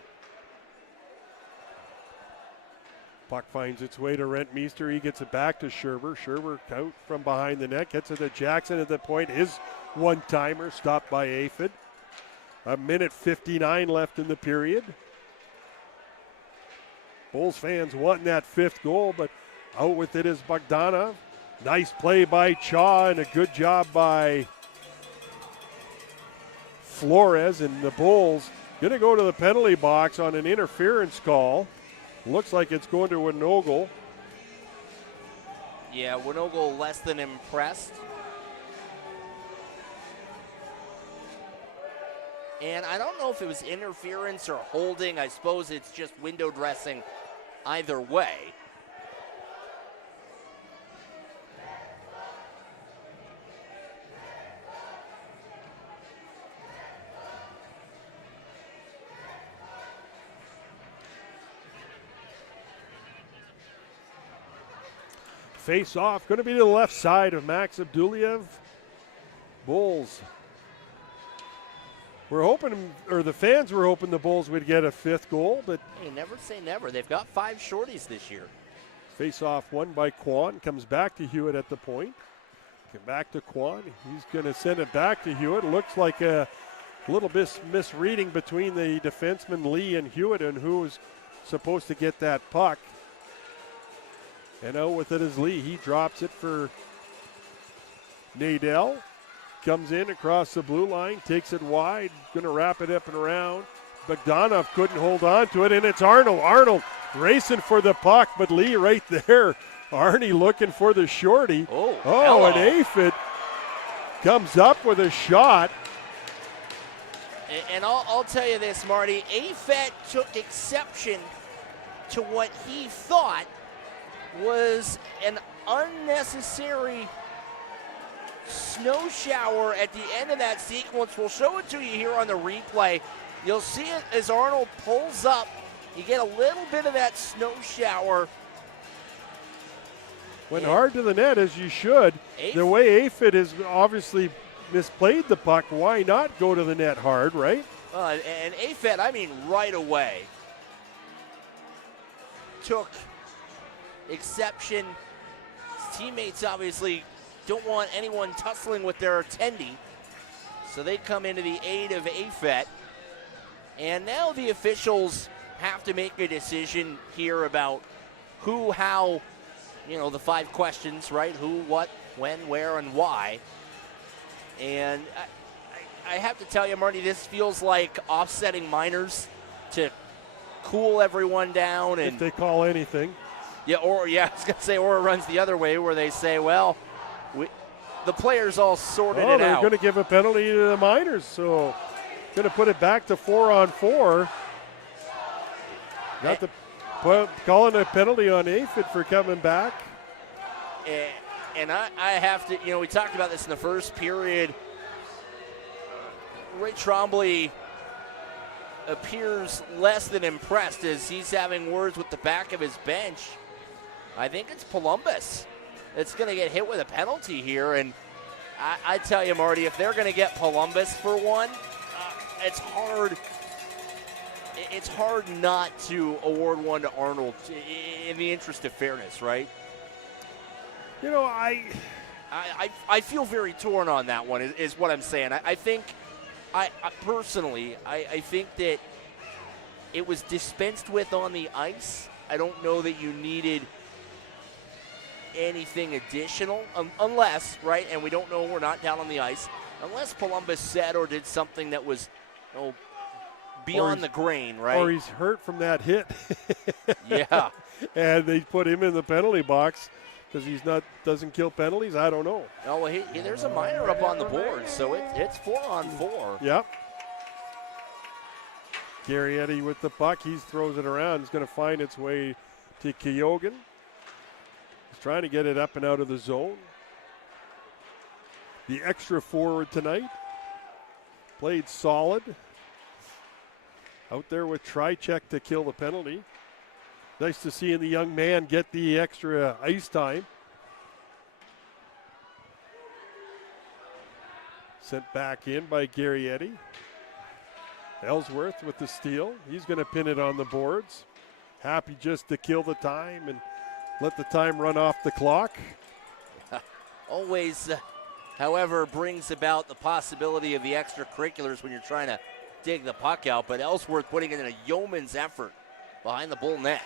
Puck finds its way to Rentmeester. He gets it back to Scherber. Scherber out from behind the net. Gets it to Jackson at the point. His one-timer stopped by Aphid. 1:59 left in the period. Bulls fans wanting that fifth goal, but out with it is Bogdanov. Nice play by Chaw and a good job by Flores. And the Bulls going to go to the penalty box on an interference call. Looks like it's going to Winogle. Yeah, Winogle less than impressed. And I don't know if it was interference or holding. I suppose it's just window dressing either way. Face off, going to be to the left side of Max Abduliev. Bulls. We're hoping, or the fans were hoping the Bulls would get a fifth goal, but. Hey, never say never. They've got 5 shorties this year. Face off won by Kwan. Comes back to Hewitt at the point. Come back to Kwan. He's going to send it back to Hewitt. Looks like a little bit misreading between the defenseman Lee and Hewitt and who was supposed to get that puck. And out with it is Lee. He drops it for Nadell. Comes in across the blue line, takes it wide, going to wrap it up and around. Bogdanov couldn't hold on to it, and it's Arnold. Arnold racing for the puck, but Lee right there. Arnie looking for the shorty. Hello. And Aphid comes up with a shot. And I'll tell you this, Marty. AFET took exception to what he thought was an unnecessary snow shower at the end of that sequence. We'll show it to you here on the replay. You'll see it as Arnold pulls up. You get a little bit of that snow shower. Went hard to the net, as you should. The way Aphid has obviously misplayed the puck, why not go to the net hard, right? And AFET, I mean, right away took exception. His teammates obviously don't want anyone tussling with their attendee, so they come into the aid of AFET. And now the officials have to make a decision here about who, how, the 5 questions, right? Who, what, when, where, and why. And I have to tell you, Marty, this feels like offsetting minors to cool everyone down. And if they call anything. I was going to say, or it runs the other way where they say, well, the players all sorted it out. They're going to give a penalty to the minors, so going to put it back to 4-on-4. Calling a penalty on Aphid for coming back. And I have to, we talked about this in the first period. Ray Trombley appears less than impressed as he's having words with the back of his bench. I think it's Columbus that's going to get hit with a penalty here. And I tell you, Marty, if they're going to get Columbus for one, it's hard. It's hard not to award one to Arnold in the interest of fairness, right? I feel very torn on that one, is what I'm saying. I think, I personally, I think that it was dispensed with on the ice. I don't know that you needed anything additional, unless, right, and we don't know, we're not down on the ice, unless Columbus said or did something that was beyond the grain, right? Or he's hurt from that hit. Yeah. And they put him in the penalty box because doesn't kill penalties. I don't know. Oh, well, there's a minor up on the board, so it's 4-on-4. Yep. Garrietti with the puck. He throws it around. It's going to find its way to Keoghan. He's trying to get it up and out of the zone. The extra forward tonight played solid. Out there with Trichek to kill the penalty. Nice to see the young man get the extra ice time. Sent back in by Garrietti. Ellsworth with the steal. He's going to pin it on the boards. Happy just to kill the time and let the time run off the clock. Always, however, brings about the possibility of the extracurriculars when you're trying to dig the puck out, but Ellsworth putting it in a yeoman's effort behind the bull net.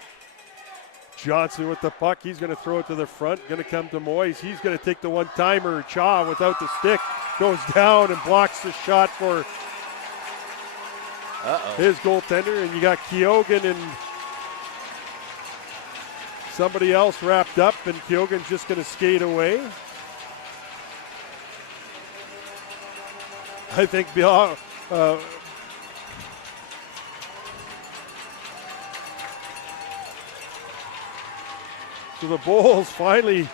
Johnson with the puck. He's going to throw it to the front. Going to come to Moyes. He's going to take the one-timer. Cha without the stick goes down and blocks the shot for his goaltender. And you got Keoghan and somebody else wrapped up, and Keoghan's just going to skate away. I think so the Bulls finally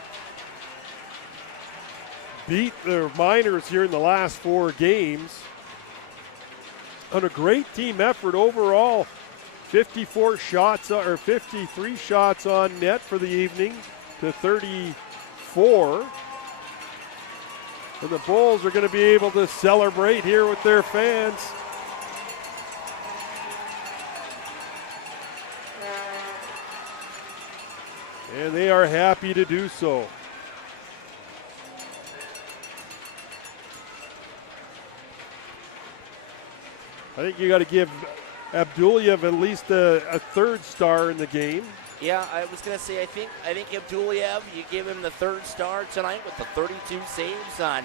beat the Miners here in the last 4 games. On a great team effort overall. 53 shots on net for the evening to 34. And the Bulls are going to be able to celebrate here with their fans. And they are happy to do so. I think you got to give Abdulyev at least a 3rd star in the game. Yeah, I was going to say, I think Abdulyev, you give him the 3rd star tonight with the 32 saves on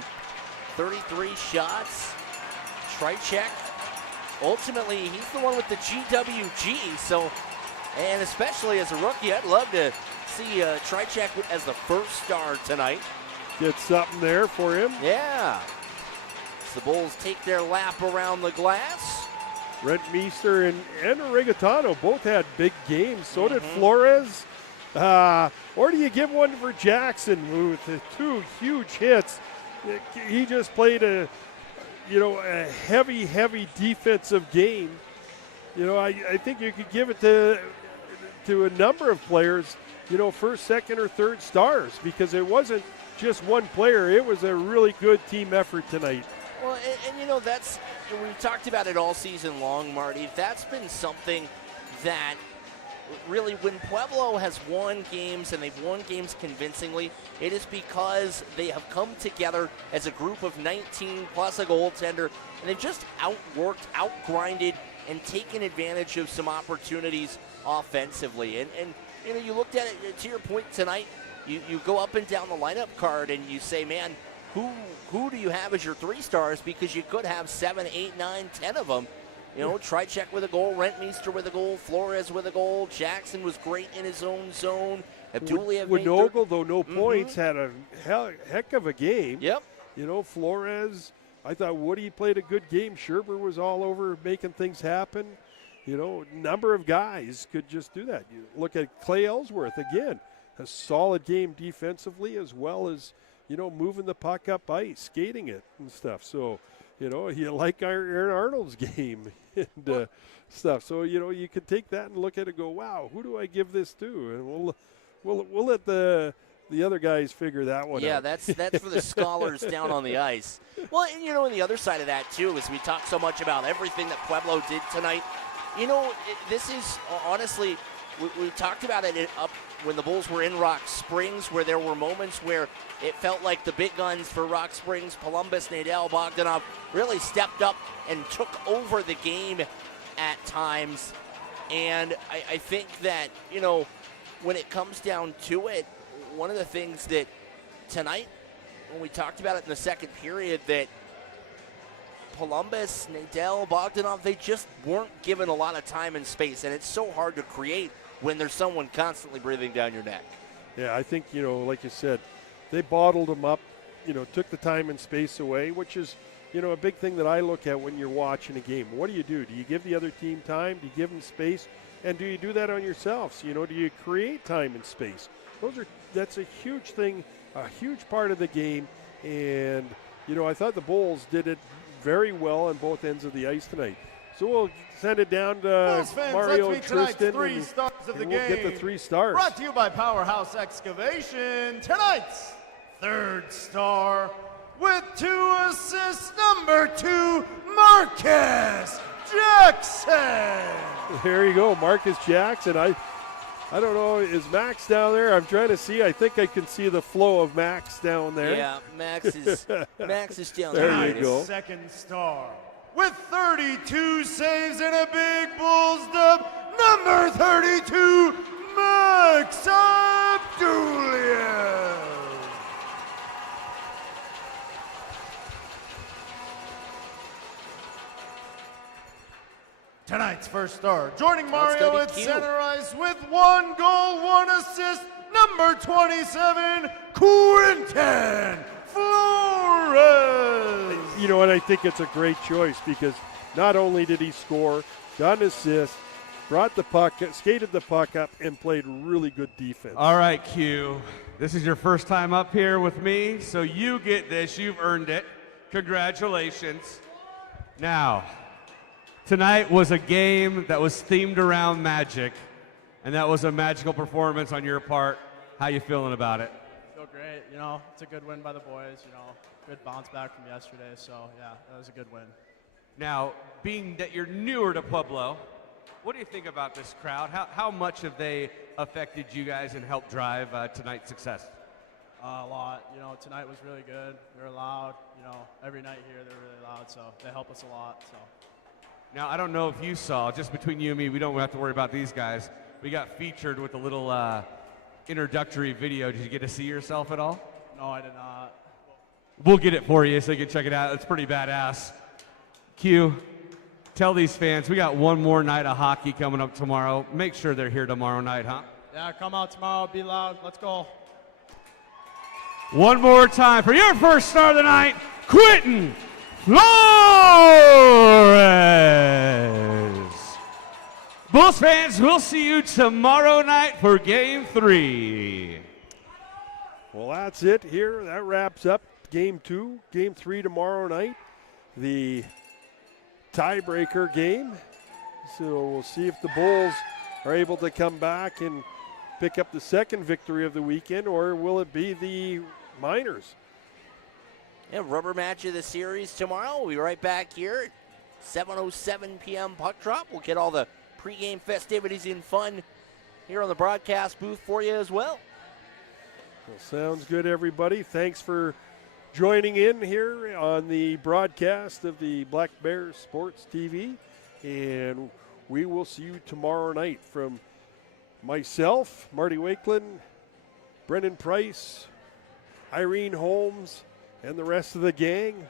33 shots. Trichek ultimately, he's the one with the GWG. So, and especially as a rookie, I'd love to see Tricek as the first star tonight. Get something there for him. Yeah. So the Bulls take their lap around the glass. Rentmeester and Rigatano both had big games. So did Flores. Or do you give one for Jackson with the 2 huge hits? He just played a heavy defensive game. I think you could give it to a number of players, first, second, or third stars, because it wasn't just one player. It was a really good team effort tonight. Well, and that's, we've talked about it all season long, Marty. That's been something that really, when Pueblo has won games, and they've won games convincingly, it is because they have come together as a group of 19 plus a goaltender, and they've just outworked, outgrinded, and taken advantage of some opportunities offensively. And you looked at it, to your point tonight, you go up and down the lineup card and you say, man, who do you have as your 3 stars? Because you could have 7, 8, 9, 10 of them. Tricek with a goal, Rentmeester with a goal, Flores with a goal. Jackson was great in his own zone. Abduliev Winogle, though no points, had a heck of a game. Yep. Flores, I thought Woody played a good game. Scherber was all over making things happen. Number of guys could just do that. You look at Clay Ellsworth again, a solid game defensively as well as, moving the puck up ice, skating it and stuff. So, you like Aaron Arnold's game and stuff. So, you could take that and look at it and go, wow, who do I give this to? And we'll let the other guys figure that one out. Yeah, that's for the scholars down on the ice. Well, and on the other side of that too, is we talk so much about everything that Pueblo did tonight. This is honestly, we talked about it up when the Bulls were in Rock Springs, where there were moments where it felt like the big guns for Rock Springs, Columbus, Nadal, Bogdanov, really stepped up and took over the game at times. And I think that, when it comes down to it, one of the things that tonight, when we talked about it in the second period, that Columbus, Nadal, Bogdanov, they just weren't given a lot of time and space. And it's so hard to create when there's someone constantly breathing down your neck. Yeah, I think, like you said, they bottled them up, took the time and space away, which is, a big thing that I look at when you're watching a game. What do? Do you give the other team time? Do you give them space? And do you do that on yourselves? Do you create time and space? That's a huge thing, a huge part of the game. And, I thought the Bulls did it very well on both ends of the ice tonight. So we'll send it down to fans, Mario let's and meet Tristan. three stars of the we'll game. get the 3 stars. Brought to you by Powerhouse Excavation. Tonight's 3rd star with 2 assists, number 2, Marcus Jackson. There you go, Marcus Jackson. I don't know, is Max down there? I'm trying to see. I think I can see the flow of Max down there. Yeah, Max is down there. there. You go. 2nd star with 32 saves and a big Bulls dub, number 32, Max Abduliev. Tonight's 1st star, joining Mario at center ice with 1 goal, 1 assist, number 27, Quinton Flores. And I think it's a great choice because not only did he score, got an assist, brought the puck, skated the puck up, and played really good defense. All right, Q. This is your first time up here with me, so you get this. You've earned it. Congratulations. Now, tonight was a game that was themed around magic, and that was a magical performance on your part. How you feeling about it? Feel great. It's a good win by the boys. Good bounce back from yesterday. So, yeah, that was a good win. Now, being that you're newer to Pueblo, what do you think about this crowd? How much have they affected you guys and helped drive tonight's success? A lot. Tonight was really good. They were loud. Every night here they're really loud, so they help us a lot. So. Now, I don't know if you saw, just between you and me, we don't have to worry about these guys. We got featured with a little introductory video. Did you get to see yourself at all? No, I did not. We'll get it for you so you can check it out. It's pretty badass. Q, Tell these fans we got one more night of hockey coming up tomorrow. Make sure they're here tomorrow night, huh? Yeah, come out tomorrow, be loud. Let's go. One more time for your first star of the night, Quentin Flores. Bulls fans, we'll see you tomorrow night for Game 3. Well, that's it here. That wraps up Game 2. Game 3 tomorrow night. The tiebreaker game. So we'll see if the Bulls are able to come back and pick up the second victory of the weekend, or will it be the Miners? Yeah, rubber match of the series tomorrow. We'll be right back here at 7:07 p.m. puck drop. We'll get all the pregame festivities and fun here on the broadcast booth for you as well. Well, sounds good, everybody. Thanks for joining in here on the broadcast of the Black Bears Sports TV. And we will see you tomorrow night. From myself, Marty Wakeland, Brendan Price, Irene Holmes, and the rest of the gang,